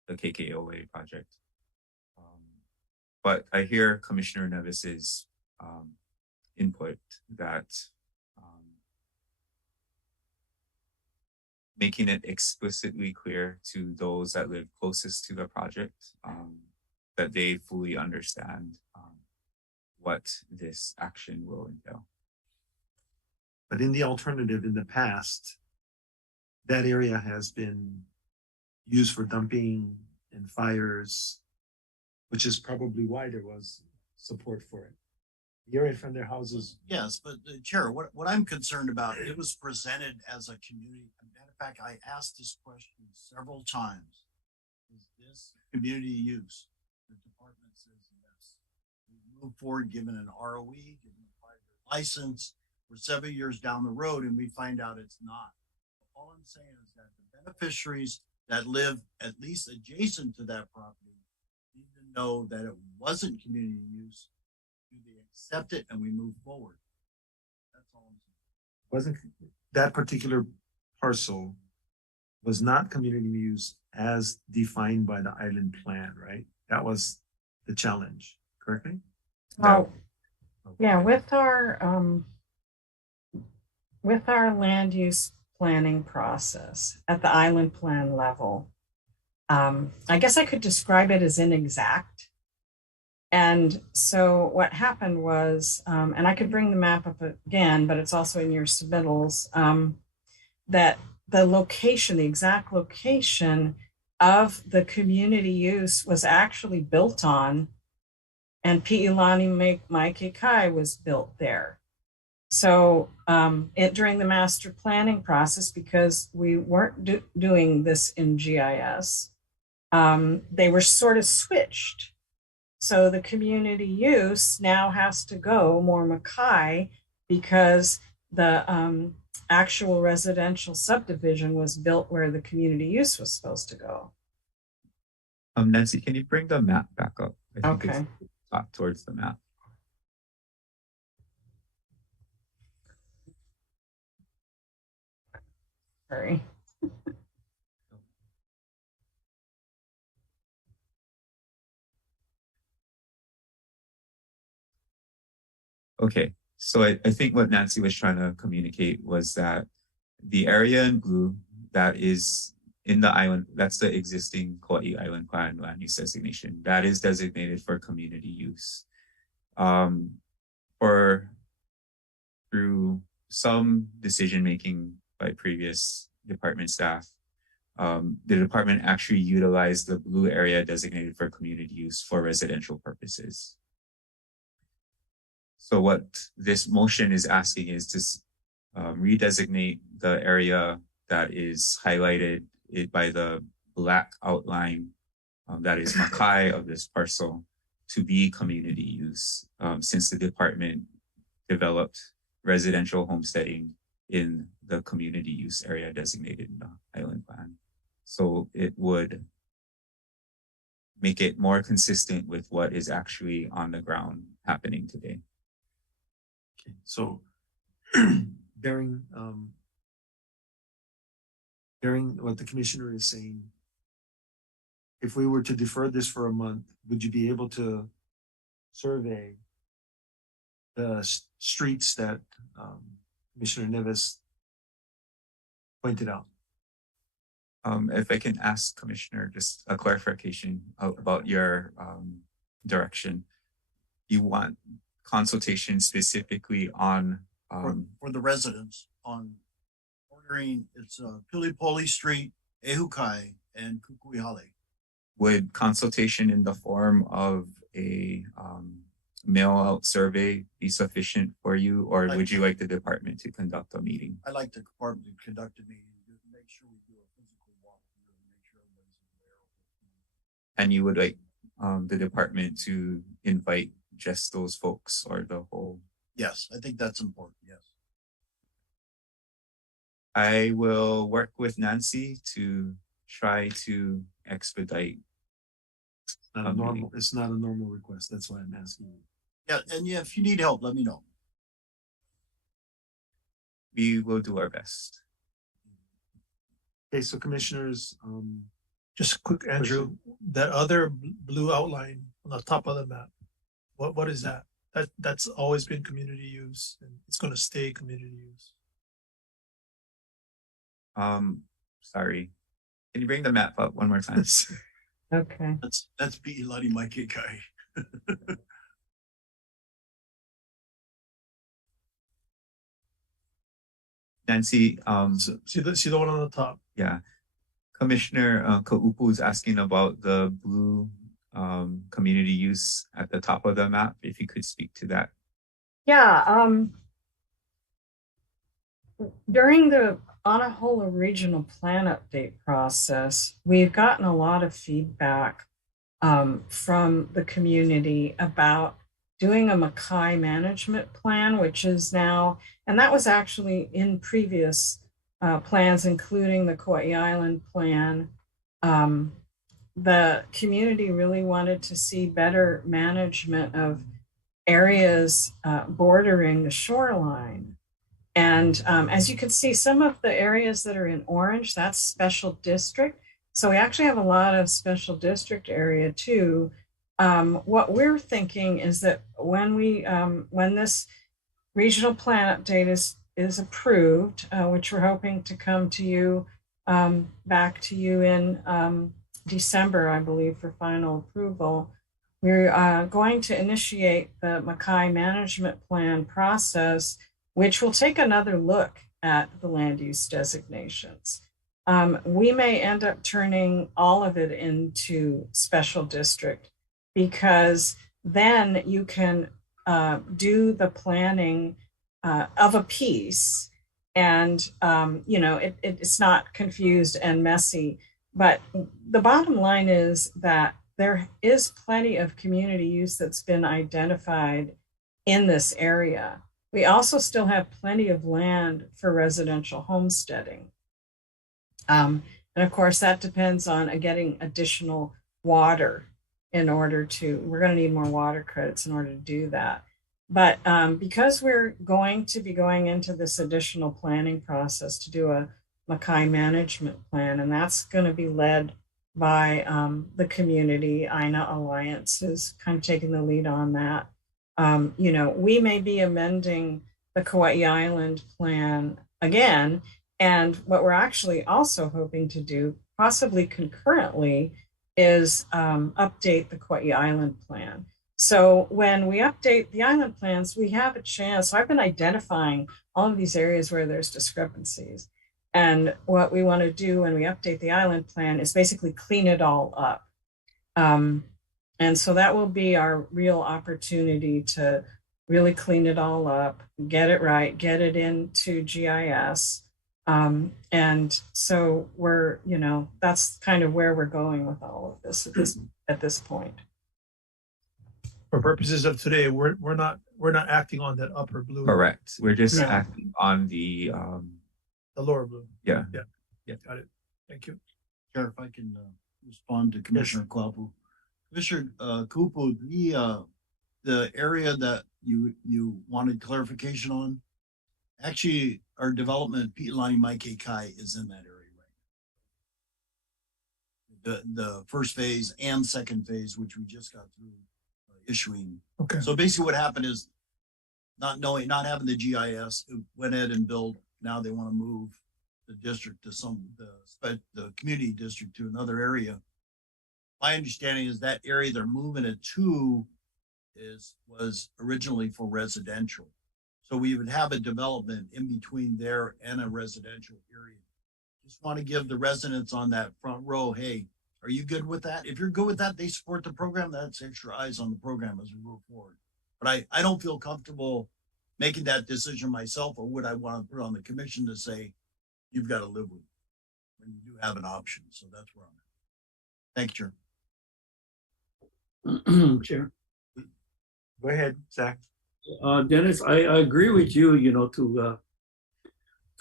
the KKOA project. But I hear Commissioner Nevis's input that making it explicitly clear to those that live closest to the project that they fully understand what this action will entail. But in the alternative, in the past, that area has been used for dumping and fires, which is probably why there was support for it. The area in front of their houses. Yes, but Chair, what I'm concerned about, it was presented as a community. Matter of fact, I asked this question several times. Is this community use? The department says yes. We move forward, given an ROE, given a 5-year license. We're 7 years down the road and we find out it's not. All I'm saying is that the beneficiaries that live at least adjacent to that property need to know that it wasn't community use. Do they accept it and we move forward? That's all I'm saying. Wasn't that particular parcel was not community use as defined by the island plan, right? That was the challenge, correctly? Well, yeah, with our land use planning process at the island plan level, I guess I could describe it as inexact. And so what happened was, and I could bring the map up again, but it's also in your submittals, that the location, the exact location of the community use was actually built on, and Pi'ilani Maikai was built there. So during the master planning process, because we weren't doing this in GIS, they were sort of switched. So the community use now has to go more Mackay because the actual residential subdivision was built where the community use was supposed to go. Nancy, can you bring the map back up? I think Okay. it's up towards the map. Sorry. Okay, so I think what Nancy was trying to communicate was that the area in blue that is in the island, that's the existing Kauai Island Plan land use designation. That is designated for community use. Through some decision-making by previous department staff, the department actually utilized the blue area designated for community use for residential purposes. So what this motion is asking is to redesignate the area that is highlighted by the black outline that is Mackay of this parcel to be community use, since the department developed residential homesteading in the community use area designated in the island plan. So it would make it more consistent with what is actually on the ground happening today. Okay, so bearing what the commissioner is saying, if we were to defer this for a month, would you be able to survey the streets that Commissioner Neves pointed out? If I can ask Commissioner just a clarification about your direction. You want consultation specifically on for the residents on ordering, it's Pilipoli Street, Ehukai, and Kukuihale. Would consultation in the form of a mail out survey be sufficient for you, or would you like the department to conduct a meeting? I like the department to conduct a meeting, to make sure we do a physical walkthrough and make sure everybody's aware of it. And you would like the department to invite just those folks or the whole? Yes, I think that's important, yes. I will work with Nancy to try to expedite. It's not a normal request. That's why I'm asking you. Yeah, and yeah, if you need help, let me know. We will do our best. Okay, so commissioners, just quick, Andrew, that other blue outline on the top of the map, what is that? That's always been community use, and it's going to stay community use. Sorry. Can you bring the map up one more time? Okay. That's Pi'ilani Maike Kai. Nancy, see the one on the top. Yeah. Commissioner Kaupu is asking about the blue community use at the top of the map. If you could speak to that. Yeah. During the Anahola Regional Plan Update process, we've gotten a lot of feedback from the community about doing a Mackay management plan, which is now, and that was actually in previous plans, including the Kauai Island plan. The community really wanted to see better management of areas bordering the shoreline. And as you can see, some of the areas that are in orange, that's special district. So we actually have a lot of special district area too. What we're thinking is that when this regional plan update is approved, which we're hoping to come to you, back to you in December, I believe, for final approval, we're going to initiate the Mackay management plan process, which will take another look at the land use designations. We may end up turning all of it into special district, because then you can do the planning of a piece. And, it's not confused and messy. But the bottom line is that there is plenty of community use that's been identified in this area. We also still have plenty of land for residential homesteading. And of course, that depends on getting additional water we're going to need more water credits in order to do that. But because we're going to be going into this additional planning process to do a Mackay management plan, and that's going to be led by the community, INA Alliance is kind of taking the lead on that. We may be amending the Kauai Island plan again. And what we're actually also hoping to do, possibly concurrently, is update the Kauai Island plan. So when we update the island plans, we have a chance. So I've been identifying all of these areas where there's discrepancies. And what we want to do when we update the island plan is basically clean it all up. And so that will be our real opportunity to really clean it all up, get it right, get it into GIS. And so that's kind of where we're going with all of this at this point. For purposes of today, we're not acting on that upper blue. Correct. We're just acting on the lower blue. Yeah. Got it. Thank you. Chair, if I can respond to Commissioner Klapu. Commissioner Kupu, the area that you wanted clarification on, actually our development Pi'ilani Maike Kai is in that area right now. The first phase and second phase, which we just got through issuing. Okay. So basically what happened is not having the GIS, it went ahead and built. Now they want to move the district to the community district to another area. My understanding is that area they're moving it to was originally for residential. So we would have a development in between there and a residential area. Just want to give the residents on that front row, hey, are you good with that? If you're good with that, they support the program. That's extra eyes on the program as we move forward. But I don't feel comfortable making that decision myself, or would I want to put on the commission to say, you've got to live with it when you do have an option. So that's where I'm at. Thank you, Chair. Chair. Go ahead, Zach. Dennis, I agree with you,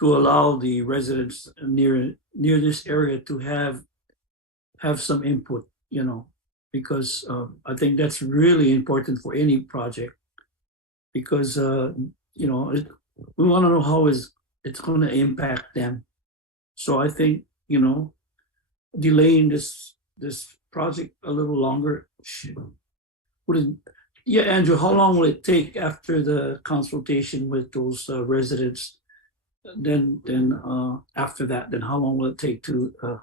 to allow the residents near this area to have some input, because I think that's really important for any project, because we want to know how it's going to impact them. So I think delaying this project a little longer wouldn't. Yeah, Andrew, how long will it take after the consultation with those residents? Then after that, then how long will it take to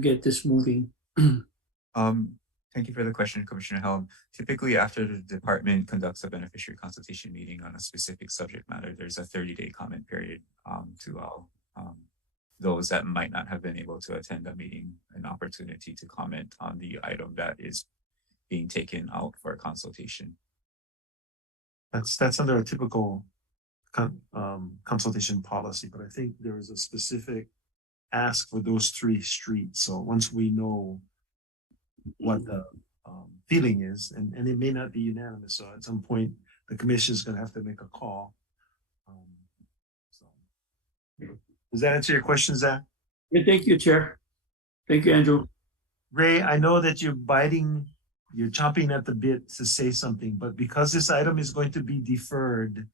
get this moving? Thank you for the question, Commissioner Helm. Typically, after the department conducts a beneficiary consultation meeting on a specific subject matter, there's a 30-day comment period to allow those that might not have been able to attend a meeting an opportunity to comment on the item that is being taken out for a consultation. That's under a typical consultation policy, but I think there is a specific ask for those 3 streets. So once we know what the feeling is, and it may not be unanimous, so at some point the commission is going to have to make a call. Does that answer your question, Zach? Yeah, thank you, Chair. Thank you, Andrew. Ray, I know that you're chomping at the bit to say something, but because this item is going to be deferred,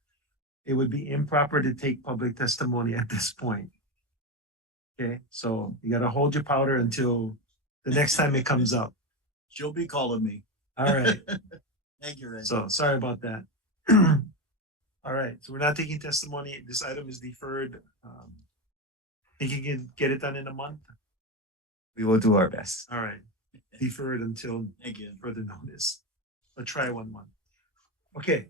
it would be improper to take public testimony at this point. Okay, so you got to hold your powder until the next time it comes up. She'll be calling me. All right. Thank you, Ray. So sorry about that. All right, so we're not taking testimony. This item is deferred. Think you can get it done in a month? We will do our best. All right. Deferred until further notice. Let's try 1 month. Okay.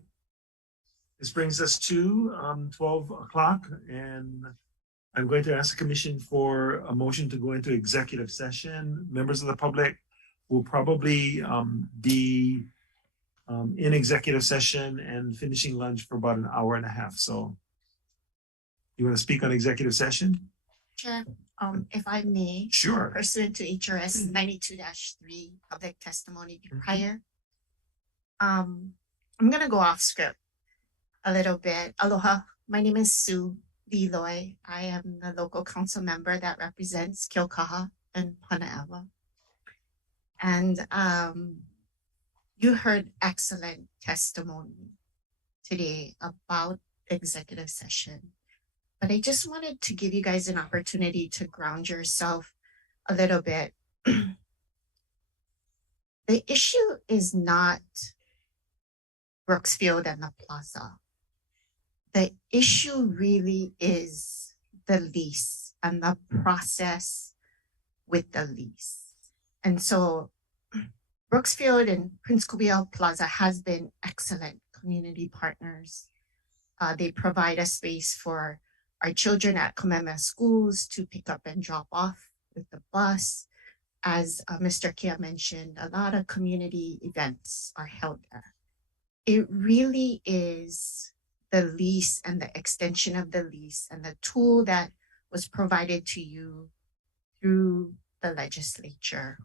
This brings us to 12 o'clock, and I'm going to ask the commission for a motion to go into executive session. Members of the public will probably be in executive session and finishing lunch for about an hour and a half. So you want to speak on executive session? Chair, if I may. Sure. Pursuant to HRS 92-3, public testimony prior. I'm gonna go off script a little bit. Aloha, my name is Sue Leloy. I am the local council member that represents Kilkaha and Panaewa. And you heard excellent testimony today about executive session. But I just wanted to give you guys an opportunity to ground yourself a little bit. The issue is not Brooksfield and the plaza. The issue really is the lease and the process with the lease. And so Brooksfield and Prince Kuhio Plaza has been excellent community partners. They provide a space for our children at Kamehameha schools to pick up and drop off with the bus. As Mr. Kia mentioned, a lot of community events are held there. It really is the lease and the extension of the lease and the tool that was provided to you through the legislature.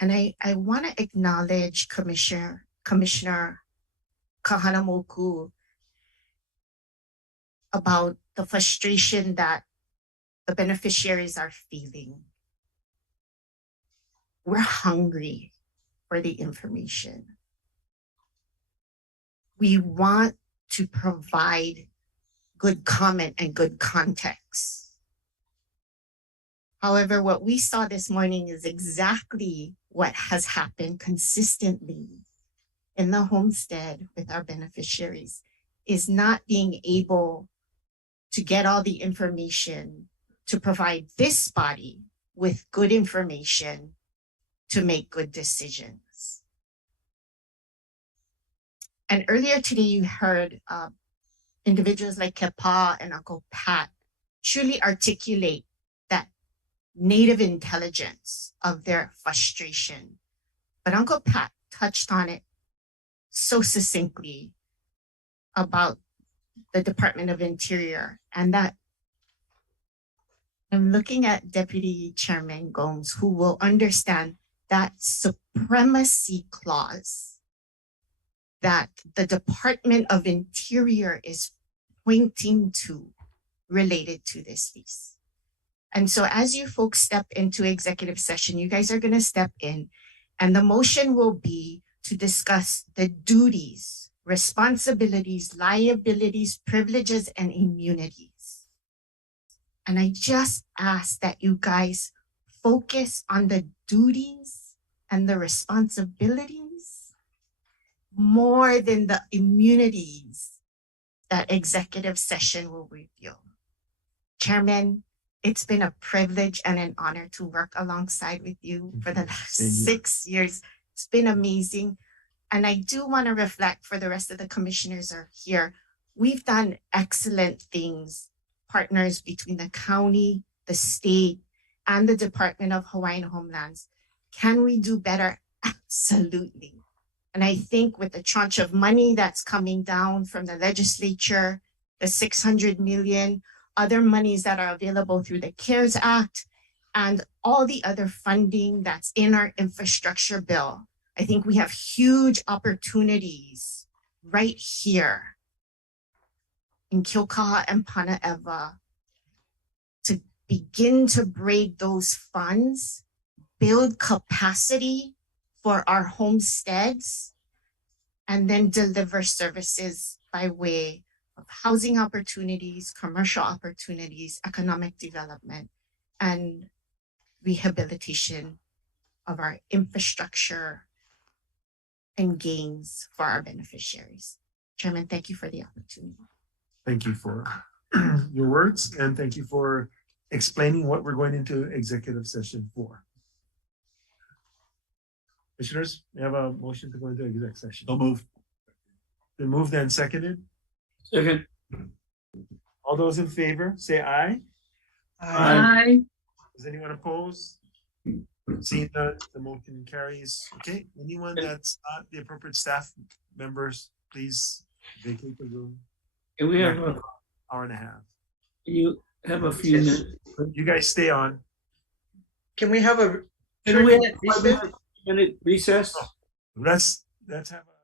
And I want to acknowledge Commissioner Kahanamoku about the frustration that the beneficiaries are feeling. We're hungry for the information. We want to provide good comment and good context. However, what we saw this morning is exactly what has happened consistently in the homestead with our beneficiaries, is not being able to get all the information to provide this body with good information to make good decisions. And earlier today, you heard individuals like Kepa and Uncle Pat truly articulate that native intelligence of their frustration. But Uncle Pat touched on it so succinctly about the Department of Interior, and that I'm looking at Deputy Chairman Gomes, who will understand that supremacy clause that the Department of Interior is pointing to related to this lease. And so as you folks step into executive session, you guys are going to step in, and the motion will be to discuss the duties, responsibilities, liabilities, privileges, and immunities. And I just ask that you guys focus on the duties and the responsibilities more than the immunities that executive session will reveal. Chairman, it's been a privilege and an honor to work alongside with you for the last 6 years. It's been amazing. And I do want to reflect, for the rest of the commissioners are here, we've done excellent things, partners between the county, the state, and the Department of Hawaiian Homelands. Can we do better? Absolutely. And I think with the tranche of money that's coming down from the legislature, the 600 million, other monies that are available through the CARES Act, and all the other funding that's in our infrastructure bill, I think we have huge opportunities right here in Kilkaha and Panaewa to begin to braid those funds, build capacity for our homesteads, and then deliver services by way of housing opportunities, commercial opportunities, economic development, and rehabilitation of our infrastructure and gains for our beneficiaries. Chairman, thank you for the opportunity. Thank you for your words, and thank you for explaining what we're going into executive session for. Commissioners, we have a motion to go into exec session. So moved. Been moved and seconded. Second. All those in favor, say aye. Aye. Does anyone oppose? Seeing none, the motion carries. Okay, anyone that's not the appropriate staff members, please vacate the room. And we have Back hour and a half. you have a few Yes. minutes. You guys stay on. Can we have a Can we have 30-minute a recess? minute recess? Let's have a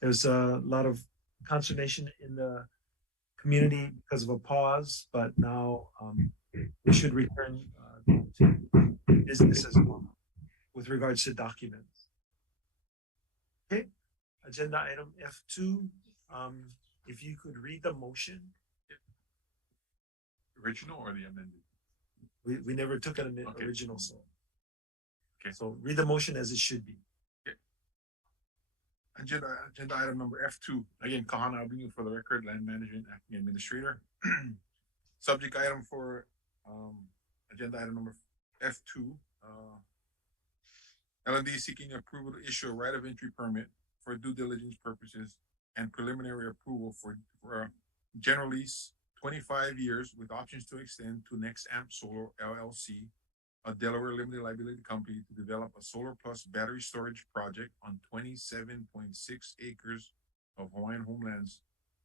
There's a lot of consternation in the community because of a pause, but now we should return to business as normal with regards to documents. Okay, agenda item F2. If you could read the motion. Original or the amended? We never took an Okay. original, so. Okay. So read the motion as it should be. Agenda item number F2, again, Kahana Avenue for the record, land management acting administrator. Subject item for agenda item number F2, L&D seeking approval to issue a right of entry permit for due diligence purposes and preliminary approval for general lease 25 years with options to extend to Next Amp Solar LLC, a Delaware limited liability company, to develop a solar plus battery storage project on 27.6 acres of Hawaiian homelands,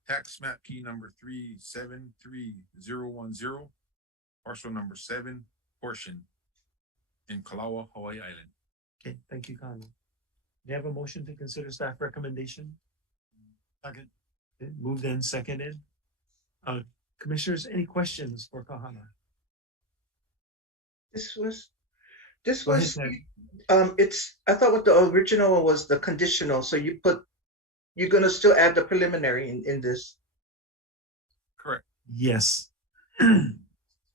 tax map key number 373010, parcel number 7, portion in Kalawa, Hawaii Island. Okay, thank you, Kanye. May I have a motion to consider staff recommendation? Second. Okay, moved and seconded. Commissioners, any questions for Kahana? This was, Go ahead, Ted. it's, I thought what the original one was the conditional, so you're gonna still add the preliminary in this. Correct. Yes.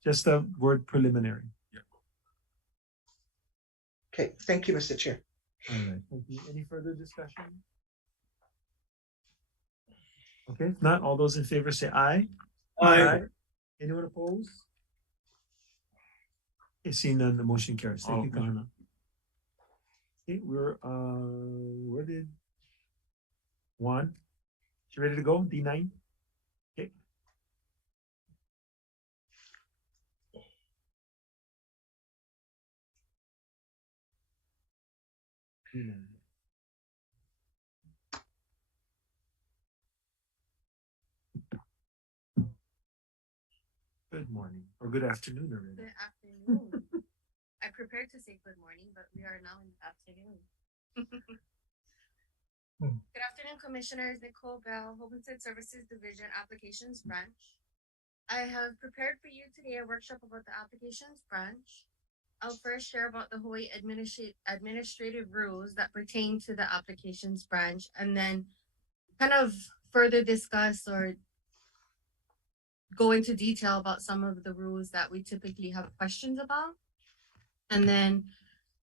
Just the word preliminary. Okay, thank you, Mr. Chair. All right, thank you. Any further discussion? Okay, if not, all those in favor say aye. Aye. Anyone opposed? Okay, seeing none, the motion carries. Thank you, Kahana. Okay, we're where did Juan? You ready to go? D9? Okay. D9. Good morning, or good afternoon already. Good afternoon. I prepared to say good morning, but we are now in the afternoon. Good afternoon, Commissioners. Nicole Bell, Homestead Services Division, Applications Branch. I have prepared for you today a workshop about the Applications Branch. I'll first share about the Hawaii administrative rules that pertain to the Applications Branch, and then kind of further discuss or go into detail about some of the rules that we typically have questions about. And then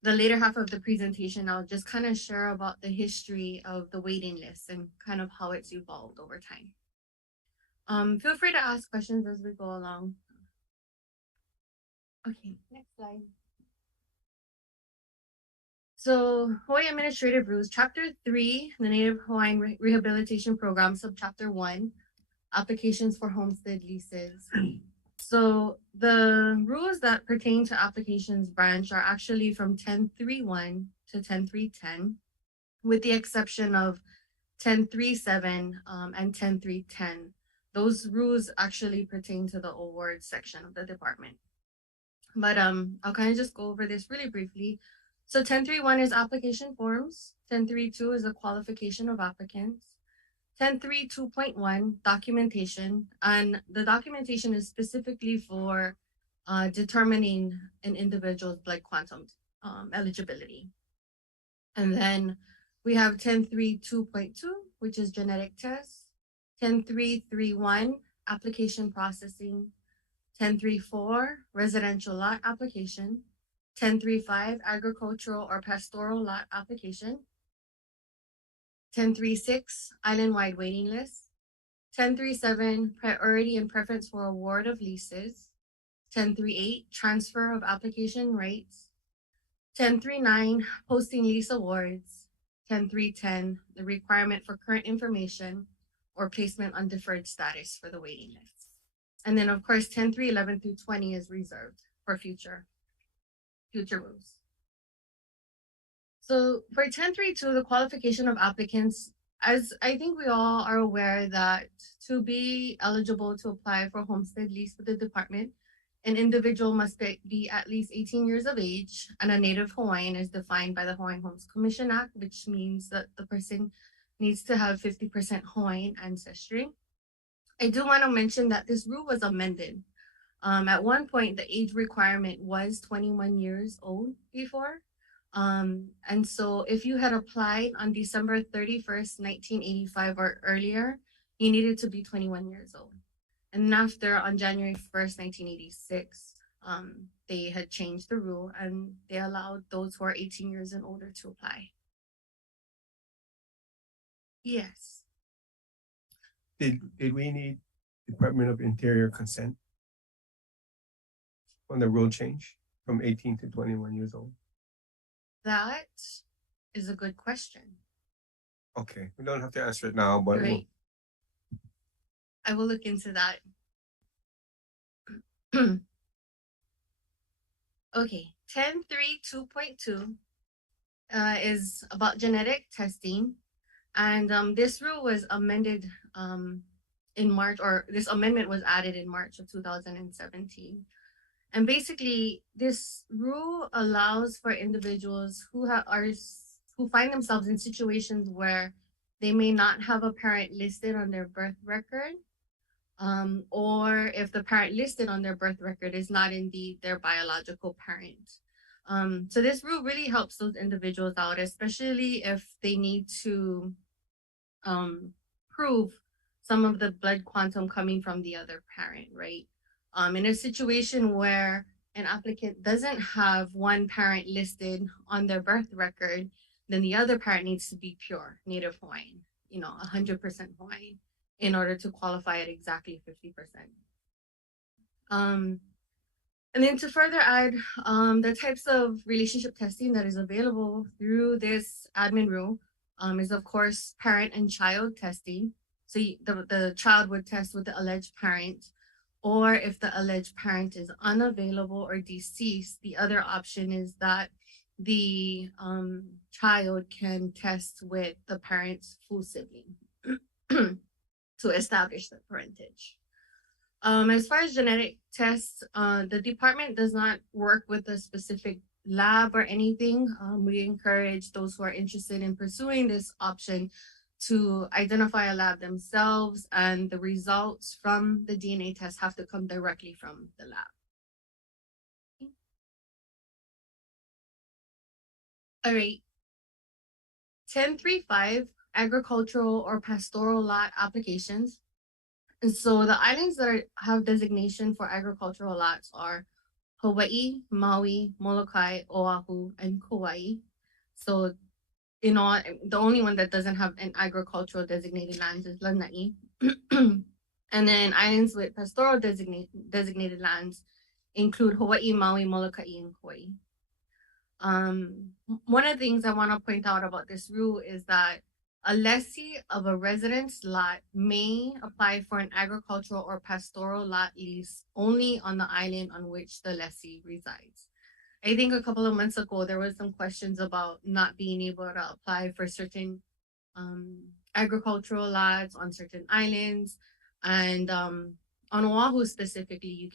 the later half of the presentation, I'll just kind of share about the history of the waiting list and kind of how it's evolved over time. Feel free to ask questions as we go along. Okay, next slide. So Hawaii Administrative Rules, Chapter 3, the Native Hawaiian Rehabilitation Program, Subchapter 1, Applications for Homestead Leases. So the rules that pertain to Applications Branch are actually from 10.3.1 to 10.3.10, with the exception of 10.3.7 and 10.3.10. Those rules actually pertain to the awards section of the department. But I'll kind of just go over this really briefly. So 10.3.1 is application forms. 10.3.2 is the qualification of applicants. 10.3.2.1 documentation, and the documentation is specifically for determining an individual's blood quantum eligibility. And then we have 10.3.2.2, which is genetic tests. 10.3.3.1 application processing. 10.3.4 residential lot application. 10.3.5 agricultural or pastoral lot application. 10.3.6 island-wide waiting list. 10.3.7 priority and preference for award of leases. 10.3.8 transfer of application rights. 10.3.9 posting lease awards. 10.3.10 the requirement for current information or placement on deferred status for the waiting list. And then of course 10.3.11 through 20 is reserved for future rules. So for 10.3.2, the qualification of applicants, as I think we all are aware that to be eligible to apply for homestead lease with the department, an individual must be at least 18 years of age and a native Hawaiian as defined by the Hawaiian Homes Commission Act, which means that the person needs to have 50% Hawaiian ancestry. I do want to mention that this rule was amended. At one point, the age requirement was 21 years old before. And so if you had applied on December 31st, 1985 or earlier, you needed to be 21 years old. And after, on January 1st, 1986, they had changed the rule and they allowed those who are 18 years and older to apply. Yes. Did we need Department of Interior consent on the rule change from 18 to 21 years old? That is a good question. Okay, we don't have to answer it now, but Right. I will look into that. Okay, 10.3.2.2 is about genetic testing. And this rule was amended in March, or this amendment was added in March of 2017. And basically, this rule allows for individuals who find themselves in situations where they may not have a parent listed on their birth record, or if the parent listed on their birth record is not indeed their biological parent. So this rule really helps those individuals out, especially if they need to prove some of the blood quantum coming from the other parent, right? In a situation where an applicant doesn't have one parent listed on their birth record, then the other parent needs to be pure Native Hawaiian, 100% Hawaiian, in order to qualify at exactly 50%. And then to further add, the types of relationship testing that is available through this admin rule is, of course, parent and child testing. So the child would test with the alleged parent, or if the alleged parent is unavailable or deceased, the other option is that the child can test with the parent's full sibling to establish the parentage. As far as genetic tests, the department does not work with a specific lab or anything. We encourage those who are interested in pursuing this option to identify a lab themselves, and the results from the DNA test have to come directly from the lab. All right. 10.3.5, agricultural or pastoral lot applications. And so the islands that have designation for agricultural lots are Hawaii, Maui, Molokai, Oahu, and Kauai. So the only one that doesn't have an agricultural designated lands is Lanai. And then islands with pastoral designated lands include Hawaii, Maui, Molokai, and Kauai. One of the things I want to point out about this rule is that a lessee of a residence lot may apply for an agricultural or pastoral lot lease only on the island on which the lessee resides. I think a couple of months ago, there was some questions about not being able to apply for certain agricultural lots on certain islands. And on Oahu specifically, you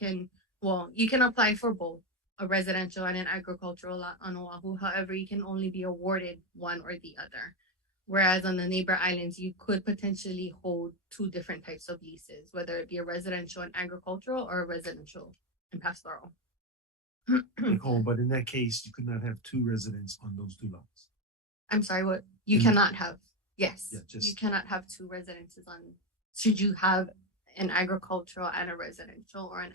can apply for both a residential and an agricultural lot on Oahu. However, you can only be awarded one or the other. Whereas on the neighbor islands, you could potentially hold two different types of leases, whether it be a residential and agricultural or a residential and pastoral. Nicole, but in that case, you could not have two residents on those two lots. I'm sorry, what? You cannot have, yes. Yeah, You cannot have two residences on, should you have an agricultural and a residential, or an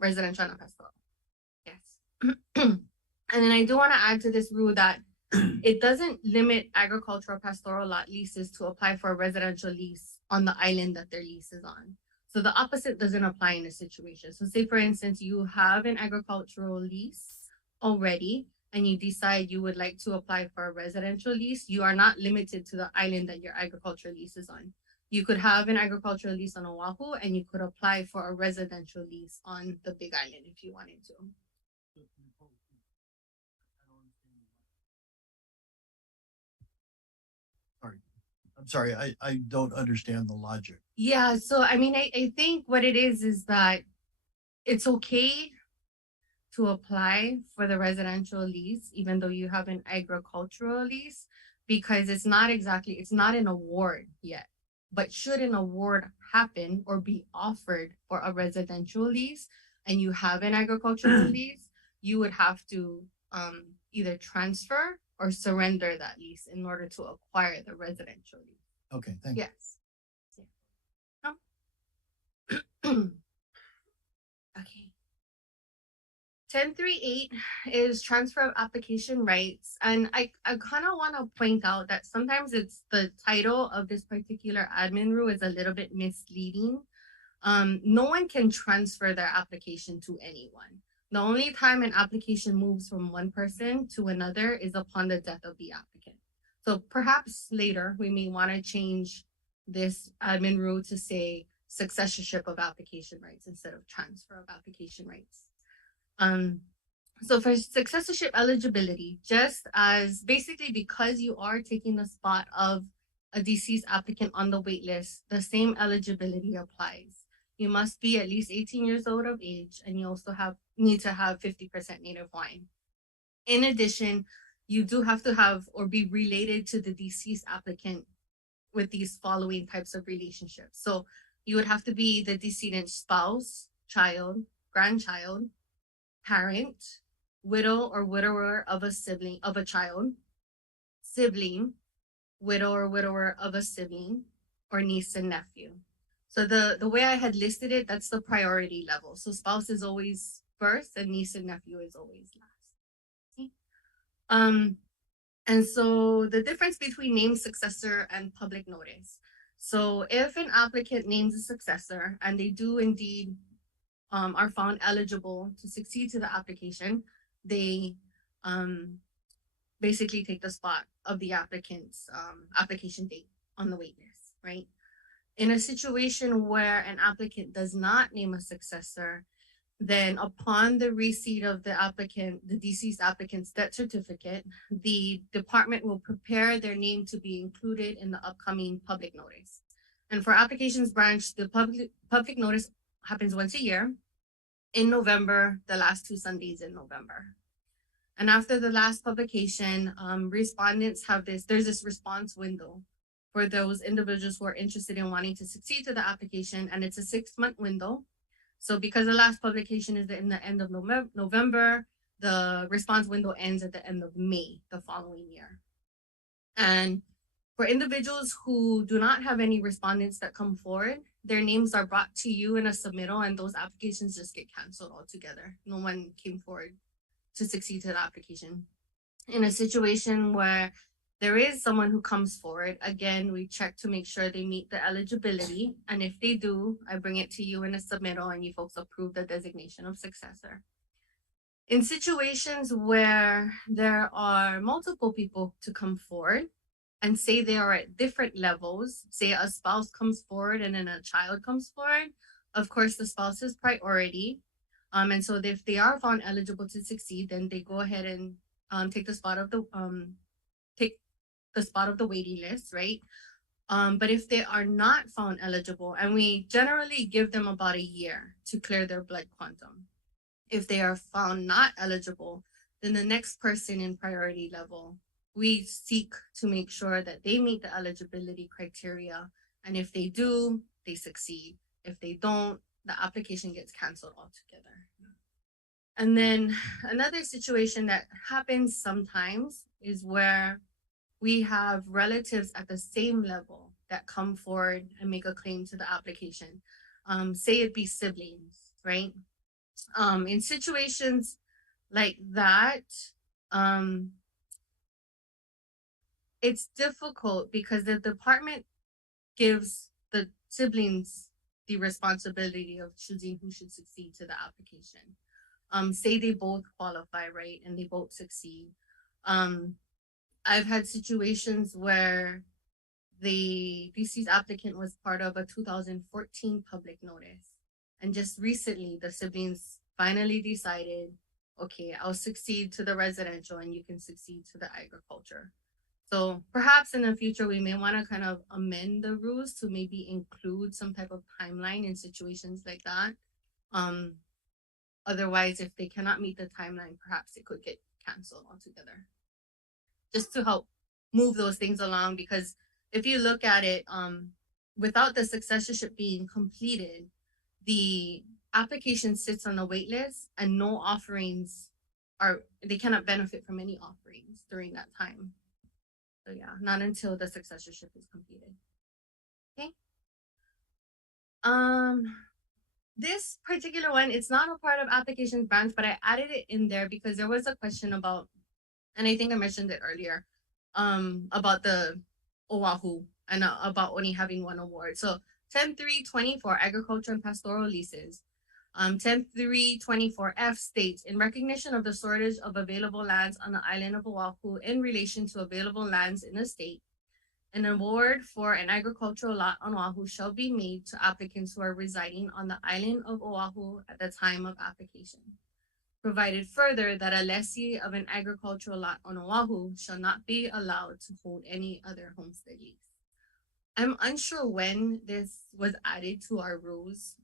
residential and a pastoral. Yes. And then I do want to add to this rule that it doesn't limit agricultural pastoral lot leases to apply for a residential lease on the island that their lease is on. So the opposite doesn't apply in this situation. So say, for instance, you have an agricultural lease already, and you decide you would like to apply for a residential lease, you are not limited to the island that your agricultural lease is on. You could have an agricultural lease on Oahu, and you could apply for a residential lease on the Big Island if you wanted to. I'm sorry, I don't understand the logic. Yeah, so I mean, I think what it is that it's okay to apply for the residential lease, even though you have an agricultural lease. because it's not an award yet. But should an award happen or be offered for a residential lease and you have an agricultural lease, you would have to either transfer or surrender that lease in order to acquire the residential lease. Okay, thank you. Yes. Okay. 1038 is transfer of application rights. And I kind of want to point out that sometimes it's the title of this particular admin rule is a little bit misleading. No one can transfer their application to anyone. The only time an application moves from one person to another is upon the death of the applicant. So perhaps later we may want to change this admin rule to say successorship of application rights instead of transfer of application rights. So for successorship eligibility, just as basically because you are taking the spot of a deceased applicant on the wait list, the same eligibility applies. You must be at least 18 years old of age, and you also need to have 50% native Hawaiian. In addition, you do have to have or be related to the deceased applicant with these following types of relationships. So you would have to be the decedent's spouse, child, grandchild, parent, widow or widower of a sibling of a child, sibling, widow or widower of a sibling, or niece and nephew. So the way I had listed it, that's the priority level. So spouse is always first and niece and nephew is always last. Okay. And so the difference between named successor and public notice. So if an applicant names a successor and they do indeed are found eligible to succeed to the application, they basically take the spot of the applicant's application date on the wait list, right? In a situation where an applicant does not name a successor, then upon the receipt of the applicant, the deceased applicant's death certificate, the department will prepare their name to be included in the upcoming public notice. And for applications branch, the public notice happens once a year in November, the last 2 Sundays in November. And after the last publication, respondents have there's this response window for those individuals who are interested in wanting to succeed to the application, and it's a 6-month window. So because the last publication is in the end of November, the response window ends at the end of May the following year. And for individuals who do not have any respondents that come forward, their names are brought to you in a submittal and those applications just get canceled altogether. No one came forward to succeed to the application. In a situation where there is someone who comes forward, again, we check to make sure they meet the eligibility. And if they do, I bring it to you in a submittal and you folks approve the designation of successor. In situations where there are multiple people to come forward and say they are at different levels, say a spouse comes forward and then a child comes forward, of course, the spouse is priority. And so if they are found eligible to succeed, then they go ahead and take the spot of the waiting list, right? But if they are not found eligible, and we generally give them about a year to clear their blood quantum. If they are found not eligible, then the next person in priority level, we seek to make sure that they meet the eligibility criteria. And if they do, they succeed. If they don't, the application gets canceled altogether. And then another situation that happens sometimes is where we have relatives at the same level that come forward and make a claim to the application. Say it be siblings, right? In situations like that, it's difficult because the department gives the siblings the responsibility of choosing who should succeed to the application. Say they both qualify, right? And they both succeed. I've had situations where the deceased applicant was part of a 2014 public notice. And just recently, the siblings finally decided, okay, I'll succeed to the residential and you can succeed to the agriculture. So perhaps in the future, we may want to kind of amend the rules to maybe include some type of timeline in situations like that. Otherwise, if they cannot meet the timeline, perhaps it could get canceled altogether. Just to help move those things along, because if you look at it, without the successorship being completed, the application sits on a wait list and no offerings they cannot benefit from any offerings during that time. So yeah, not until the successorship is completed. Okay. This particular one, it's not a part of applications branch, but I added it in there because there was a question about, and I think I mentioned it earlier, about the Oahu and about only having one award. So 10.3.24 agriculture and pastoral leases. 10.3.24F states, in recognition of the shortage of available lands on the island of Oahu in relation to available lands in the state, an award for an agricultural lot on Oahu shall be made to applicants who are residing on the island of Oahu at the time of application. Provided further that a lessee of an agricultural lot on Oahu shall not be allowed to hold any other homestead lease. I'm unsure when this was added to our rules,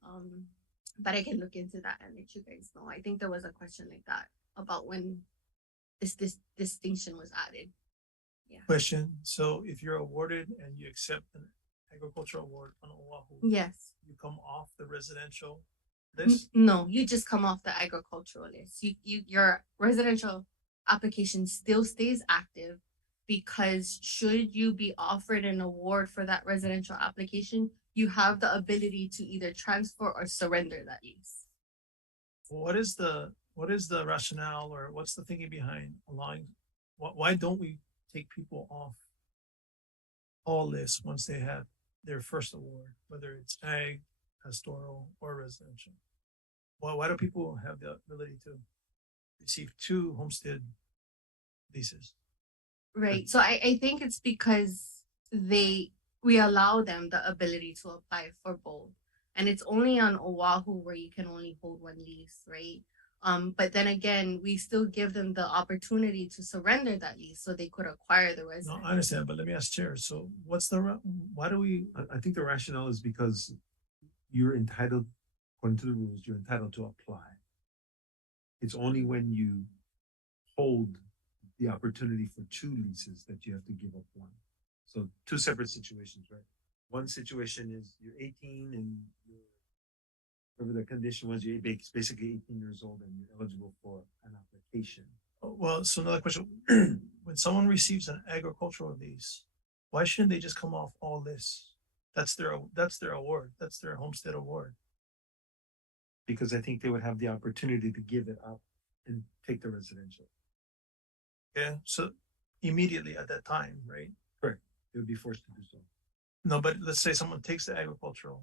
but I can look into that and let you guys know. I think there was a question like that about when this distinction was added. Yeah. Question, so if you're awarded and you accept an agricultural award on Oahu, yes, you come off the residential list? No, you just come off the agricultural list. Your residential application still stays active, because should you be offered an award for that residential application, you have the ability to either transfer or surrender that lease. What is the rationale, or what's the thinking behind allowing, why don't we take people off all lists once they have their first award, whether it's ag, pastoral, or residential? Why do people have the ability to receive 2 homestead leases? Right. So I think it's because we allow them the ability to apply for both. And it's only on Oahu where you can only hold 1 lease, right? But then again, we still give them the opportunity to surrender that lease so they could acquire the residence. No, I understand, but let me ask Chair. So why do we? I think the rationale is because you're entitled, according to the rules, you're entitled to apply. It's only when you hold the opportunity for 2 leases that you have to give up 1. So 2 separate situations, right? One situation is you're 18 and whatever the condition was, you're basically 18 years old and you're eligible for an application. Well, so another question, when someone receives an agricultural lease, why shouldn't they just come off all lists? That's their award. That's their homestead award. Because I think they would have the opportunity to give it up and take the residential. Yeah, so immediately at that time, right? Correct. They would be forced to do so. No, but let's say someone takes the agricultural,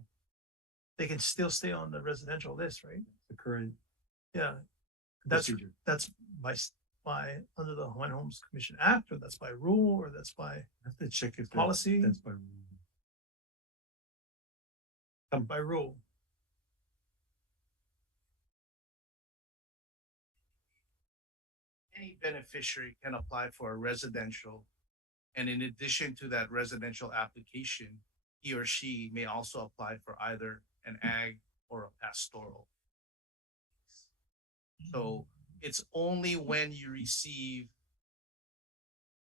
they can still stay on the residential list, right? The current. Yeah, that's procedure. That's by under the Hawaiian Homes Commission Act, or that's by rule, or that's by I have to check if policy. That's by rule. By rule. Any beneficiary can apply for a residential, and in addition to that residential application, he or she may also apply for either an ag or a pastoral. So it's only when you receive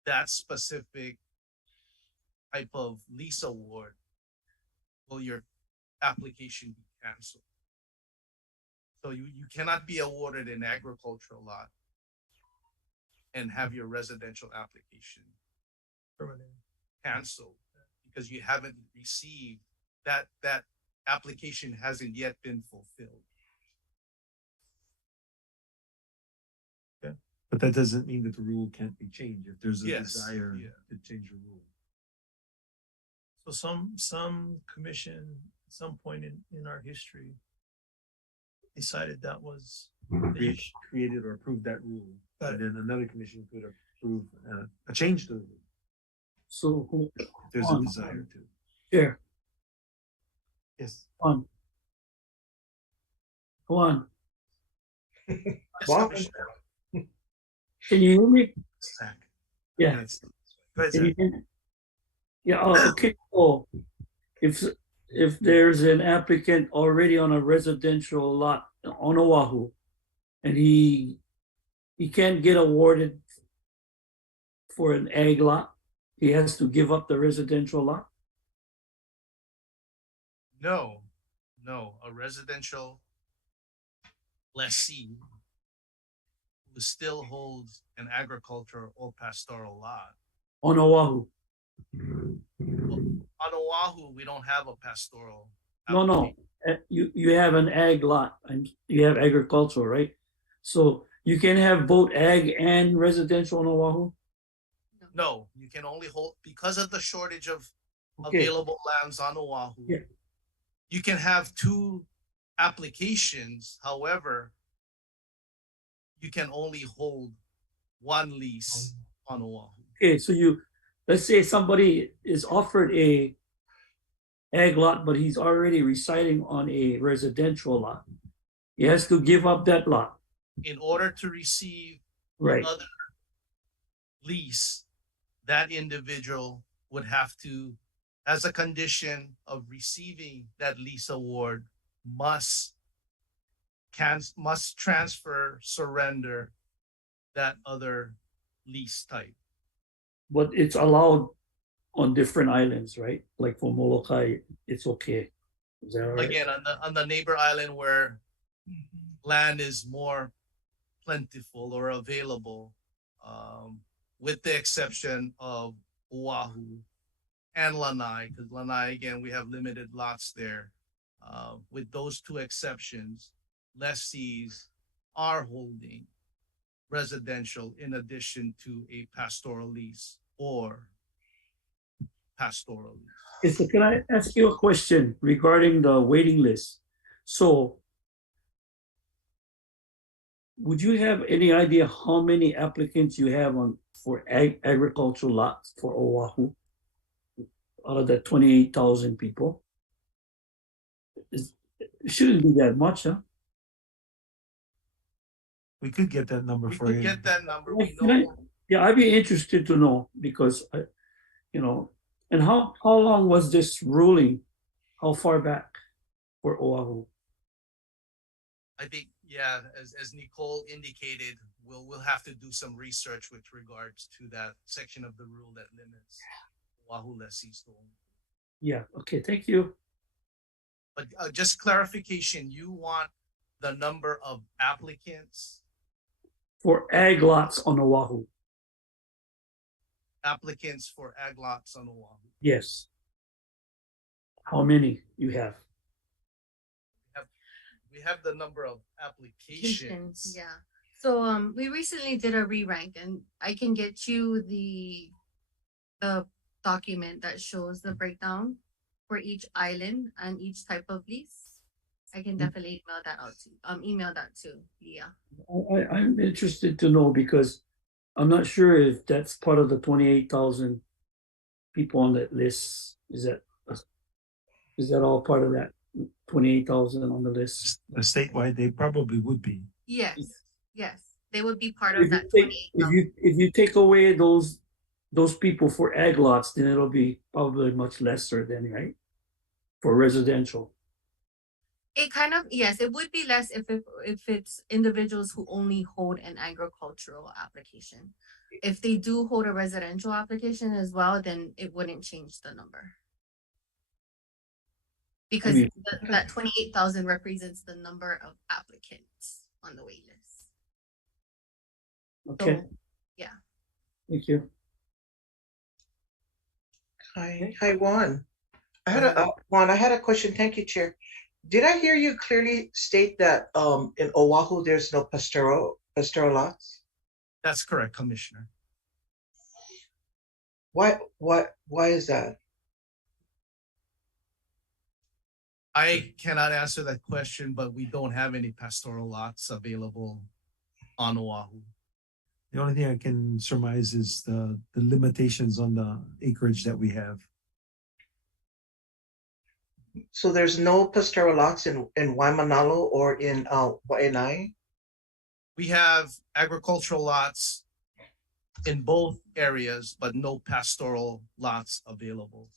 that specific type of lease award will your application be canceled. So you cannot be awarded an agricultural lot and have your residential application canceled because you haven't received that application hasn't yet been fulfilled. Okay. But that doesn't mean that the rule can't be changed if there's a Yes, desire yeah. to change the rule. So some commission at some point in our history decided that was Created or approved that rule. Got And then another commission could approve a change to the rule. So who? If there's a desire to. Here, Yes. on. Go on. Well, Can you hear me? Zach. Yeah. Yes. Go ahead, Can you Zach. hear me? Yeah, okay, so if there's an applicant already on a residential lot on Oahu and he can't get awarded for an ag lot, he has to give up the residential lot? No, no, a residential lessee who still holds an agricultural or pastoral lot. On Oahu? On Oahu, we don't have a pastoral. No. You have an ag lot and you have agricultural, right? So you can have both ag and residential on Oahu? No, you can only hold, because of the shortage of Okay. available lands on Oahu. Yeah. You can have two applications, however, you can only hold one lease on Oahu. Okay, so let's say somebody is offered a ag lot, but he's already residing on a residential lot. He has to give up that lot. In order to receive Right. another lease, that individual would have to, as a condition of receiving that lease award, must transfer, surrender that other lease type. But it's allowed on different islands, right? Like for Molokai, it's okay. Is that right? Again, on the neighbor island where land is more plentiful or available, with the exception of Oahu and Lanai, because Lanai, again, we have limited lots there. With those two exceptions, lessees are holding residential in addition to a pastoral lease or pastoral lease. So can I ask you a question regarding the waiting list? So would you have any idea how many applicants you have for agricultural lots for Oahu out of the 28,000 people? It shouldn't be that much, huh? We could get that number for you. Get that number. We Can know. Yeah, I'd be interested to know because, and how long was this ruling? How far back for Oahu? I think, yeah, as Nicole indicated, we'll have to do some research with regards to that section of the rule that limits Oahu lessees to own. Yeah, okay, thank you. But just clarification, you want the number of applicants? For ag lots on Oahu. Applicants for ag lots on Oahu. Yes. How many you have? We have the number of applications. Yeah. So we recently did a re-rank, and I can get you the document that shows the breakdown for each island and each type of lease. I can definitely email that out to email that to Leah. I'm interested to know because I'm not sure if that's part of the 28,000 people on that list. Is that all part of that 28,000 on the list? Statewide, they probably would be. Yes, they would be part of that. If you take away those people for ag lots, then it'll be probably much lesser than, right? For residential. It kind of, yes, it would be less if it's individuals who only hold an agricultural application. If they do hold a residential application as well, then it wouldn't change the number. Because that 28,000 represents the number of applicants on the wait list. Okay. So, yeah. Thank you. Hi, Juan. I had a question. Thank you, Chair. Did I hear you clearly state that in Oahu there's no pastoral lots? That's correct, Commissioner. Why is that? I cannot answer that question, but we don't have any pastoral lots available on Oahu. The only thing I can surmise is the limitations on the acreage that we have. So there's no pastoral lots in Waimanalo or in Waianae? We have agricultural lots in both areas, but no pastoral lots available.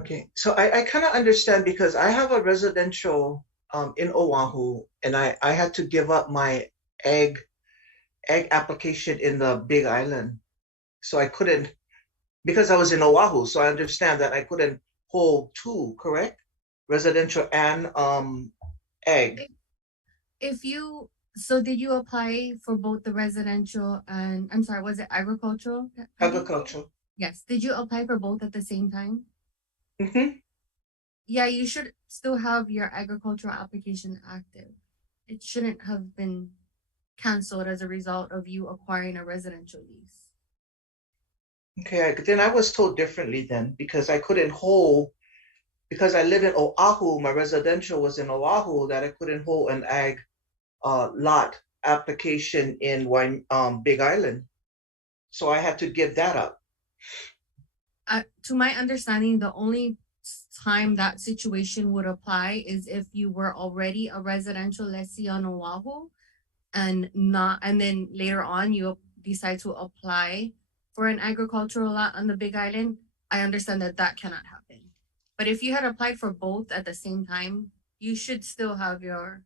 Okay, so I kind of understand because I have a residential in Oahu, and I had to give up my egg application in the Big Island. So I couldn't, because I was in Oahu, so I understand that I couldn't hold two, correct? Residential and ag. If you, so did you apply for both the residential and, I'm sorry, was it agricultural? Agricultural. Yes. Did you apply for both at the same time? Mm-hmm. Yeah, you should still have your agricultural application active. It shouldn't have been canceled as a result of you acquiring a residential lease. Okay, then I was told differently then because I couldn't hold, because I live in Oahu, my residential was in Oahu, that I couldn't hold an ag lot application in Big Island. So I had to give that up. To my understanding, the only time that situation would apply is if you were already a residential lessee on Oahu and then later on you decide to apply for an agricultural lot on the Big Island. I understand that that cannot happen. But if you had applied for both at the same time, you should still have your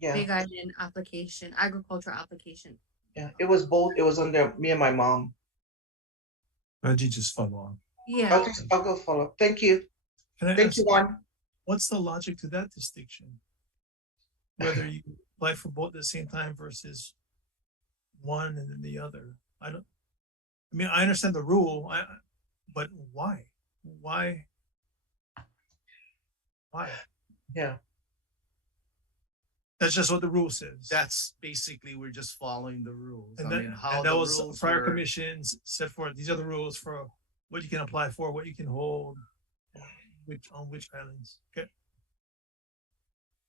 Big Island application, agricultural application. Yeah, it was both. It was under me and my mom. Why'd you just follow on? Yeah. Okay, I'll go follow. Thank you. Thank you, Juan. What's the logic to that distinction? Whether you apply for both at the same time versus one and then the other. I mean, I understand the rule, but why? Why? Yeah. That's just what the rule says. That's basically, we're just following the rules. And I that, mean, how and that the was rules prior were- commissions set forth. These are the rules for what you can apply for, what you can hold, on which islands. Okay.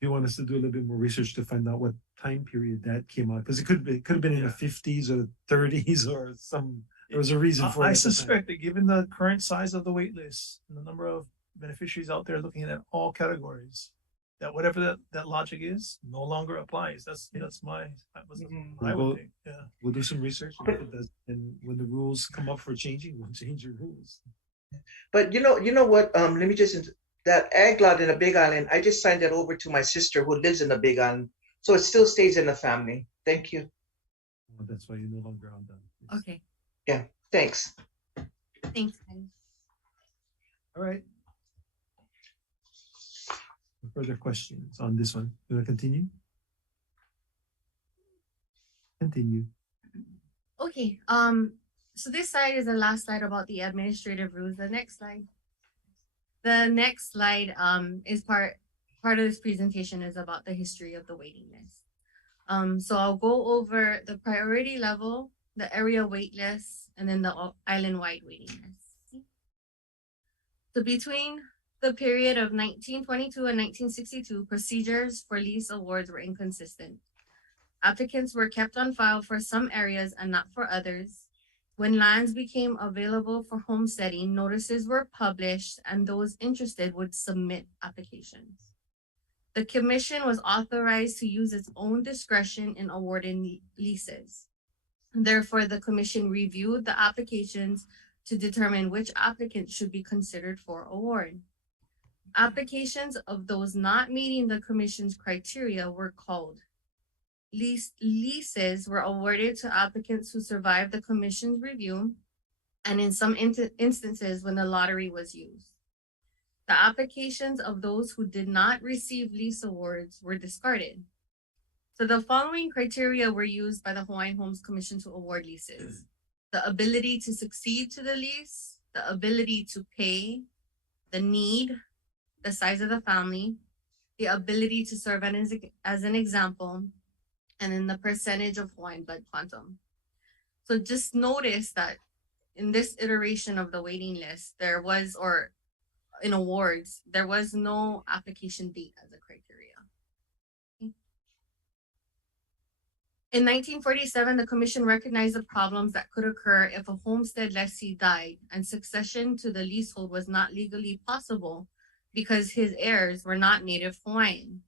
You want us to do a little bit more research to find out what time period that came out, because it could have been in the 50s or 30s or some. There was a reason for it. I suspect that given the current size of the wait list and the number of beneficiaries out there looking at all categories, that whatever that logic is no longer applies. That's my I would think. Yeah. We'll do some research, and if it does, and when the rules come up for changing, we'll change the rules. But you know what? Let me just, that ag lot in the Big Island, I just signed that over to my sister who lives in the Big Island. So it still stays in the family. Thank you. Well, that's why you're no longer on that. Okay. Yeah, thanks. Thanks, guys. All right. Further questions on this one? You want to continue? Continue. Okay. So this slide is the last slide about the administrative rules. The next slide is part of this presentation is about the history of the waiting list. So I'll go over the priority level, the area wait list, and then the island-wide waiting list. So between the period of 1922 and 1962, procedures for lease awards were inconsistent. Applicants were kept on file for some areas and not for others. When lands became available for homesteading, notices were published and those interested would submit applications. The commission was authorized to use its own discretion in awarding leases. Therefore, the commission reviewed the applications to determine which applicants should be considered for award. Applications of those not meeting the commission's criteria were called. Leases were awarded to applicants who survived the commission's review, and in some instances when the lottery was used. The applications of those who did not receive lease awards were discarded. So the following criteria were used by the Hawaiian Homes Commission to award leases: the ability to succeed to the lease, the ability to pay, the need, the size of the family, the ability to serve as an example, and then the percentage of Hawaiian blood quantum. So just notice that in this iteration of the waiting list, there was, or in awards, there was no application date as a criteria. In 1947, the commission recognized the problems that could occur if a homestead lessee died and succession to the leasehold was not legally possible because his heirs were not native Hawaiian.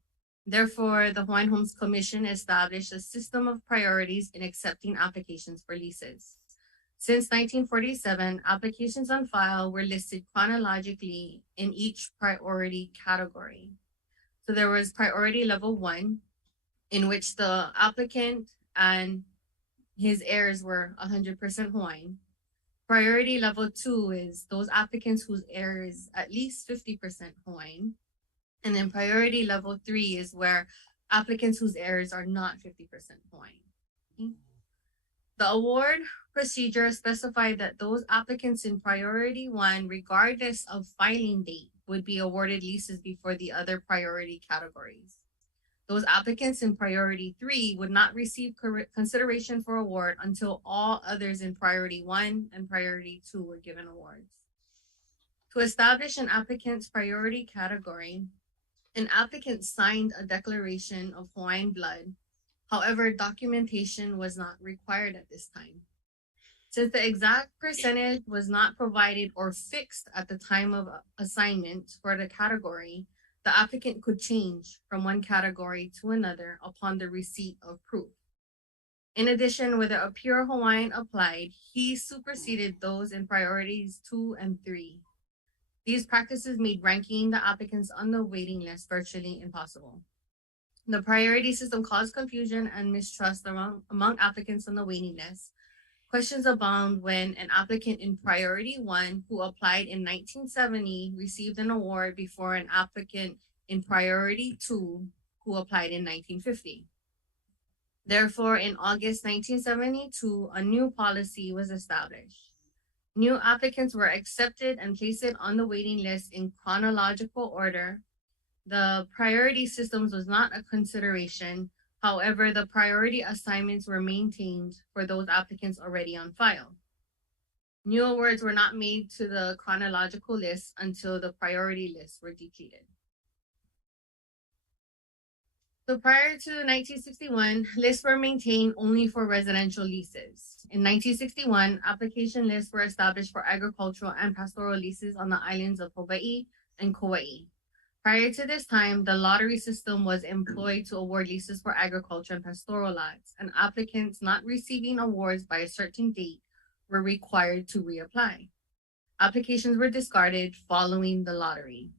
Therefore, the Hawaiian Homes Commission established a system of priorities in accepting applications for leases. Since 1947, applications on file were listed chronologically in each priority category. So there was priority level 1, in which the applicant and his heirs were 100% Hawaiian. Priority level 2 is those applicants whose air is at least 50% Hawaiian. And then priority level 3 is where applicants whose airs are not 50% Hawaiian. Okay. The award procedure specified that those applicants in priority 1, regardless of filing date, would be awarded leases before the other priority categories. Those applicants in priority 3 would not receive consideration for award until all others in priority 1 and priority 2 were given awards. To establish an applicant's priority category, an applicant signed a declaration of Hawaiian blood. However, documentation was not required at this time. Since the exact percentage was not provided or fixed at the time of assignment for the category, the applicant could change from one category to another upon the receipt of proof. In addition, whether a pure Hawaiian applied, he superseded those in priorities 2 and 3. These practices made ranking the applicants on the waiting list virtually impossible. The priority system caused confusion and mistrust among applicants on the waiting list. Questions abound when an applicant in priority 1 who applied in 1970 received an award before an applicant in priority 2 who applied in 1950. Therefore, in August 1972, a new policy was established. New applicants were accepted and placed on the waiting list in chronological order. The priority systems was not a consideration. However, the priority assignments were maintained for those applicants already on file. New awards were not made to the chronological list until the priority lists were depleted. So prior to 1961, lists were maintained only for residential leases. In 1961, application lists were established for agricultural and pastoral leases on the islands of Hawaii and Kauai. Prior to this time, the lottery system was employed to award leases for agriculture and pastoral lots, and applicants not receiving awards by a certain date were required to reapply. Applications were discarded following the lottery.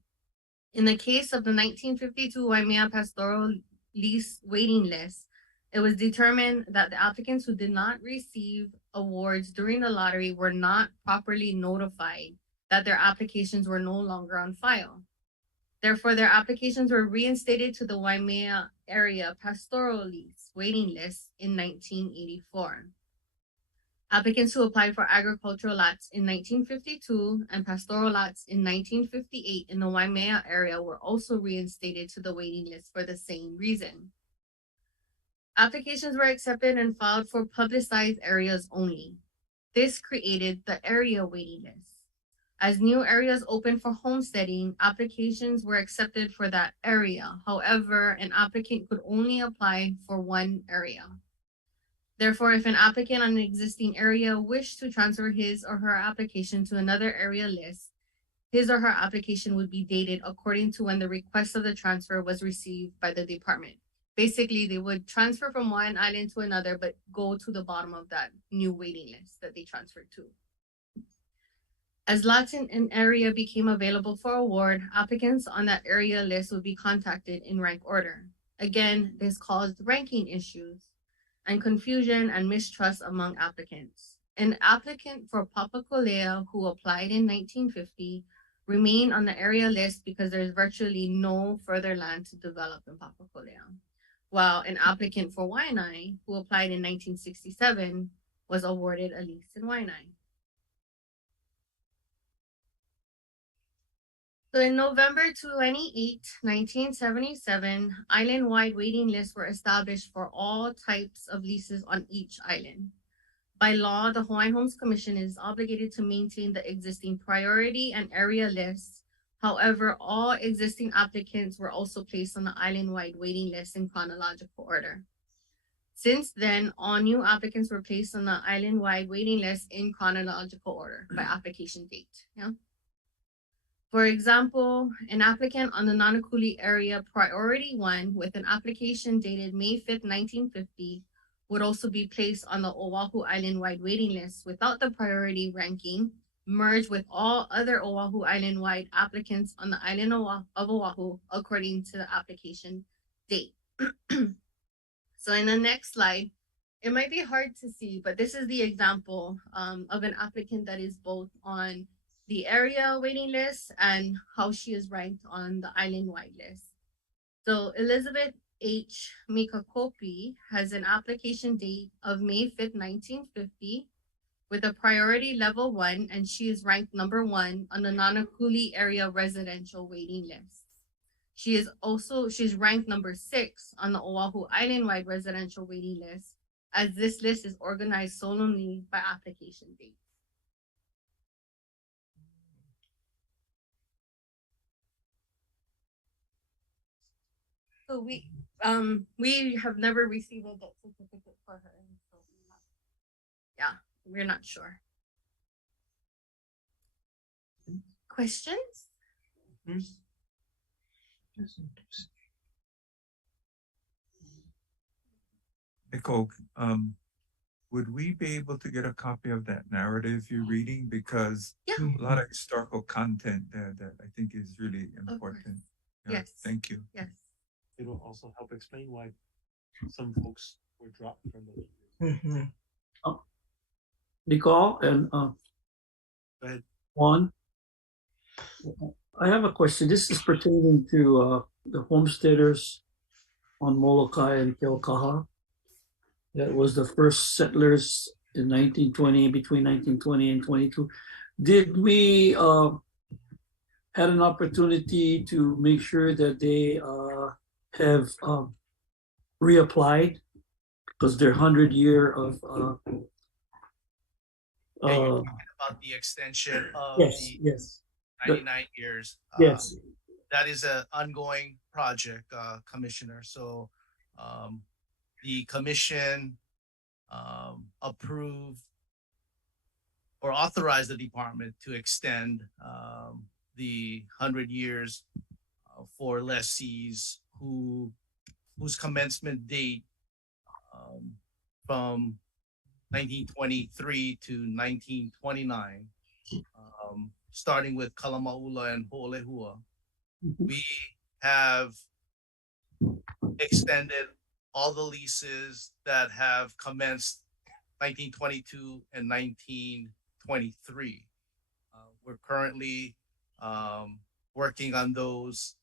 In the case of the 1952 Waimea Pastoral Lease waiting list, it was determined that the applicants who did not receive awards during the lottery were not properly notified that their applications were no longer on file. Therefore, their applications were reinstated to the Waimea Area Pastoral Lease waiting list in 1984. Applicants who applied for agricultural lots in 1952 and pastoral lots in 1958 in the Waimea area were also reinstated to the waiting list for the same reason. Applications were accepted and filed for publicized areas only. This created the area waiting list. As new areas opened for homesteading, applications were accepted for that area. However, an applicant could only apply for one area. Therefore, if an applicant on an existing area wished to transfer his or her application to another area list, his or her application would be dated according to when the request of the transfer was received by the department. Basically, they would transfer from one island to another, but go to the bottom of that new waiting list that they transferred to. As lots in an area became available for award, applicants on that area list would be contacted in rank order. Again, this caused ranking issues and confusion and mistrust among applicants. An applicant for Papakolea who applied in 1950 remained on the area list because there is virtually no further land to develop in Papakolea, while an applicant for Waianae who applied in 1967 was awarded a lease in Waianae. So in November 28, 1977, island-wide waiting lists were established for all types of leases on each island. By law, the Hawaiian Homes Commission is obligated to maintain the existing priority and area lists. However, all existing applicants were also placed on the island-wide waiting list in chronological order. Since then, all new applicants were placed on the island-wide waiting list in chronological order by application date. Yeah. For example, an applicant on the Nanakuli area priority 1 with an application dated May 5th, 1950 would also be placed on the Oahu Island-wide waiting list without the priority ranking, merged with all other Oahu Island-wide applicants on the island of Oahu according to the application date. So in the next slide, It might be hard to see, but this is the example of an applicant that is both on the area waiting list and how she is ranked on the island-wide list. So Elizabeth H. Mikakopi has an application date of May 5th, 1950 with a priority level 1, and she is ranked number 1 on the Nanakuli area residential waiting list. She's ranked number 6 on the Oahu Island-wide residential waiting list, as this list is organized solely by application date. So we have never received a death certificate for her. So yeah, we're not sure. Questions? Nicole, would we be able to get a copy of that narrative you're reading? Because a lot of historical content there that I think is really important. Yeah, Yes. Thank you. Yes. It will also help explain why some folks were dropped from those. Nicole and Go ahead. Juan, I have a question. This is pertaining to the homesteaders on Molokai and Keaukaha. That was the first settlers in 1920, between 1920 and 22. Did we had an opportunity to make sure that they have reapplied because their 100-year of About the extension of yes, the yes. 99 years. Yes. That is an ongoing project, Commissioner. So the commission approved or authorized the department to extend the 100 years for lessees whose commencement date from 1923 to 1929, starting with Kalamaula and Ho'olehua. We have extended all the leases that have commenced 1922 and 1923. We're currently working on those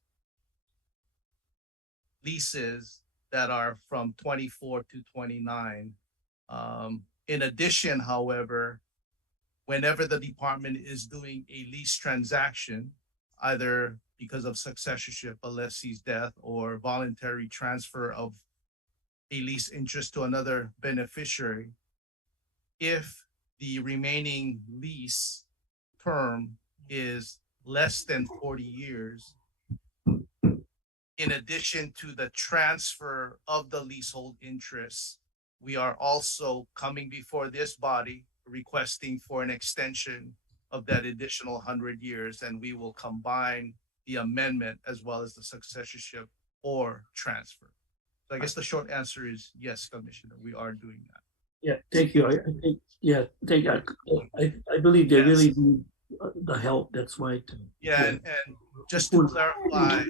leases that are from 24 to 29. In addition, however, whenever the department is doing a lease transaction, either because of successorship, a lessee's death, or voluntary transfer of a lease interest to another beneficiary, if the remaining lease term is less than 40 years, in addition to the transfer of the leasehold interest, we are also coming before this body requesting for an extension of that additional 100 years, and we will combine the amendment as well as the successorship or transfer. So I guess the short answer is yes, Commissioner, we are doing that. Yeah, thank you. I think, yeah, thank you. I believe they really need the help. That's why. Yeah, and just to clarify,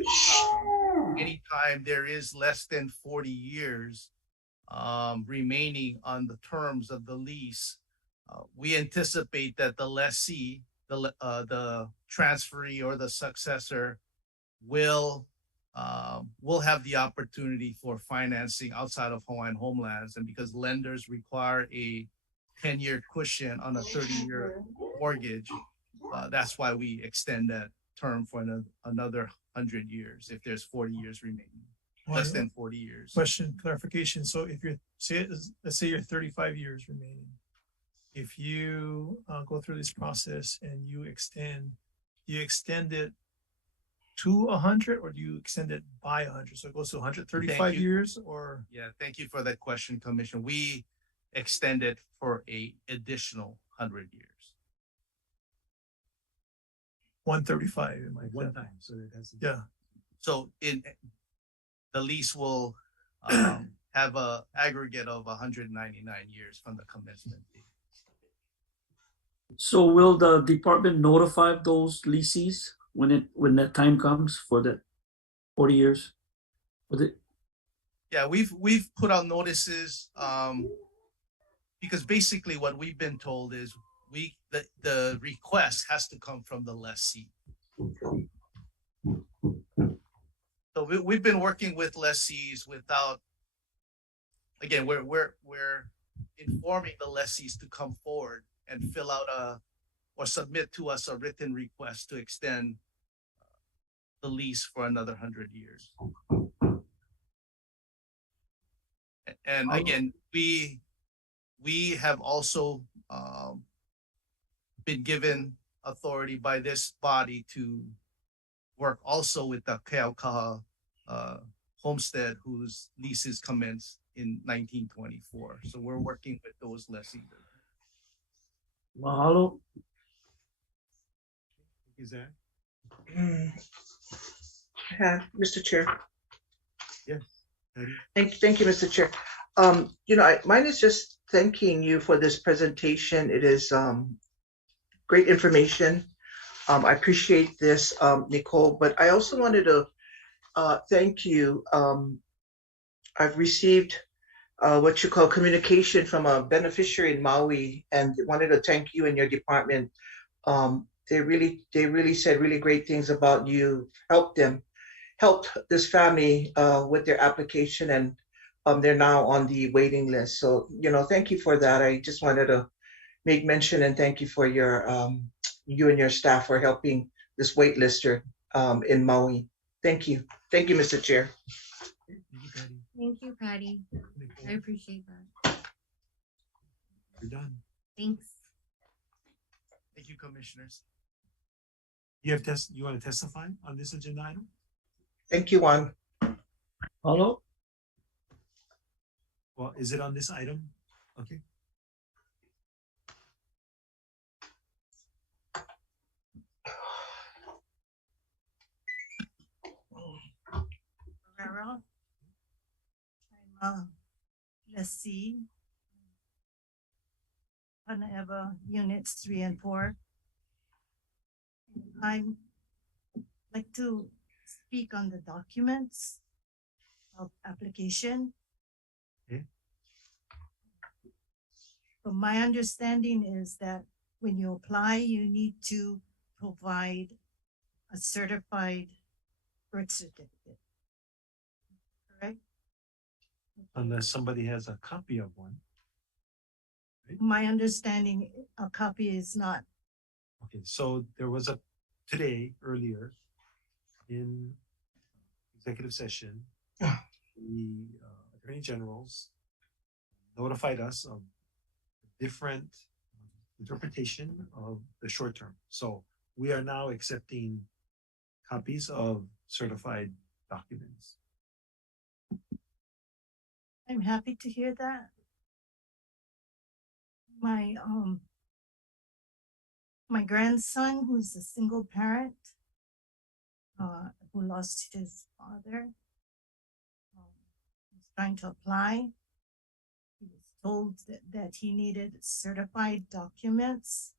anytime there is less than 40 years remaining on the terms of the lease, we anticipate that the lessee, the transferee or the successor will have the opportunity for financing outside of Hawaiian homelands. And because lenders require a 10-year cushion on a 30-year mortgage, that's why we extend that term for another 100 years if there's 40 years remaining. Less than 40 years. Question, clarification. So if you're, let's say you're 35 years remaining, if you go through this process and you extend it to 100, or do you extend it by 100? So it goes to 135 years, or? Yeah, thank you for that question, Commissioner. We extend it for a additional 100 years. 135 in my one time, so it has to yeah. So the lease will have a aggregate of 199 years from the commencement date. So will the department notify those lessees when that time comes for that 40 years? Yeah, we've put out notices because basically what we've been told is the request has to come from the lessee. So we've been working with lessees without, again, we're informing the lessees to come forward and fill out or submit to us a written request to extend the lease for another 100 years. And again, we have also been given authority by this body to work also with the Keaukaha homestead whose leases commenced in 1924. So we're working with those lessees. Mahalo. Is that? Yeah, Mr. Chair. Yes. Thank you, Mr. Chair. Mine is just thanking you for this presentation. It is great information. I appreciate this, Nicole, but I also wanted to thank you. I've received what you call communication from a beneficiary in Maui, and wanted to thank you and your department. They really said really great things about you, helped this family with their application, and they're now on the waiting list. So, thank you for that. I just wanted to make mention and thank you for your you and your staff for helping this waitlister in Maui. Thank you. Thank you, Mr. Chair. Thank you, Patty. I appreciate that. You're done. Thanks. Thank you, commissioners. You want to testify on this agenda item? Thank you, Juan. Hello? Well, is it on this item? Okay. Rara. I'm lessee. Panaeva units 3 and 4. I'm like to speak on the documents of application. Okay. So my understanding is that when you apply, you need to provide a certified birth certificate. Correct? Unless somebody has a copy of one. My understanding, a copy is not. Okay, so there was earlier in executive session, the Attorney Generals notified us of different interpretation of the short term. So we are now accepting copies of certified documents. I'm happy to hear that. My grandson, who's a single parent, who lost his father, was trying to apply. He was told that he needed certified documents.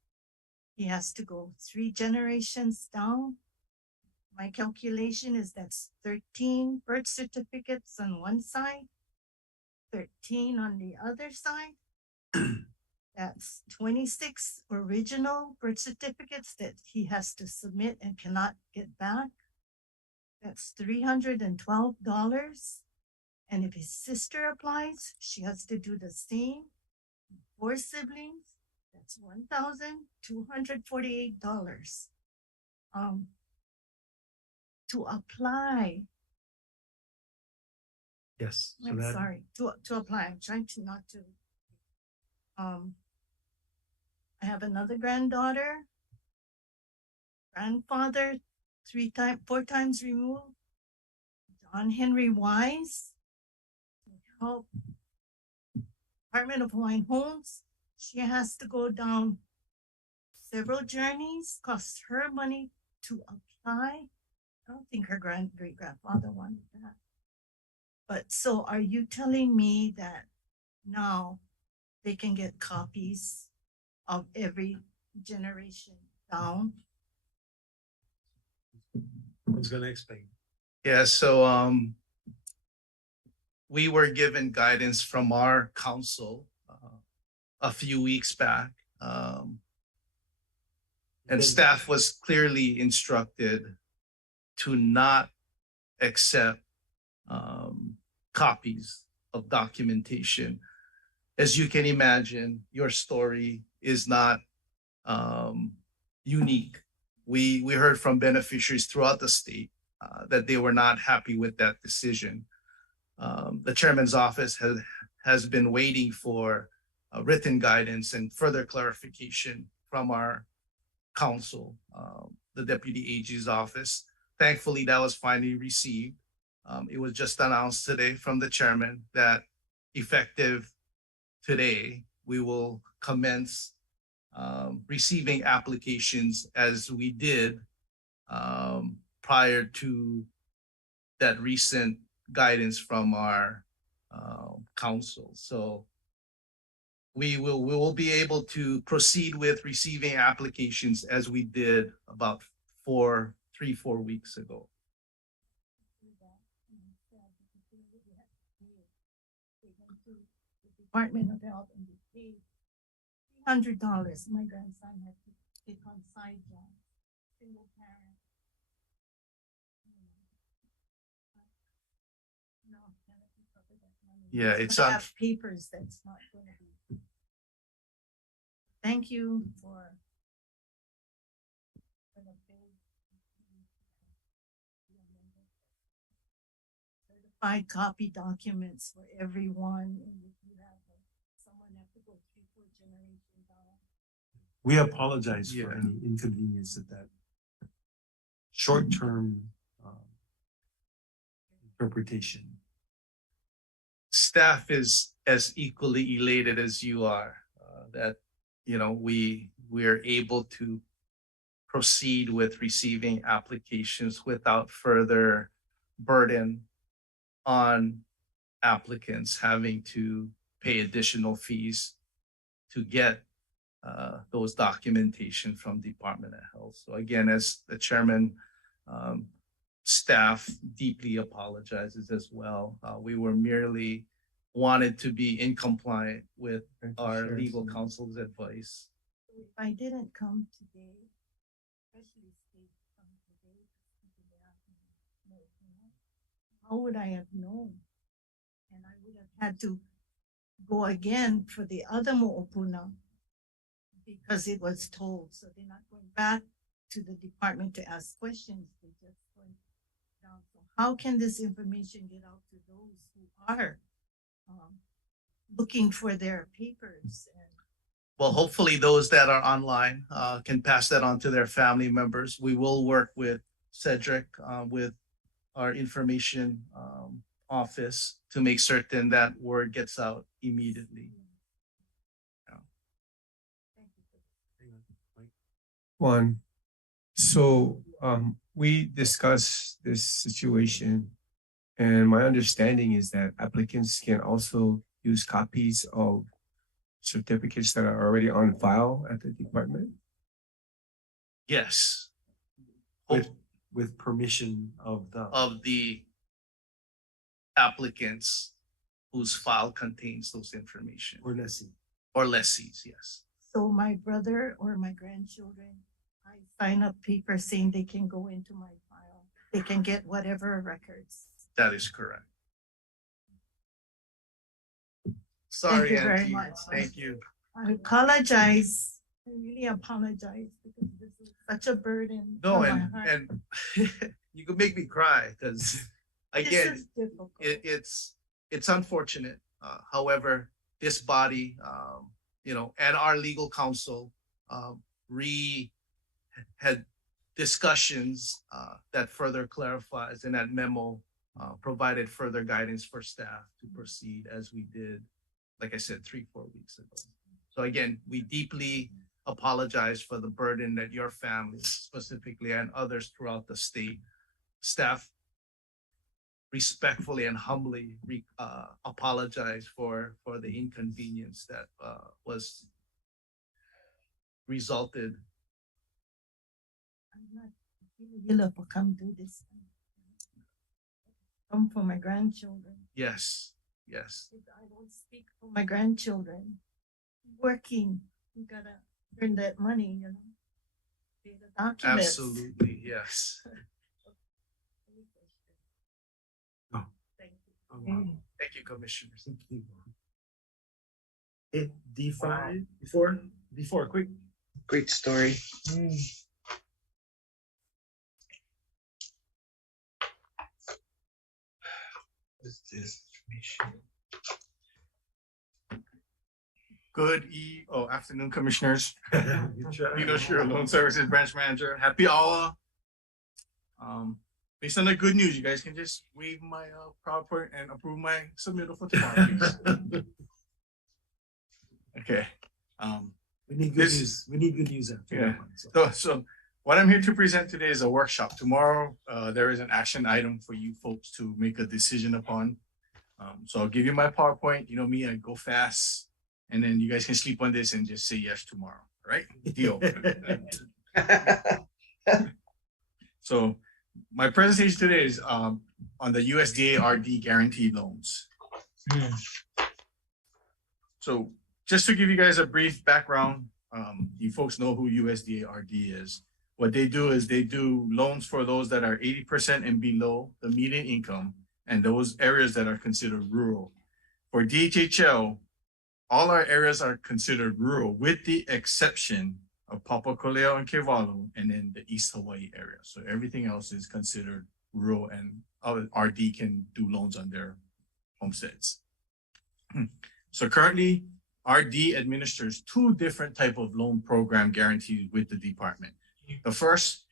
He has to go 3 generations down. My calculation is that's 13 birth certificates on one side, 13 on the other side. That's 26 original birth certificates that he has to submit and cannot get back. That's $312. And if his sister applies, she has to do the same. 4 siblings, that's $1,248. To apply. Yes. So I'm sorry, to apply. I'm trying to not to. I have another granddaughter, grandfather, 4 times removed, John Henry Wise, help Department of Hawaiian Homes. She has to go down several journeys, cost her money to apply. I don't think her great grandfather wanted that. But so are you telling me that now they can get copies of every generation down? Who's gonna explain? Yeah, so we were given guidance from our council a few weeks back. And staff was clearly instructed to not accept copies of documentation. As you can imagine, your story is not unique. We heard from beneficiaries throughout the state that they were not happy with that decision. The chairman's office has been waiting for written guidance and further clarification from our counsel, the deputy AG's office. Thankfully, that was finally received. It was just announced today from the chairman that effective today, we will commence receiving applications as we did prior to that recent guidance from our council. So we will be able to proceed with receiving applications as we did about 4 weeks ago. Department of Health and they paid $300. My grandson had to take on side job, single parent. No, cannot cover that money. Yeah, it's I on. have papers that's not going to be. Thank you for the big certified copy documents for everyone. And if you have someone have to go 3-4 generations down. We apologize for Yeah. any inconvenience that short-term interpretation. Staff is as equally elated as you are that we are able to proceed with receiving applications without further burden on applicants having to pay additional fees to get those documentation from Department of Health. So again, as the chairman, staff deeply apologizes as well. We were merely wanted to be in compliant with our legal counsel's advice. If I didn't come today, especially state come today, how would I have known? And I would have had to go again for the other mo'opuna because it was told. So they're not going back to the department to ask questions. They just went down. So how can this information get out to those who are looking for their papers? Well, hopefully those that are online can pass that on to their family members. We will work with Cedric with our information office to make certain that word gets out immediately. One, so we discussed this situation, and my understanding is that applicants can also use copies of certificates that are already on file at the department. Yes. With permission of the applicants whose file contains those information. Or lessee. Or lessees, yes. So my brother or my grandchildren, I sign up paper saying they can go into my file. They can get whatever records. That is correct. Sorry, Thank you very Auntie. much. Thank you. I apologize. I really apologize because this is such a burden. No, on my and heart. and you could make me cry because This again, is difficult. it's unfortunate. However, this body, and our legal counsel, had discussions that further clarifies, and that memo provided further guidance for staff to proceed as we did, like I said, 3-4 weeks ago. So again, we deeply apologize for the burden that your family specifically and others throughout the state. Staff respectfully and humbly apologize for the inconvenience that was resulted. I'm not really for come do this. Come for my grandchildren. Yes, yes. I don't speak for my grandchildren. working, we gotta earn that money, you know. Pay the documents. Absolutely, yes. Thank you, Commissioners. D5, before, quick. Great story. What's this? Afternoon, Commissioners. Good job. Vito Shiro, Loan Services Branch Manager. Happy hour. Based on the good news, you guys can just waive my PowerPoint and approve my submittal for tomorrow, please. Okay. We need good news. We need good news after that one. So what I'm here to present today is a workshop. Tomorrow, there is an action item for you folks to make a decision upon. So I'll give you my PowerPoint. You know me, I go fast, and then you guys can sleep on this and just say yes tomorrow. All right? Deal. So my presentation today is on the USDA RD guaranteed loans. So just to give you guys a brief background, you folks know who USDA RD is. What they do is they do loans for those that are 80% and below the median income and those areas that are considered rural. For DHHL, all our areas are considered rural with the exception of Papakoleo and Kevalu and then the East Hawaii area. So everything else is considered rural and RD can do loans on their homesteads. So currently, RD administers two different type of loan program guarantees with the department. The first,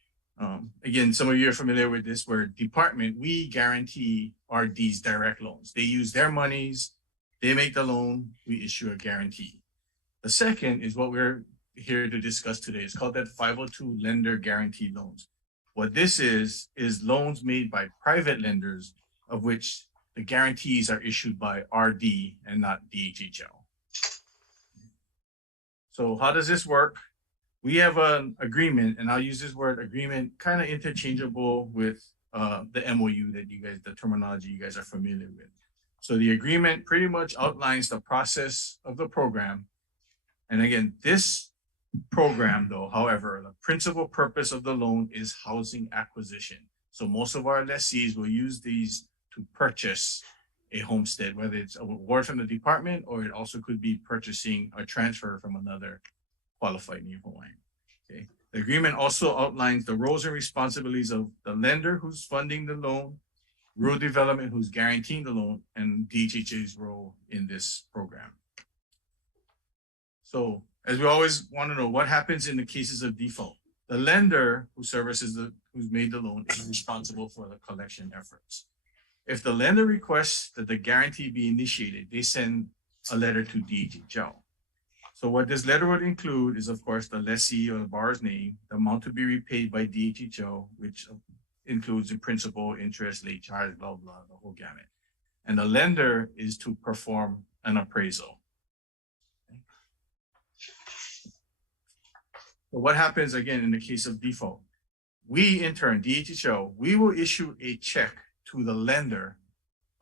again, some of you are familiar with this, where department, we guarantee RD's direct loans. They use their monies, they make the loan, we issue a guarantee. The second is what we're here to discuss today. It's called that 502 lender guaranteed loans. What this is loans made by private lenders of which the guarantees are issued by RD and not DHHL. So how does this work? We have an agreement, and I'll use this word agreement kind of interchangeable with the MOU that you guys, the terminology you guys are familiar with. So the agreement pretty much outlines the process of the program. And again, this program though, however, the principal purpose of the loan is housing acquisition. So most of our lessees will use these to purchase a homestead, whether it's a award from the department or it also could be purchasing a transfer from another qualified Native Hawaiian. Okay. The agreement also outlines the roles and responsibilities of the lender who's funding the loan, rural development who's guaranteeing the loan, and DHHA's role in this program. So as we always want to know, what happens in the cases of default? The lender who services who's made the loan is responsible for the collection efforts. If the lender requests that the guarantee be initiated, they send a letter to DHHL. So what this letter would include is, of course, the lessee or the borrower's name, the amount to be repaid by DHHL, which includes the principal, interest, late charge, blah, blah, the whole gamut. And the lender is to perform an appraisal. So what happens again in the case of default? We, in turn, DHHL, we will issue a check to the lender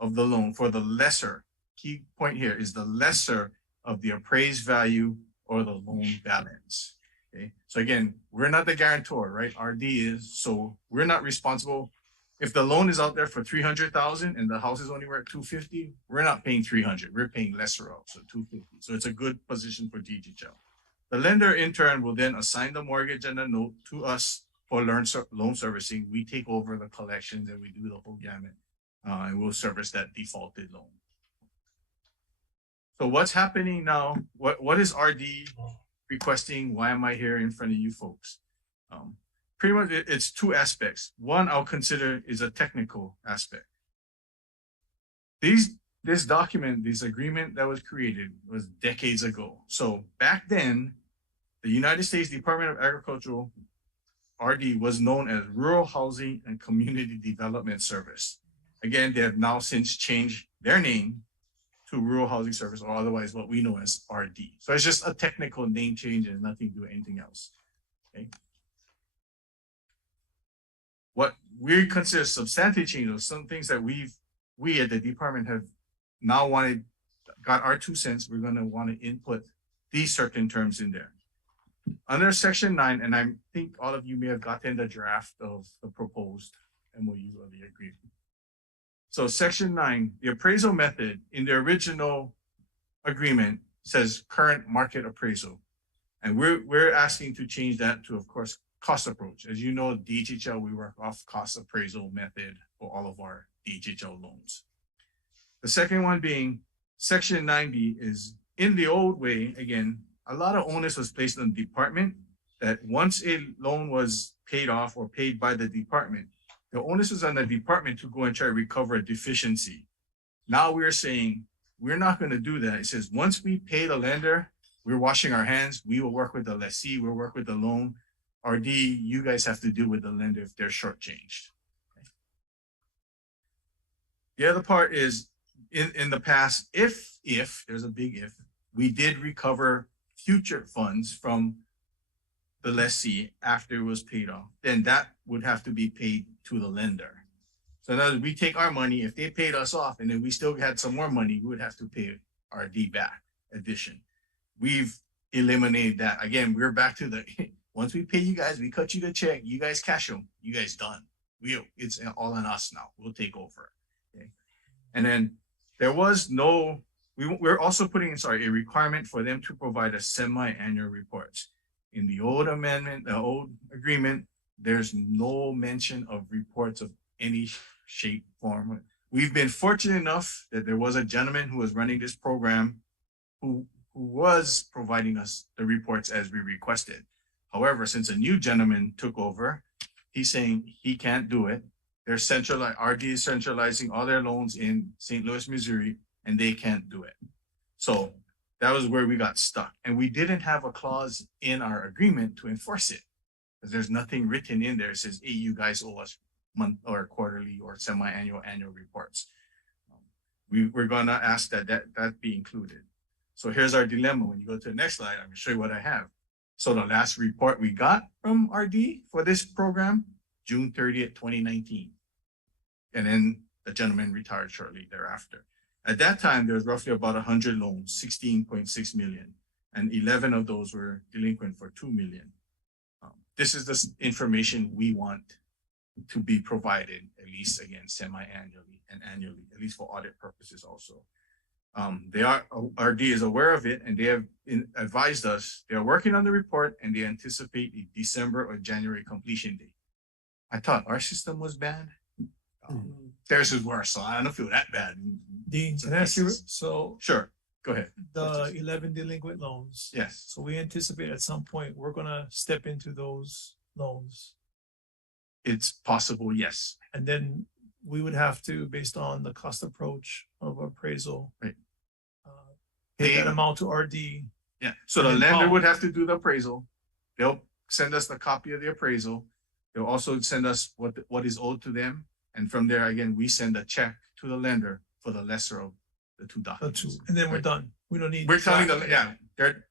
of the loan for the lesser, key point here is the lesser of the appraised value or the loan balance. Okay, so again, we're not the guarantor, right? RD is, so we're not responsible. If the loan is out there for 300,000 and the house is only worth 250, we're not paying 300, we're paying lesser of, so 250. So it's a good position for DHHL. The lender in turn will then assign the mortgage and the note to us for loan servicing. We take over the collections and we do the whole gamut, and we'll service that defaulted loan. So what's happening now? What is RD requesting? Why am I here in front of you folks? Pretty much it's two aspects. One I'll consider is a technical aspect. This document, this agreement that was created was decades ago. So back then, the United States Department of Agriculture, RD, was known as Rural Housing and Community Development Service. Again, they have now since changed their name to Rural Housing Service, or otherwise what we know as RD. So it's just a technical name change and nothing to do with anything else. Okay. What we consider substantive changes, some things that we at the department have now got our 2 cents, we're going to want to input these certain terms in there. Under section 9, and I think all of you may have gotten the draft of the proposed MOU or the agreement. So section 9, the appraisal method in the original agreement says current market appraisal. And we're asking to change that to, of course, cost approach. As you know, DHHL, we work off cost appraisal method for all of our DHHL loans. The second one being section 9B is in the old way, again, a lot of onus was placed on the department that once a loan was paid off or paid by the department, the onus was on the department to go and try to recover a deficiency. Now we're saying we're not going to do that. It says once we pay the lender, we're washing our hands. We will work with the lessee. We'll work with the loan. RD, you guys have to deal with the lender if they're shortchanged. The other part is in the past, if there's a big if, we did recover future funds from the lessee after it was paid off, then that would have to be paid to the lender. So in other words, we take our money, if they paid us off and then we still had some more money, we would have to pay RD back addition. We've eliminated that. Again, we're back to the, once we pay you guys, we cut you the check, you guys cash them, you guys done. It's all on us now. We'll take over. Okay. And then there was no, we're also putting in, a requirement for them to provide a semi-annual reports. In the old amendment, the old agreement, there's no mention of reports of any shape, form. We've been fortunate enough that there was a gentleman who was running this program who was providing us the reports as we requested. However, since a new gentleman took over, he's saying he can't do it. They're centralized, RD is centralizing all their loans in St. Louis, Missouri, and they can't do it. So that was where we got stuck. And we didn't have a clause in our agreement to enforce it because there's nothing written in there that says, hey, you guys owe us month or quarterly or semi-annual, annual reports. We're gonna ask that be included. So here's our dilemma. When you go to the next slide, I'm gonna show you what I have. So the last report we got from RD for this program, June 30th, 2019. And then the gentleman retired shortly thereafter. At that time, there was roughly about 100 loans, 16.6 million, and 11 of those were delinquent for 2 million. This is the information we want to be provided, at least again, semi-annually and annually, at least for audit purposes also. RD is aware of it and they have advised us, they are working on the report and they anticipate a December or January completion date. I thought our system was bad. Theirs is worse, so I don't feel that bad. Dean, can I ask you, so. Sure, go ahead. The 11 delinquent loans. Yes. So we anticipate at some point, we're gonna step into those loans. It's possible, yes. And then we would have to, based on the cost approach of appraisal. Right. Pay that amount to RD. Yeah, so the lender would have to do the appraisal. They'll send us the copy of the appraisal. They'll also send us what is owed to them. And from there, again, we send a check to the lender for the lesser of the two documents. And then we're done. We don't need. We're telling them,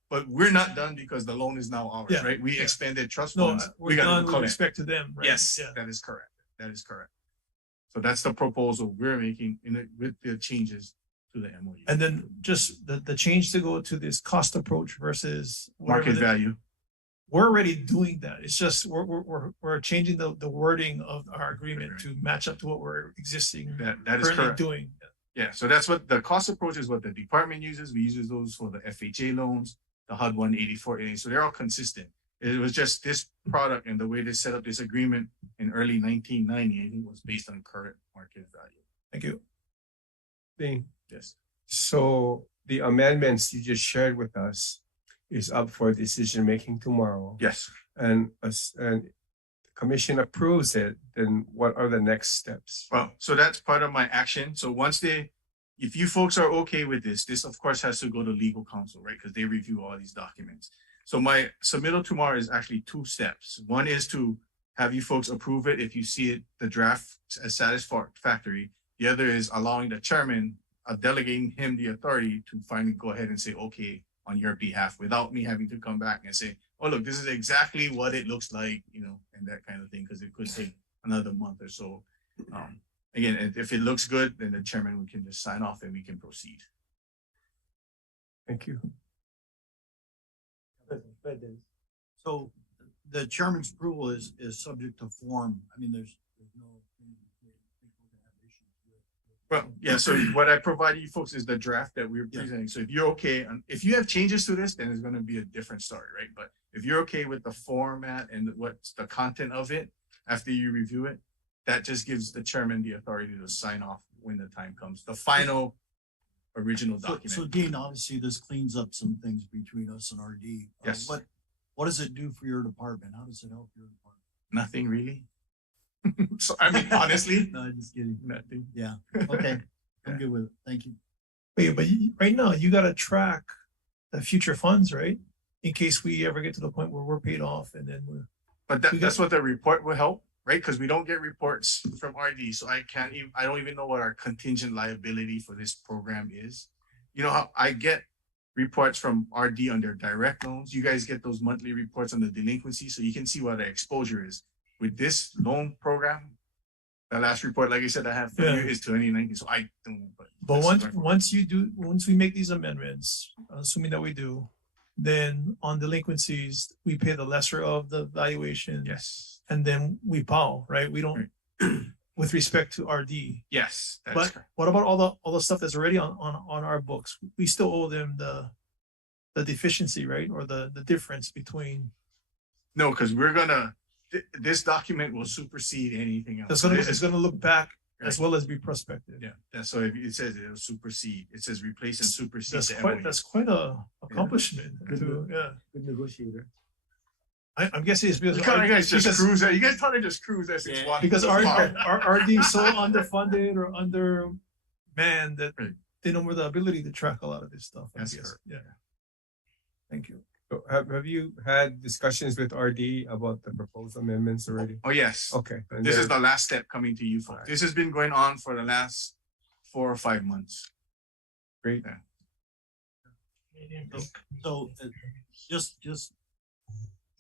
but we're not done because the loan is now ours, right? We expended trust funds. We're done with respect to them, right? Yes, that is correct. That is correct. So that's the proposal we're making with the changes to the MOU. And then just the change to go to this cost approach versus market value. We're already doing that. It's just we're changing the wording of our agreement to match up to what we're existing that is correct. Doing. Yeah, so that's what the cost approach is. What the department uses. We use those for the FHA loans, the HUD 184A. So they're all consistent. It was just this product and the way they set up this agreement in early 1990, I think, was based on current market value. Thank you. Dean. Yes. So the amendments you just shared with us is up for decision making tomorrow. Yes. And the commission approves it, then what are the next steps? Well, so that's part of my action. So once if you folks are okay with this of course has to go to legal counsel, right? Because they review all these documents. So my submittal tomorrow is actually 2 steps. One is to have you folks approve it if you see it, the draft as satisfactory. The other is allowing the chairman, delegating him the authority to finally go ahead and say, okay, on your behalf, without me having to come back and say, oh, look, this is exactly what it looks like, and that kind of thing, because it could take another month or so. Again, if it looks good, then the chairman can just sign off and we can proceed. Thank you. Go ahead, Dennis. So the chairman's approval is subject to form. I mean, there's no. Well, yeah, so what I provided you folks is the draft that we're presenting. So if you're okay, if you have changes to this, then it's gonna be a different story, right? But if you're okay with the format and what's the content of it, after you review it, that just gives the chairman the authority to sign off when the time comes, the final original document. So Dean, obviously this cleans up some things between us and RD. Yes. What does it do for your department? How does it help your department? Nothing really. So I mean, honestly, No, I'm just kidding. nothing. Yeah, okay, I'm good with it. Thank you. Wait, but right now you gotta track the future funds, right? In case we ever get to the point where we're paid off and then we're. But that's what the report will help, right? Because we don't get reports from RD, so I don't even know what our contingent liability for this program is. You know how I get reports from RD on their direct loans. You guys get those monthly reports on the delinquency, so you can see what the exposure is. With this loan program, the last report, like I said, I have for you is 2019. So I don't. But once we make these amendments, assuming that we do, then on delinquencies, we pay the lesser of the valuation. Yes. And then we POW, right? We don't, with respect to RD. Yes. But what about all the stuff that's already on our books? We still owe them the deficiency, right? Or the difference between. No, because we're gonna. This document will supersede anything else. It's gonna look back as well as be prospective. Yeah. So if it says it'll supersede, it says replace and supersede. That's quite a accomplishment. Good negotiator. I'm guessing it's because you guys just cruise. You guys thought I just cruise S61 because our RD is so underfunded or undermanned that they don't have the ability to track a lot of this stuff. Yes, yeah. Thank you. So have you had discussions with RD about the proposed amendments already? Oh, yes. Okay. And this is the last step coming to you folks. Right. This has been going on for the last 4 or 5 months. Great. So just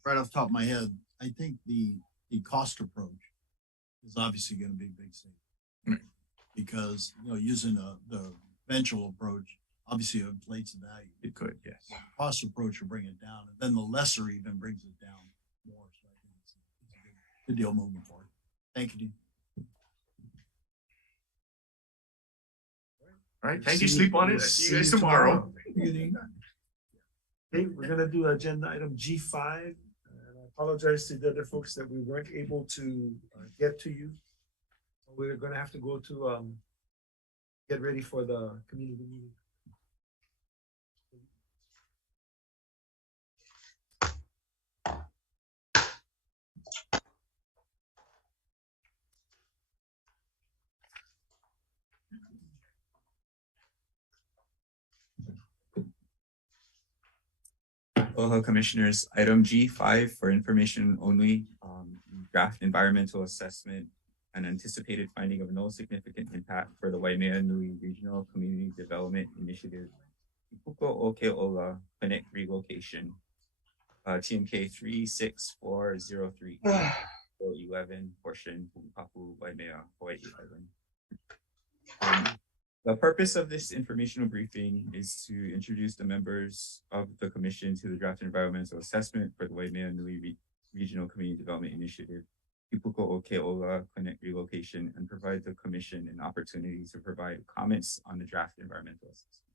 right off the top of my head, I think the cost approach is obviously going to be a big saving. Because using the eventual approach obviously inflates the value. It could, yes. The cost approach will bring it down, and then the lesser even brings it down more. So I think it's a good deal moving forward. Thank you, Dean. All right. Thank you. Sleep on it. See you guys tomorrow. Okay, we're gonna do agenda item G5. And I apologize to the other folks that we weren't able to get to you. We're gonna have to go to get ready for the community meeting. Aloha Commissioners, item G5 for information only, draft environmental assessment and anticipated finding of no significant impact for the Waimea Nui Regional Community Development Initiative, Ipuko Okeola Clinic Relocation, TMK 36403, 11 portion, Pukapu, Waimea, Hawaii Island. The purpose of this informational briefing is to introduce the members of the commission to the draft environmental assessment for the Waimea Nui Regional Community Development Initiative, Ipuko Okeola Clinic Relocation, and provide the commission an opportunity to provide comments on the draft environmental assessment.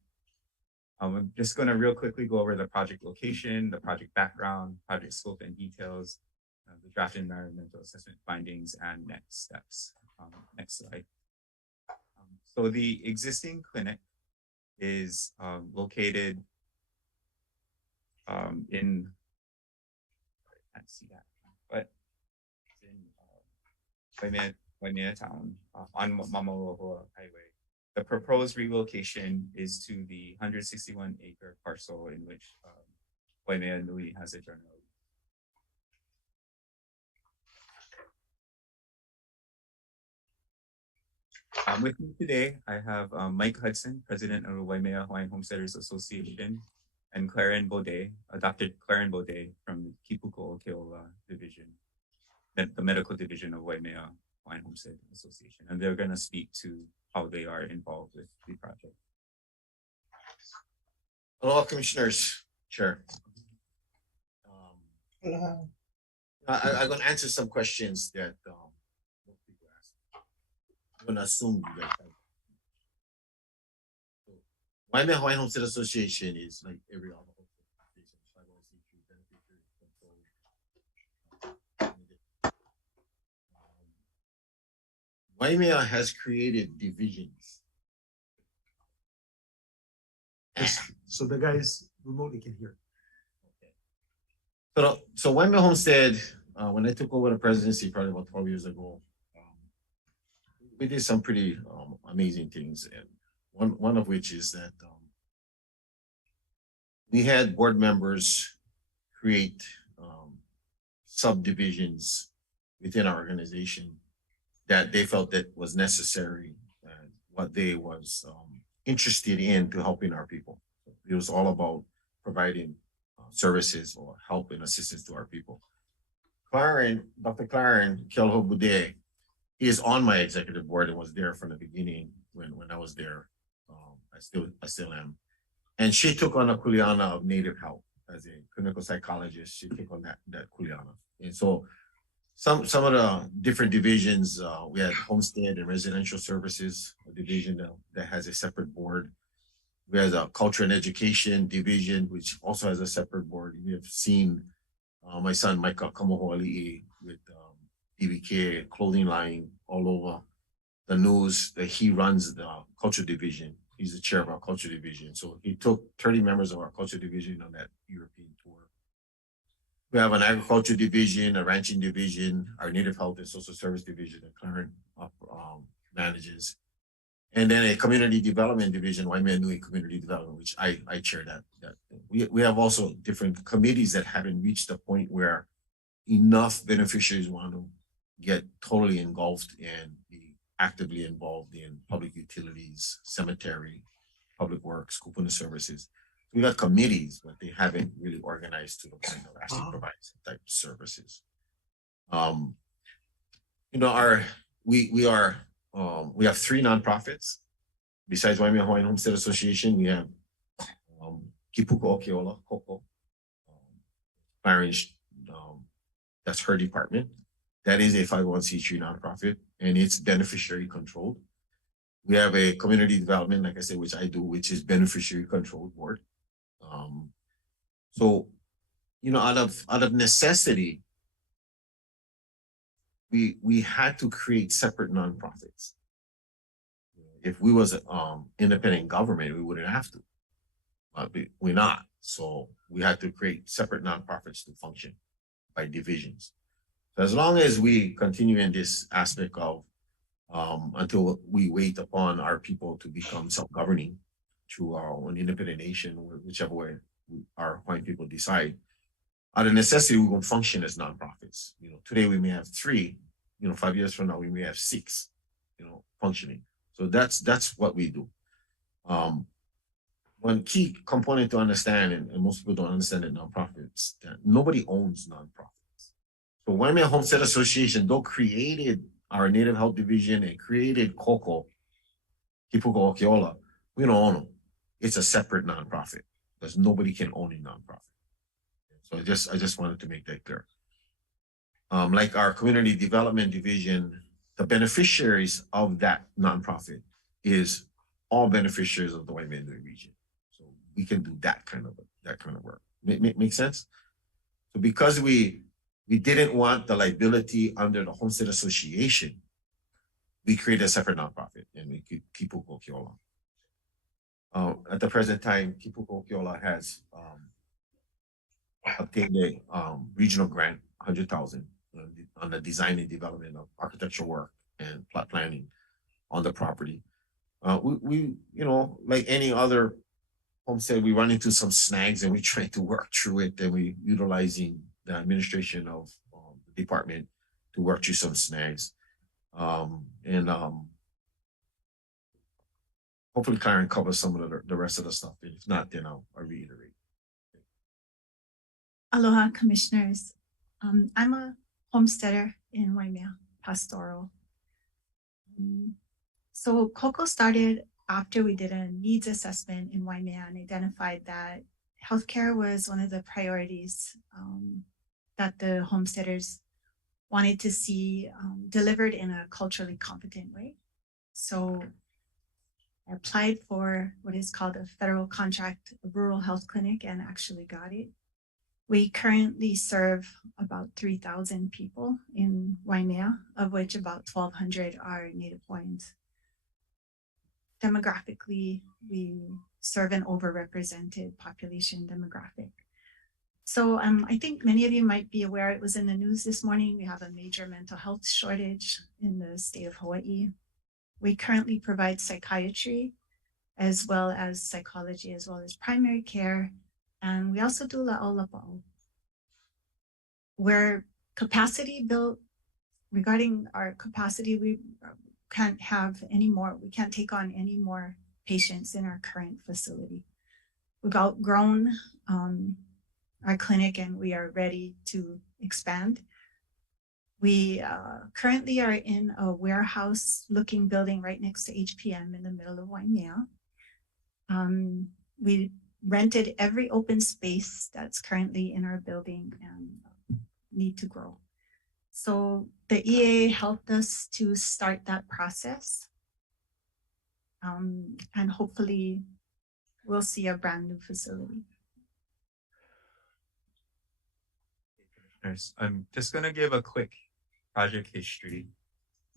I'm just going to real quickly go over the project location, the project background, project scope and details, the draft environmental assessment findings, and next steps. Next slide. So the existing clinic is located in, I can't see that, but it's in Waimea Town on Mamaloa Highway. The proposed relocation is to the 161-acre parcel in which Waimea Nui has a general. With me today, I have Mike Hudson, President of the Waimea Hawaiian Homesteaders Association, and Claren Baudet, Dr. Claren Baudet from the Kipuko Okeola Division, the medical division of Waimea Hawaiian Homestead Association. And they're going to speak to how they are involved with the project. Hello, Commissioners. Sure. I'm gonna answer some questions that most people ask. I'm gonna assume you guys have. Waimea Hawaiian Homestead Association is like every other Waimea has created divisions. So the guys remotely can hear. So Waimea Homestead, when I took over the presidency probably about 12 years ago, we did some pretty amazing things, and one of which is that we had board members create subdivisions within our organization that they felt that was necessary and what they was interested in to helping our people. It was all about providing services or help and assistance to our people. Dr. Claren Kelho-Bude, he is on my executive board and was there from the beginning when I was there. I still am. And she took on a kuleana of native health as a clinical psychologist. She took on that kuleana. And so some of the different divisions, we had homestead and residential services, a division that has a separate board. We have a culture and education division, which also has a separate board. You have seen my son, Micah Kamohoali'i, with DBK clothing line all over the news, that he runs the culture division. He's the chair of our culture division. So he took 30 members of our culture division on that European tour. We have an agriculture division, a ranching division, our native health and social service division that Clarence manages. And then a community development division, Waimea Nui Community Development, which I chair that. We have also different committees that haven't reached the point where enough beneficiaries want to get totally engulfed and be actively involved in public utilities, cemetery, public works, kupuna services. We got committees, but they haven't really organized to the point of actually providing some type of services. We have 3 nonprofits. Besides Waimea Hawaiian Homestead Association, we have Kipuko Okeola, Koko. That's her department. That is a 501c3 nonprofit, and it's beneficiary controlled. We have a community development, like I said, which I do, which is beneficiary controlled board. So, out of necessity, we had to create separate nonprofits. If we was independent government, we wouldn't have to. But we're not. So we had to create separate nonprofits to function by divisions. So as long as we continue in this aspect of until we wait upon our people to become self-governing through our own independent nation, or whichever way our Hawaiian people decide, out of necessity, we will function as nonprofits. Today we may have 3. 5 years from now we may have 6. Functioning. So that's what we do. One key component to understand, and most people don't understand in nonprofits, that nobody owns nonprofits. So Waimea Homestead Association, though created our Native Health Division and created Koko, Kipuko Okeola, we don't own them. It's a separate nonprofit because nobody can own a nonprofit. So I just wanted to make that clear. Like our community development division, the beneficiaries of that nonprofit is all beneficiaries of the Waimea Nui region. So we can do that kind of work. Make sense? So because we didn't want the liability under the Homestead Association, we created a separate nonprofit, and we keep Kipuko Okeola. At the present time, Kipuko Okeola has obtained a regional grant, 100,000, on the design and development of architectural work and plot planning on the property. We like any other homestead, we run into some snags and we try to work through it, and we utilizing the administration of the department to work through some snags. Hopefully Karen covers some of the rest of the stuff. If not, then I'll reiterate. Aloha, commissioners. I'm a homesteader in Waimea, pastoral. So Coco started after we did a needs assessment in Waimea and identified that healthcare was one of the priorities that the homesteaders wanted to see delivered in a culturally competent way. So I applied for what is called a federal contract rural health clinic and actually got it. We currently serve about 3,000 people in Waimea, of which about 1,200 are Native Hawaiians. Demographically, we serve an overrepresented population demographic. So I think many of you might be aware, it was in the news this morning, we have a major mental health shortage in the state of Hawaii. We currently provide psychiatry as well as psychology, as well as primary care. And we also do la'olapa'o. Where capacity built, regarding our capacity, we can't have any more, we can't take on any more patients in our current facility. We've outgrown our clinic and we are ready to expand. We currently are in a warehouse looking building right next to HPM in the middle of Waimea. We rented every open space that's currently in our building and need to grow. So the EA helped us to start that process. And hopefully we'll see a brand new facility. I'm just going to give a quick project history.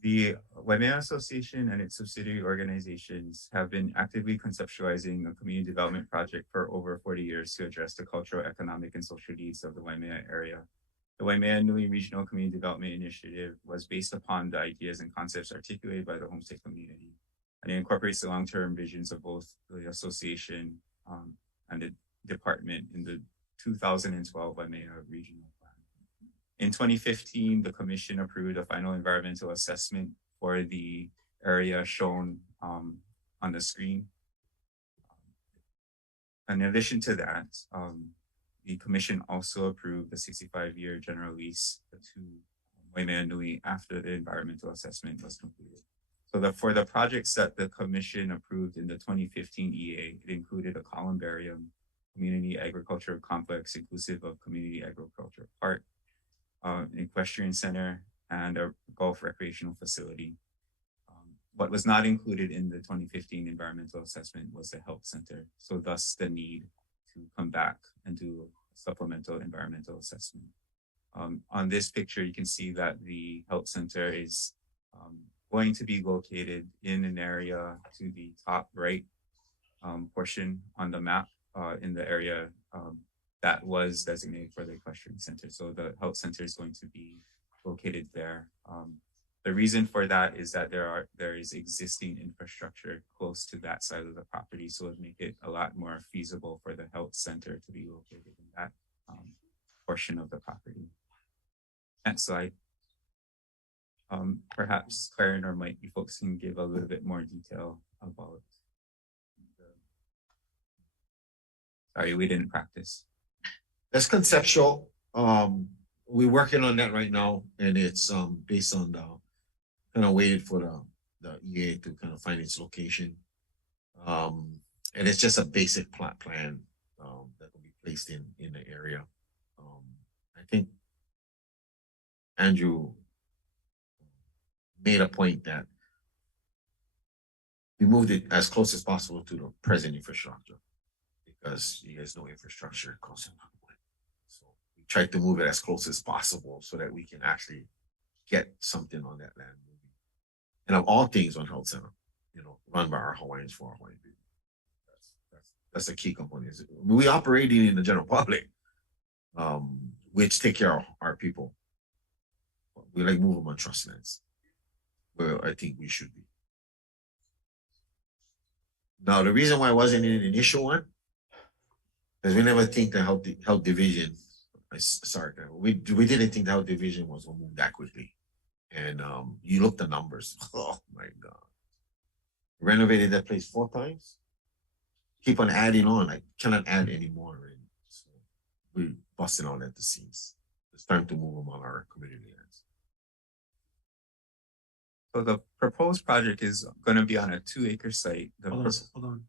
The Waimea Association and its subsidiary organizations have been actively conceptualizing a community development project for over 40 years to address the cultural, economic, and social needs of the Waimea area. The Waimea Nui Regional Community Development Initiative was based upon the ideas and concepts articulated by the homestay community, and it incorporates the long-term visions of both the association and the department in the 2012 Waimea Regional Plan. In 2015, the commission approved a final environmental assessment for the area shown on the screen. In addition to that, the commission also approved the 65-year general lease to Waimea Nui after the environmental assessment was completed. So for the projects that the commission approved in the 2015 EA, it included a columbarium, community agricultural complex inclusive of community agriculture park, an equestrian center, and a golf recreational facility. What was not included in the 2015 environmental assessment was the health center. So thus the need to come back and do a supplemental environmental assessment. On this picture, you can see that the health center is going to be located in an area to the top right portion on the map in the area that was designated for the equestrian center. So the health center is going to be located there. The reason for that is that there is existing infrastructure close to that side of the property, so it would make it a lot more feasible for the health center to be located in that portion of the property. Next slide. Perhaps Karen or Mike, you folks can give a little bit more detail about. Sorry, we didn't practice. That's conceptual. We're working on that right now, and it's based on the kind of waited for the EA to kind of find its location. And it's just a basic plot plan that will be placed in the area. I think Andrew made a point that we moved it as close as possible to the present infrastructure, because you guys know infrastructure costs a lot of money. So we tried to move it as close as possible so that we can actually get something on that land. And of all things on health center, run by our Hawaiians for our Hawaiian people. That's a key component. We operating in the general public, which take care of our people. We like move them on trust lands, where I think we should be. Now, the reason why I wasn't in an initial one, because we never think the health division, we didn't think the health division was going to move that quickly. And you look at the numbers, oh my God. Renovated that place 4 times. Keep on adding on, I cannot add anymore. Right? So we're busting on at the seams. It's time to move them on our community lands. So the proposed project is going to be on a 2-acre site. Hold on.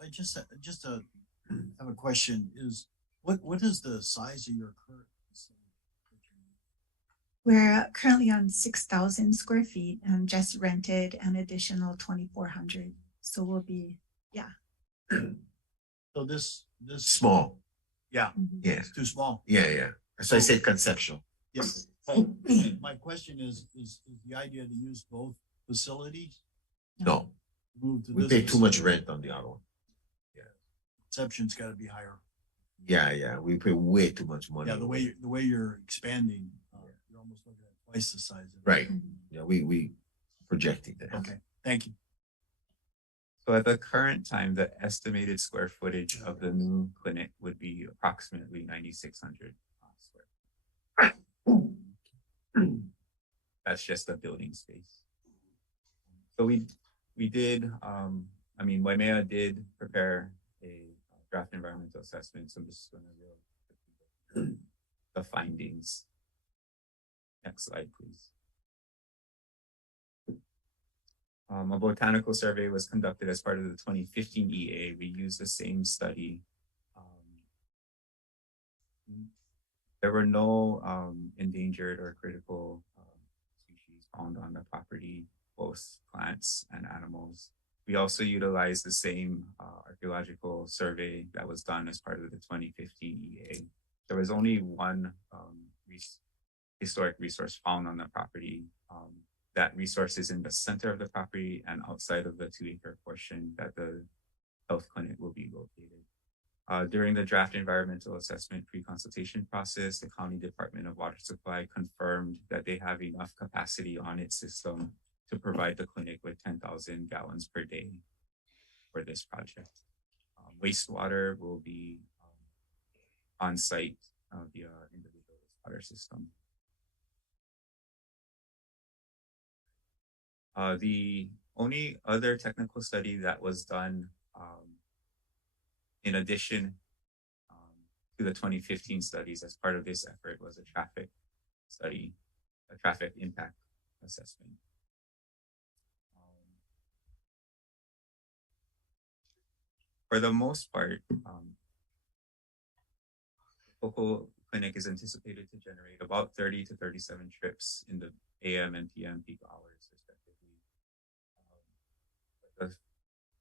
I just have a question. What is the size of your current facility? We're currently on 6,000 square feet and just rented an additional 2,400. So we'll be, yeah. So this Small. yeah, Yeah. it's too small. Yeah, yeah. So I said conceptual. Yes. My question is the idea to use both facilities? No, Move to we this pay too much facility? rent on the other one. Conception's gotta be higher. Yeah, yeah, we pay way too much money. Yeah, the way you're expanding, you're almost looking at twice the size of it. Right. Yeah, we projecting that. Okay, thank you. So at the current time, the estimated square footage of the new clinic would be approximately 9,600 square. That's just the building space. So we did, I mean, Waimea did prepare a draft environmental assessment. So I'm just going to read the findings. Next slide, please. A botanical survey was conducted as part of the 2015 EA. We used the same study. There were no endangered or critical species found on the property, both plants and animals. We also utilized the same archaeological survey that was done as part of the 2015 EA. There was only one historic resource found on the property. That resource is in the center of the property and outside of the 2-acre portion that the health clinic will be located. During the draft environmental assessment pre-consultation process, the County Department of Water Supply confirmed that they have enough capacity on its system to provide the clinic with 10,000 gallons per day for this project. Wastewater will be on site via individual water system. The only other technical study that was done in addition to the 2015 studies as part of this effort was a traffic study, a traffic impact assessment. For the most part, local clinic is anticipated to generate about 30 to 37 trips in the AM and PM peak hours, respectively. The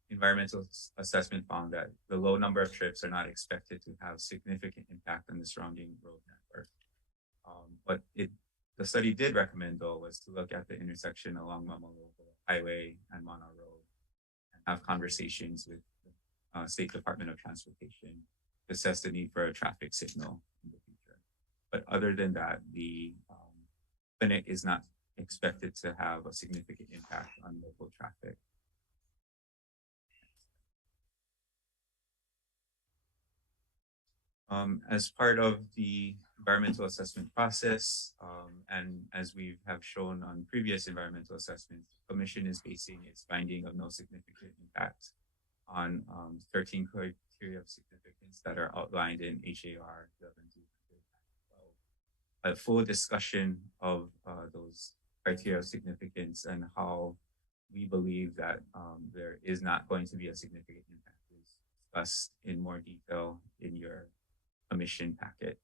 environmental assessment found that the low number of trips are not expected to have significant impact on the surrounding road network. But the study did recommend, though, was to look at the intersection along Mamalogo Highway and Mana Road and have conversations with the State Department of Transportation to assess the need for a traffic signal in the future. But other than that, the clinic is not expected to have a significant impact on local traffic. As part of the environmental assessment process, and as we have shown on previous environmental assessments, the Commission is basing its finding of no significant impact on 13 criteria of significance that are outlined in HAR 11-212. A full discussion of those criteria of significance and how we believe that there is not going to be a significant impact is discussed in more detail in your Commission packet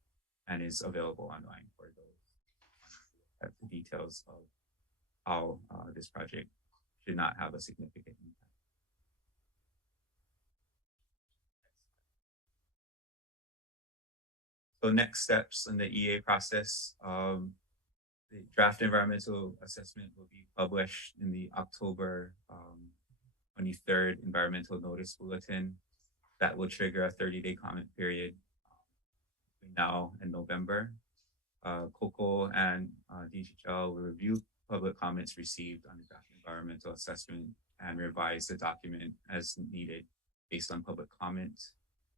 and is available online for those at the details of how this project should not have a significant impact. So next steps in the EA process, the draft environmental assessment will be published in the October 23rd environmental notice bulletin. That will trigger a 30-day comment period between now and November. COCO and DHL will review public comments received on the draft environmental assessment and revise the document as needed based on public comment.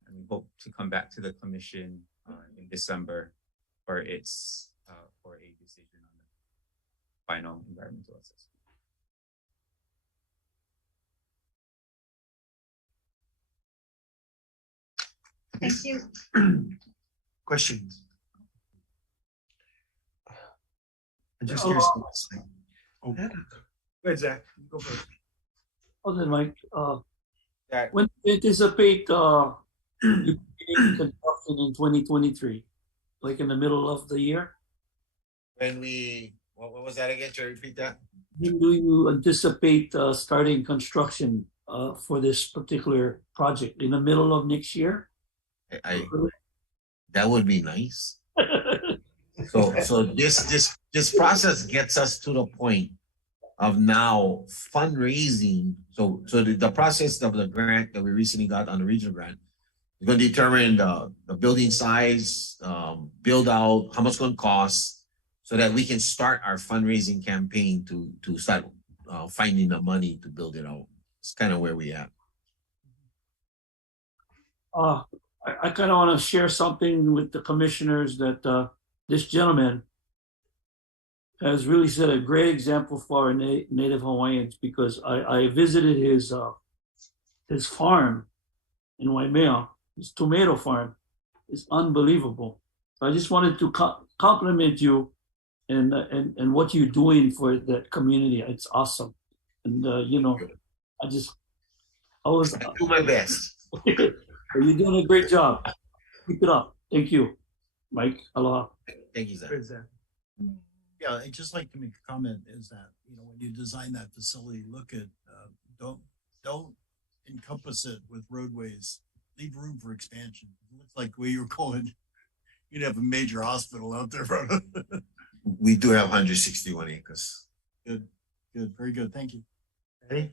And we hope to come back to the Commission in December for its for a decision on the final environmental assessment. Thank you. Questions? I'm just curious. Oh, go ahead, Zach. You go first. Oh, then, Mike, when do you anticipate construction in 2023? Like in the middle of the year? when what was that again? Can you repeat that? When do you anticipate starting construction for this particular project? In the middle of next year? That would be nice. So this process gets us to the point of now fundraising. So the process of the grant that we recently got on the regional grant is going to determine the building size, build out, how much it's going to cost, so that we can start our fundraising campaign to start finding the money to build it out. It's kind of where we at. I kind of want to share something with the commissioners that this gentleman has really set a great example for our native Hawaiians, because I visited his farm in Waimea. His tomato farm is unbelievable. I just wanted to compliment you and what you're doing for that community. It's awesome. And you know, I do my best. You're doing a great job. Keep it up. Thank you, Mike. Aloha. Thank you, Zach. Yeah, I'd just like to make a comment is that, you know, when you design that facility, look at, don't encompass it with roadways, leave room for expansion. It looks like where you're going, you'd have a major hospital out there. We do have 161 acres. Good, very good. Thank you. Ready?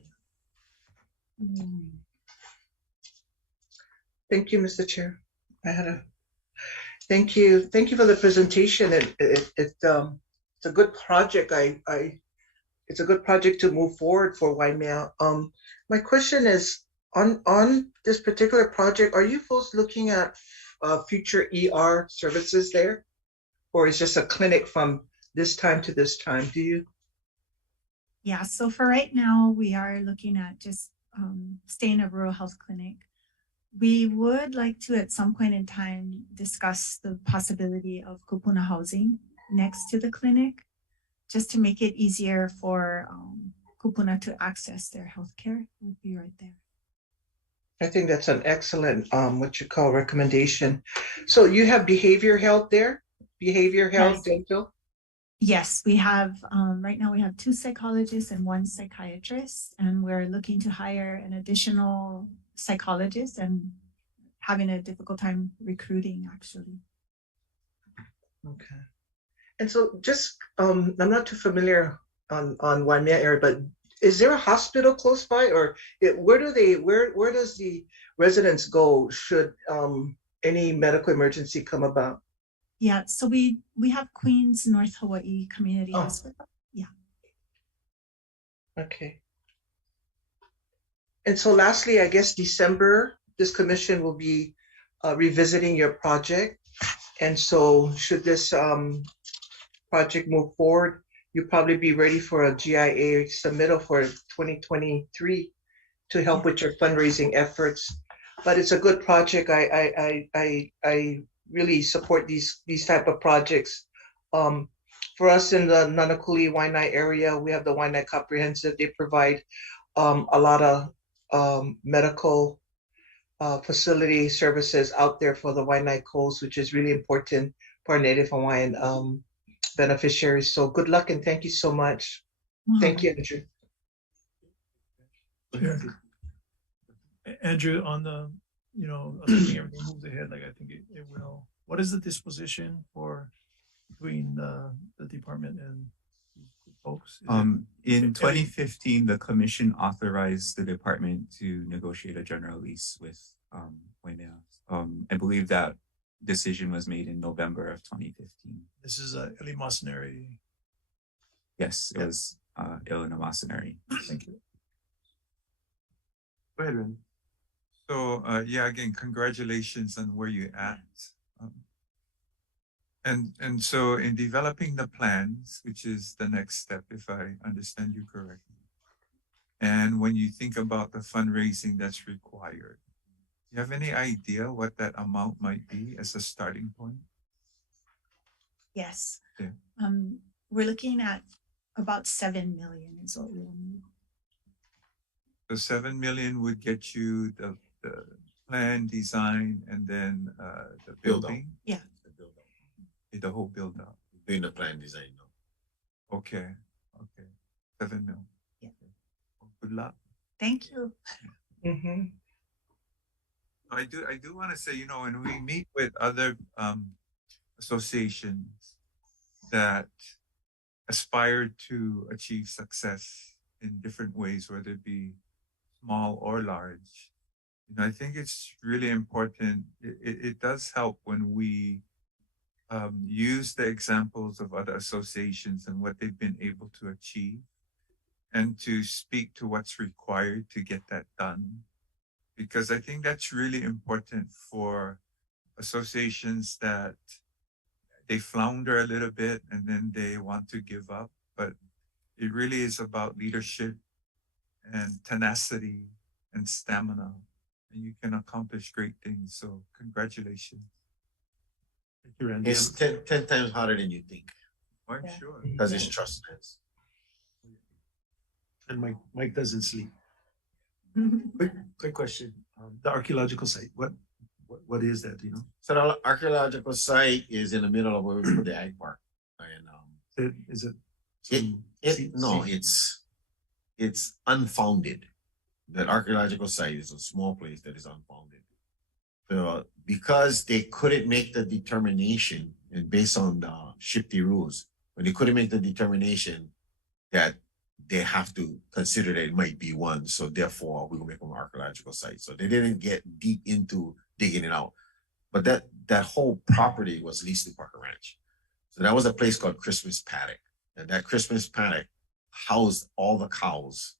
Thank you, Mr. Chair. Thank you for the presentation. It's a good project. It's a good project to move forward for Waimea. My question is on this particular project, are you folks looking at future ER services there, or is just a clinic from this time to this time? Do you? Yeah, so for right now, we are looking at just staying a rural health clinic. We would like to, at some point in time, discuss the possibility of kupuna housing next to the clinic, just to make it easier for kupuna to access their healthcare. Would be right there. I think that's an excellent recommendation. So you have behavior health there? Behavior health, yes. Dental? Yes, we have, right now we have 2 psychologists and 1 psychiatrist, and we're looking to hire an additional psychologist and having a difficult time recruiting, actually. Okay. And so just, I'm not too familiar on Waimea area, but is there a hospital close by, or where does the residents go should any medical emergency come about? Yeah, so we have Queens North Hawaii Community Hospital. Yeah. Okay. And so lastly, I guess December, this commission will be revisiting your project. And so should this project move forward, you'll probably be ready for a GIA submittal for 2023 to help with your fundraising efforts. But it's a good project. I really support these type of projects. For us in the Nanakuli Waianae area, we have the Waianae Comprehensive. They provide a lot of medical facility services out there for the Waianae Coast, which is really important for our Native Hawaiian beneficiaries. So good luck and thank you so much. Wow. Thank you, Andrew. Andrew, on the, you know, assuming everything moves ahead, like I think it will. What is the disposition for between the department and folks? In 2015, the commission authorized the department to negotiate a general lease with Waimea. I believe that decision was made in November of 2015. This is a Ilimasonary. Yes, it was Ilimasonary. Thank you. Go ahead, Randy. So yeah, again, congratulations on where you're at. And so in developing the plans, which is the next step, if I understand you correctly, and when you think about the fundraising that's required, you have any idea what that amount might be as a starting point? Yes. Yeah. We're looking at about 7 million is what we'll need. So 7 million would get you the plan, design, and then the building? Yeah. The whole build out. doing the plan design now. Okay, okay. 7 mil. Yeah. Well, good luck. Thank you. I do want to say, when we meet with other associations that aspire to achieve success in different ways, whether it be small or large, I think it's really important. It does help when we use the examples of other associations and what they've been able to achieve, and to speak to what's required to get that done. Because I think that's really important for associations that they flounder a little bit and then they want to give up. But it really is about leadership and tenacity and stamina, and you can accomplish great things. So congratulations. Thank you, Randy. It's 10 times harder than you think. I'm sure. Because it's trust based. And Mike doesn't sleep. Quick question. The archaeological site, what is that, do you know? So the archaeological site is in the middle of where we put the ag park. And Is it no, it's unfounded. The archaeological site is a small place that is unfounded. So because they couldn't make the determination, and based on the shifty rules, when they couldn't make the determination that they have to consider that it might be one, so therefore we will make them an archaeological site. So they didn't get deep into digging it out. But that whole property was leased to Parker Ranch. So that was a place called Christmas Paddock. And that Christmas Paddock housed all the cows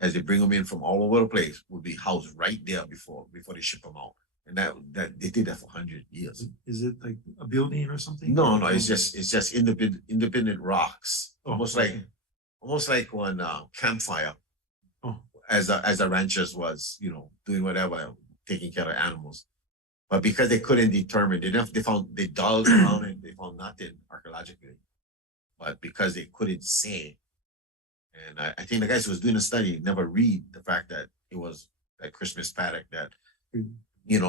as they bring them in from all over the place, would be housed right there before they ship them out. And that they did that for 100 years. Is it like a building or something? No, it's just independent rocks. Almost like when campfire, as the ranchers was, doing whatever, taking care of animals. But because they couldn't determine, they dug around it, they found nothing archaeologically. But because they couldn't say, and I think the guys who was doing the study never read the fact that it was that Christmas paddock that,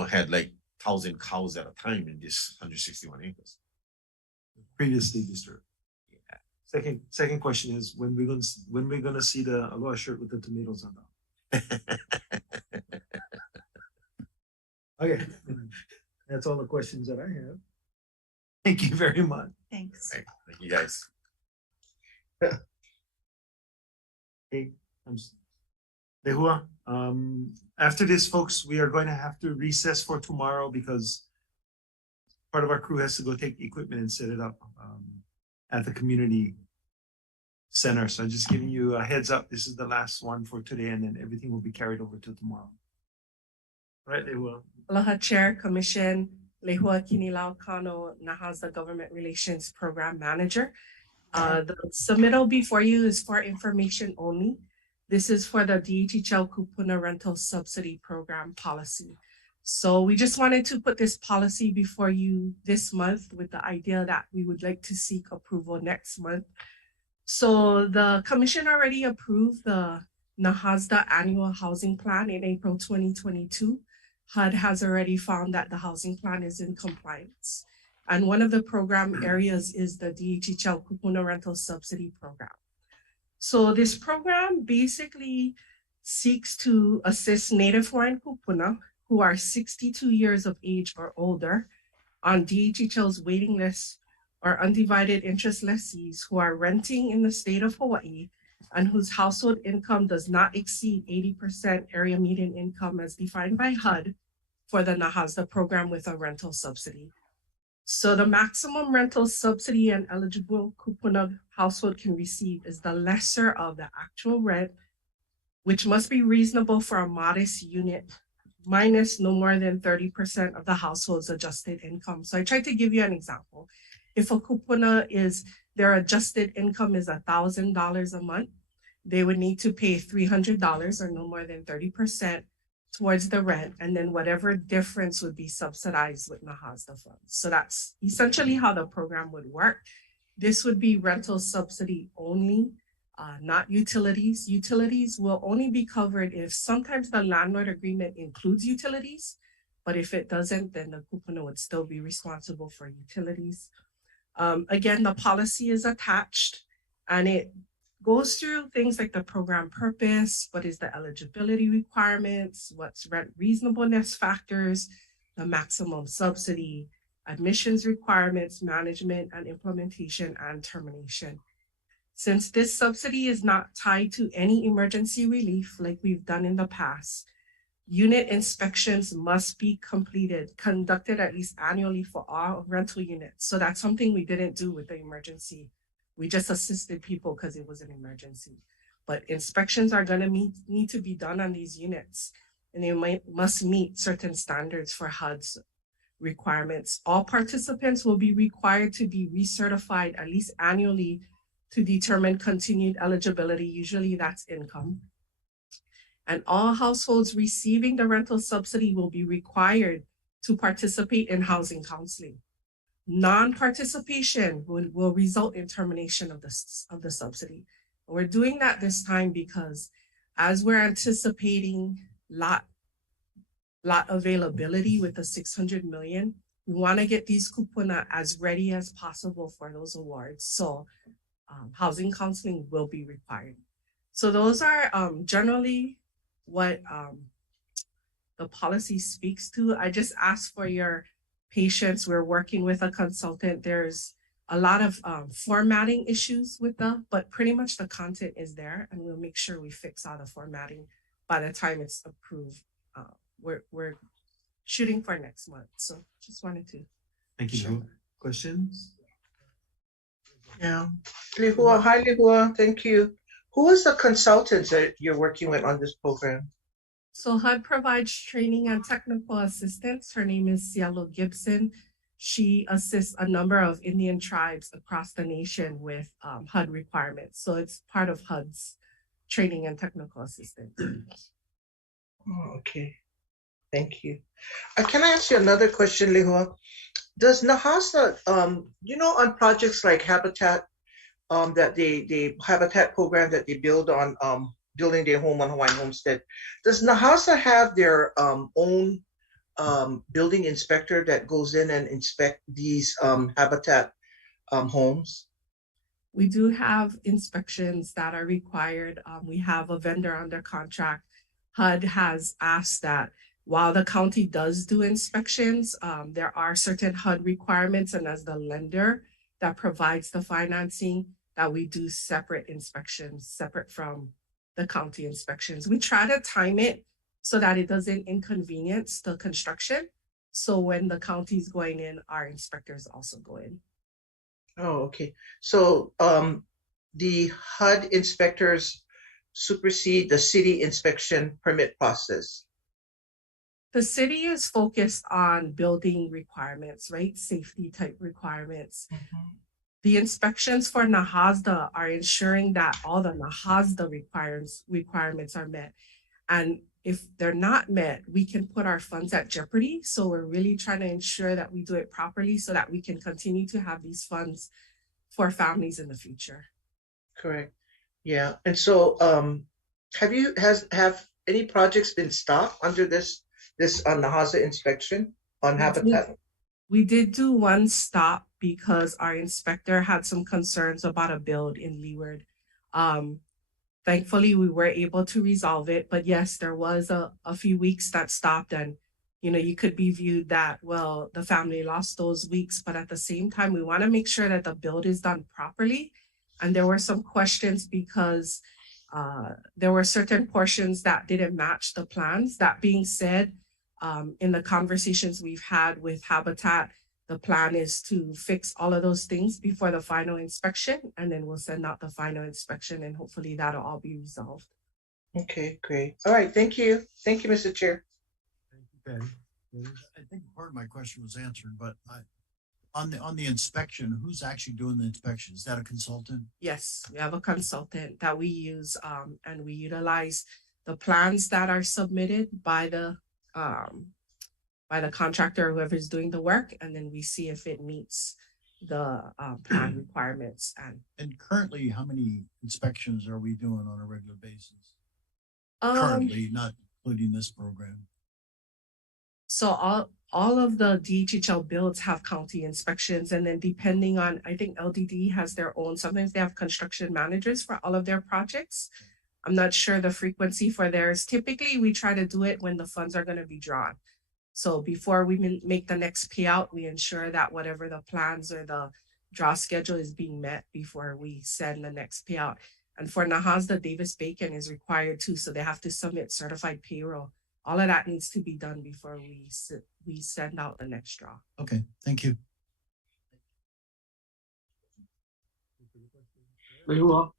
had like 1,000 cows at a time in this 161 acres. Previously disturbed. Yeah. Second question is when we're gonna see the Aloha shirt with the tomatoes on top. Okay, that's all the questions that I have. Thank you very much. Thanks. Thank you guys. Hey, Lehua, after this, folks, we are going to have to recess for tomorrow because part of our crew has to go take equipment and set it up at the community center. So I'm just giving you a heads up. This is the last one for today, and then everything will be carried over to tomorrow. All right, Lehua. Aloha Chair, Commission, Lehua Kinilau Kano, Nahaza Government Relations Program Manager. The submittal before you is for information only. This is for the DHHL Kupuna Rental Subsidy Program policy. So we just wanted to put this policy before you this month with the idea that we would like to seek approval next month. So the commission already approved the Nahazda Annual Housing Plan in April 2022. HUD has already found that the housing plan is in compliance. And one of the program areas is the DHHL Kupuna Rental Subsidy Program. So this program basically seeks to assist Native Hawaiian kupuna who are 62 years of age or older on DHHL's waiting list or undivided interest lessees who are renting in the state of Hawaii and whose household income does not exceed 80% area median income as defined by HUD for the Nahazda program with a rental subsidy. So the maximum rental subsidy an eligible kupuna household can receive is the lesser of the actual rent, which must be reasonable for a modest unit, minus no more than 30% of the household's adjusted income. So I tried to give you an example. If a kupuna their adjusted income is $1,000 a month, they would need to pay $300 or no more than 30% towards the rent, and then whatever difference would be subsidized with Nahazda funds. So that's essentially how the program would work. This would be rental subsidy only, not utilities. Utilities will only be covered if sometimes the landlord agreement includes utilities, but if it doesn't, then the kupuna would still be responsible for utilities. Again, the policy is attached and it goes through things like the program purpose, what is the eligibility requirements, what's rent reasonableness factors, the maximum subsidy, admissions requirements, management and implementation, and termination. Since this subsidy is not tied to any emergency relief like we've done in the past, unit inspections must be conducted at least annually for all rental units. So that's something we didn't do with the emergency. We just assisted people because it was an emergency. But inspections are gonna need to be done on these units, and they must meet certain standards for HUD's requirements. All participants will be required to be recertified at least annually to determine continued eligibility. Usually that's income. And all households receiving the rental subsidy will be required to participate in housing counseling. Non-participation will result in termination of the subsidy. And we're doing that this time because as we're anticipating lot availability with the 600 million, we want to get these kupuna as ready as possible for those awards. So housing counseling will be required. So those are generally what the policy speaks to. I just ask for your patience. We're working with a consultant. There's a lot of formatting issues with but pretty much the content is there, and we'll make sure we fix all the formatting by the time it's approved. We're shooting for next month. So just wanted to. Thank you. Sure. Questions? Yeah. Lihua, hi Lihua, thank you. Who is the consultants that you're working with on this program? So HUD provides training and technical assistance. Her name is Cielo Gibson. She assists a number of Indian tribes across the nation with HUD requirements. So it's part of HUD's training and technical assistance. Oh, okay. Thank you. Can I ask you another question, Lihua? Does Nahasa, on projects like Habitat, that the Habitat program that they build on building their home on Hawaiian Homestead, does Nahasa have their own building inspector that goes in and inspect these Habitat homes? We do have inspections that are required. We have a vendor under contract. HUD has asked that while the county does do inspections, there are certain HUD requirements, and as the lender that provides the financing, that we do separate inspections, separate from the county inspections. We try to time it so that it doesn't inconvenience the construction. So when the county's going in, our inspectors also go in. Oh, okay. So the HUD inspectors supersede the city inspection permit process. The city is focused on building requirements, right? Safety type requirements. Mm-hmm. The inspections for NAHASDA are ensuring that all the NAHASDA requirements are met. And if they're not met, we can put our funds at jeopardy. So we're really trying to ensure that we do it properly so that we can continue to have these funds for families in the future. Correct. Yeah. And so have any projects been stopped under this NAHASDA inspection on Habitat? We did do one stop because our inspector had some concerns about a build in Leeward. Thankfully, we were able to resolve it. But yes, there was a few weeks that stopped, and you could be viewed that, well, the family lost those weeks. But at the same time, we want to make sure that the build is done properly. And there were some questions because there were certain portions that didn't match the plans. That being said, in the conversations we've had with Habitat, the plan is to fix all of those things before the final inspection, and then we'll send out the final inspection, and hopefully that'll all be resolved. Okay, great. All right, thank you. Thank you, Mr. Chair. Thank you, Ben. I think part of my question was answered, but on the inspection, who's actually doing the inspection? Is that a consultant? Yes, we have a consultant that we use, and we utilize the plans that are submitted by the contractor, whoever's doing the work, and then we see if it meets the plan requirements. And currently, how many inspections are we doing on a regular basis? Currently, not including this program. So all of the DHHL builds have county inspections, and then depending on, I think LDD has their own, sometimes they have construction managers for all of their projects. I'm not sure the frequency for theirs. Typically, we try to do it when the funds are gonna be drawn. So before we make the next payout, we ensure that whatever the plans or the draw schedule is being met before we send the next payout. And for Nahas, the Davis-Bacon is required too, so they have to submit certified payroll. All of that needs to be done before we send out the next draw. Okay, thank you. Lehua.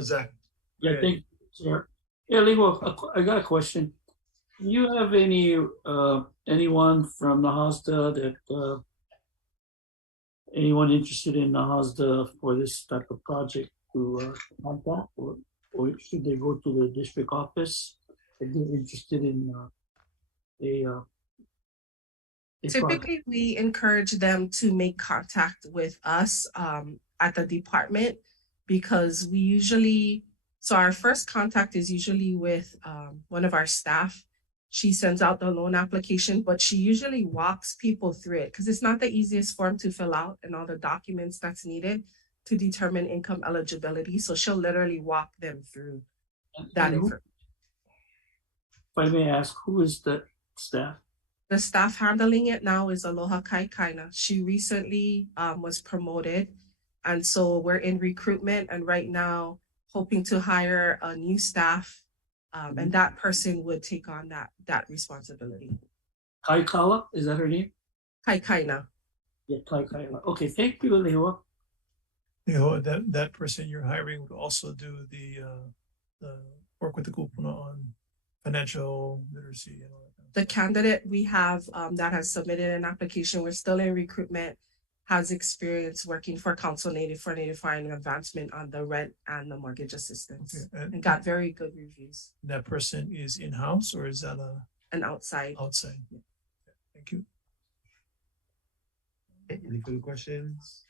Zach. Yeah, thank you, sir. Yeah, Lehua, I got a question. Do you have any anyone from Nahasda that anyone interested in Nahasda for this type of project to contact, or should they go to the district office if they're interested in a Typically, we encourage them to make contact with us at the department, because we usually, so our first contact is usually with one of our staff. She sends out the loan application, but she usually walks people through it because it's not the easiest form to fill out and all the documents that's needed to determine income eligibility. So she'll literally walk them through that information. If I may ask, who is the staff? The staff handling it now is Aloha Kaikaina. She recently was promoted. And so we're in recruitment, and right now hoping to hire a new staff. And that person would take on that responsibility. Kaikawa, is that her name? Kaikaina. Yeah, Kaikaina. Okay, thank you, Lehua. Lehua, that person you're hiring would also do the work with the kupuna on financial literacy and all that. The candidate we have that has submitted an application, we're still in recruitment, has experience working for Council Native for Native Hawaiian advancement on the rent and the mortgage assistance, and got very good reviews. That person is in-house, or is that an outside? Outside. Yeah. Thank you. Any further questions?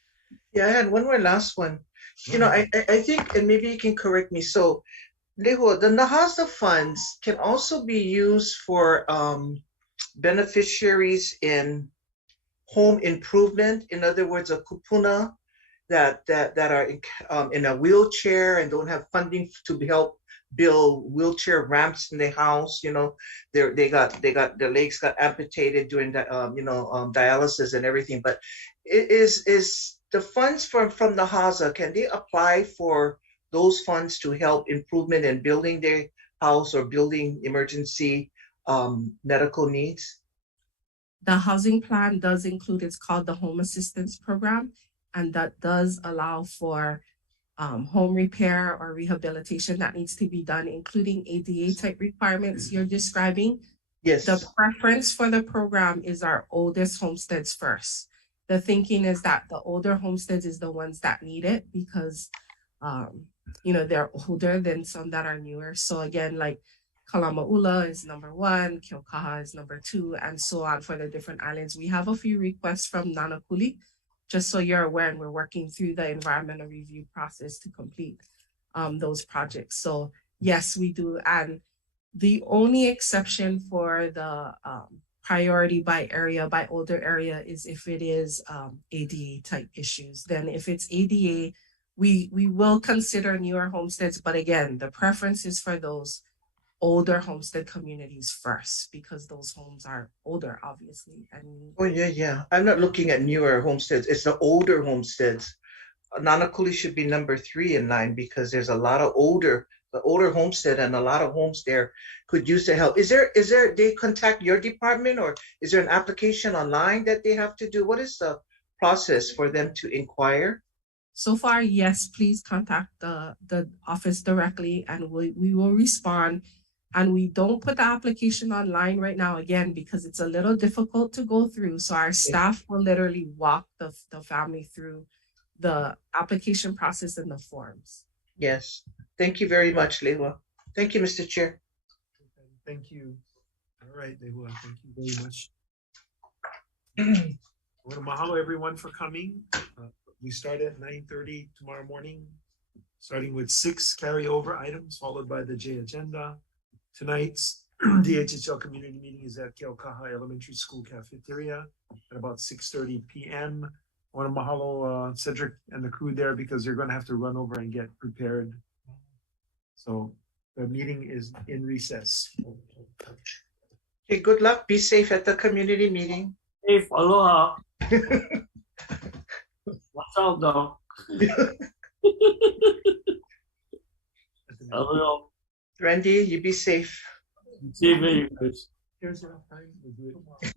Yeah, I had one more last one. You know, I think, and maybe you can correct me. So, Lehua, the Nahasa funds can also be used for beneficiaries in home improvement. In other words, a kupuna that are in a wheelchair and don't have funding to help build wheelchair ramps in their house. You know, they got their legs got amputated during the dialysis and everything. But is the funds from the HAZA, can they apply for those funds to help improvement in building their house or building emergency medical needs? The housing plan does include, it's called the Home Assistance Program, and that does allow for home repair or rehabilitation that needs to be done, including ADA type requirements you're describing. Yes. The preference for the program is our oldest homesteads first. The thinking is that the older homesteads is the ones that need it because, they're older than some that are newer. So again, like Kalamaula is number 1, Keaukaha is number 2, and so on for the different islands. We have a few requests from Nanakuli, just so you're aware, and we're working through the environmental review process to complete those projects. So yes, we do. And the only exception for the priority by area, by older area, is if it is ADA type issues. Then if it's ADA, we will consider newer homesteads, but again, the preference is for those older homestead communities first, because those homes are older, obviously. And oh yeah. I'm not looking at newer homesteads. It's the older homesteads. Nanakuli should be number 3 in line because there's a lot of older homestead and a lot of homes there could use the help. Is there they contact your department, or is there an application online that they have to do? What is the process for them to inquire? So far, yes, please contact the office directly and we will respond. And we don't put the application online right now, again, because it's a little difficult to go through. So our staff will literally walk the family through the application process and the forms. Yes. Thank you very much, Lehua. Thank you, Mr. Chair. Thank you. All right, Lehua, thank you very much. I want to mahalo everyone for coming. We start at 9:30 tomorrow morning, starting with 6 carryover items, followed by the J agenda. Tonight's The HHL community meeting is at Keaukaha Elementary School cafeteria at about 6:30 p.m. I want to mahalo Cedric and the crew there because they're going to have to run over and get prepared. So the meeting is in recess. Okay, good luck. Be safe at the community meeting. Safe, aloha. Watch out, though. Aloha. Randy, you be safe. See you, guys. Here's enough time. We'll do it.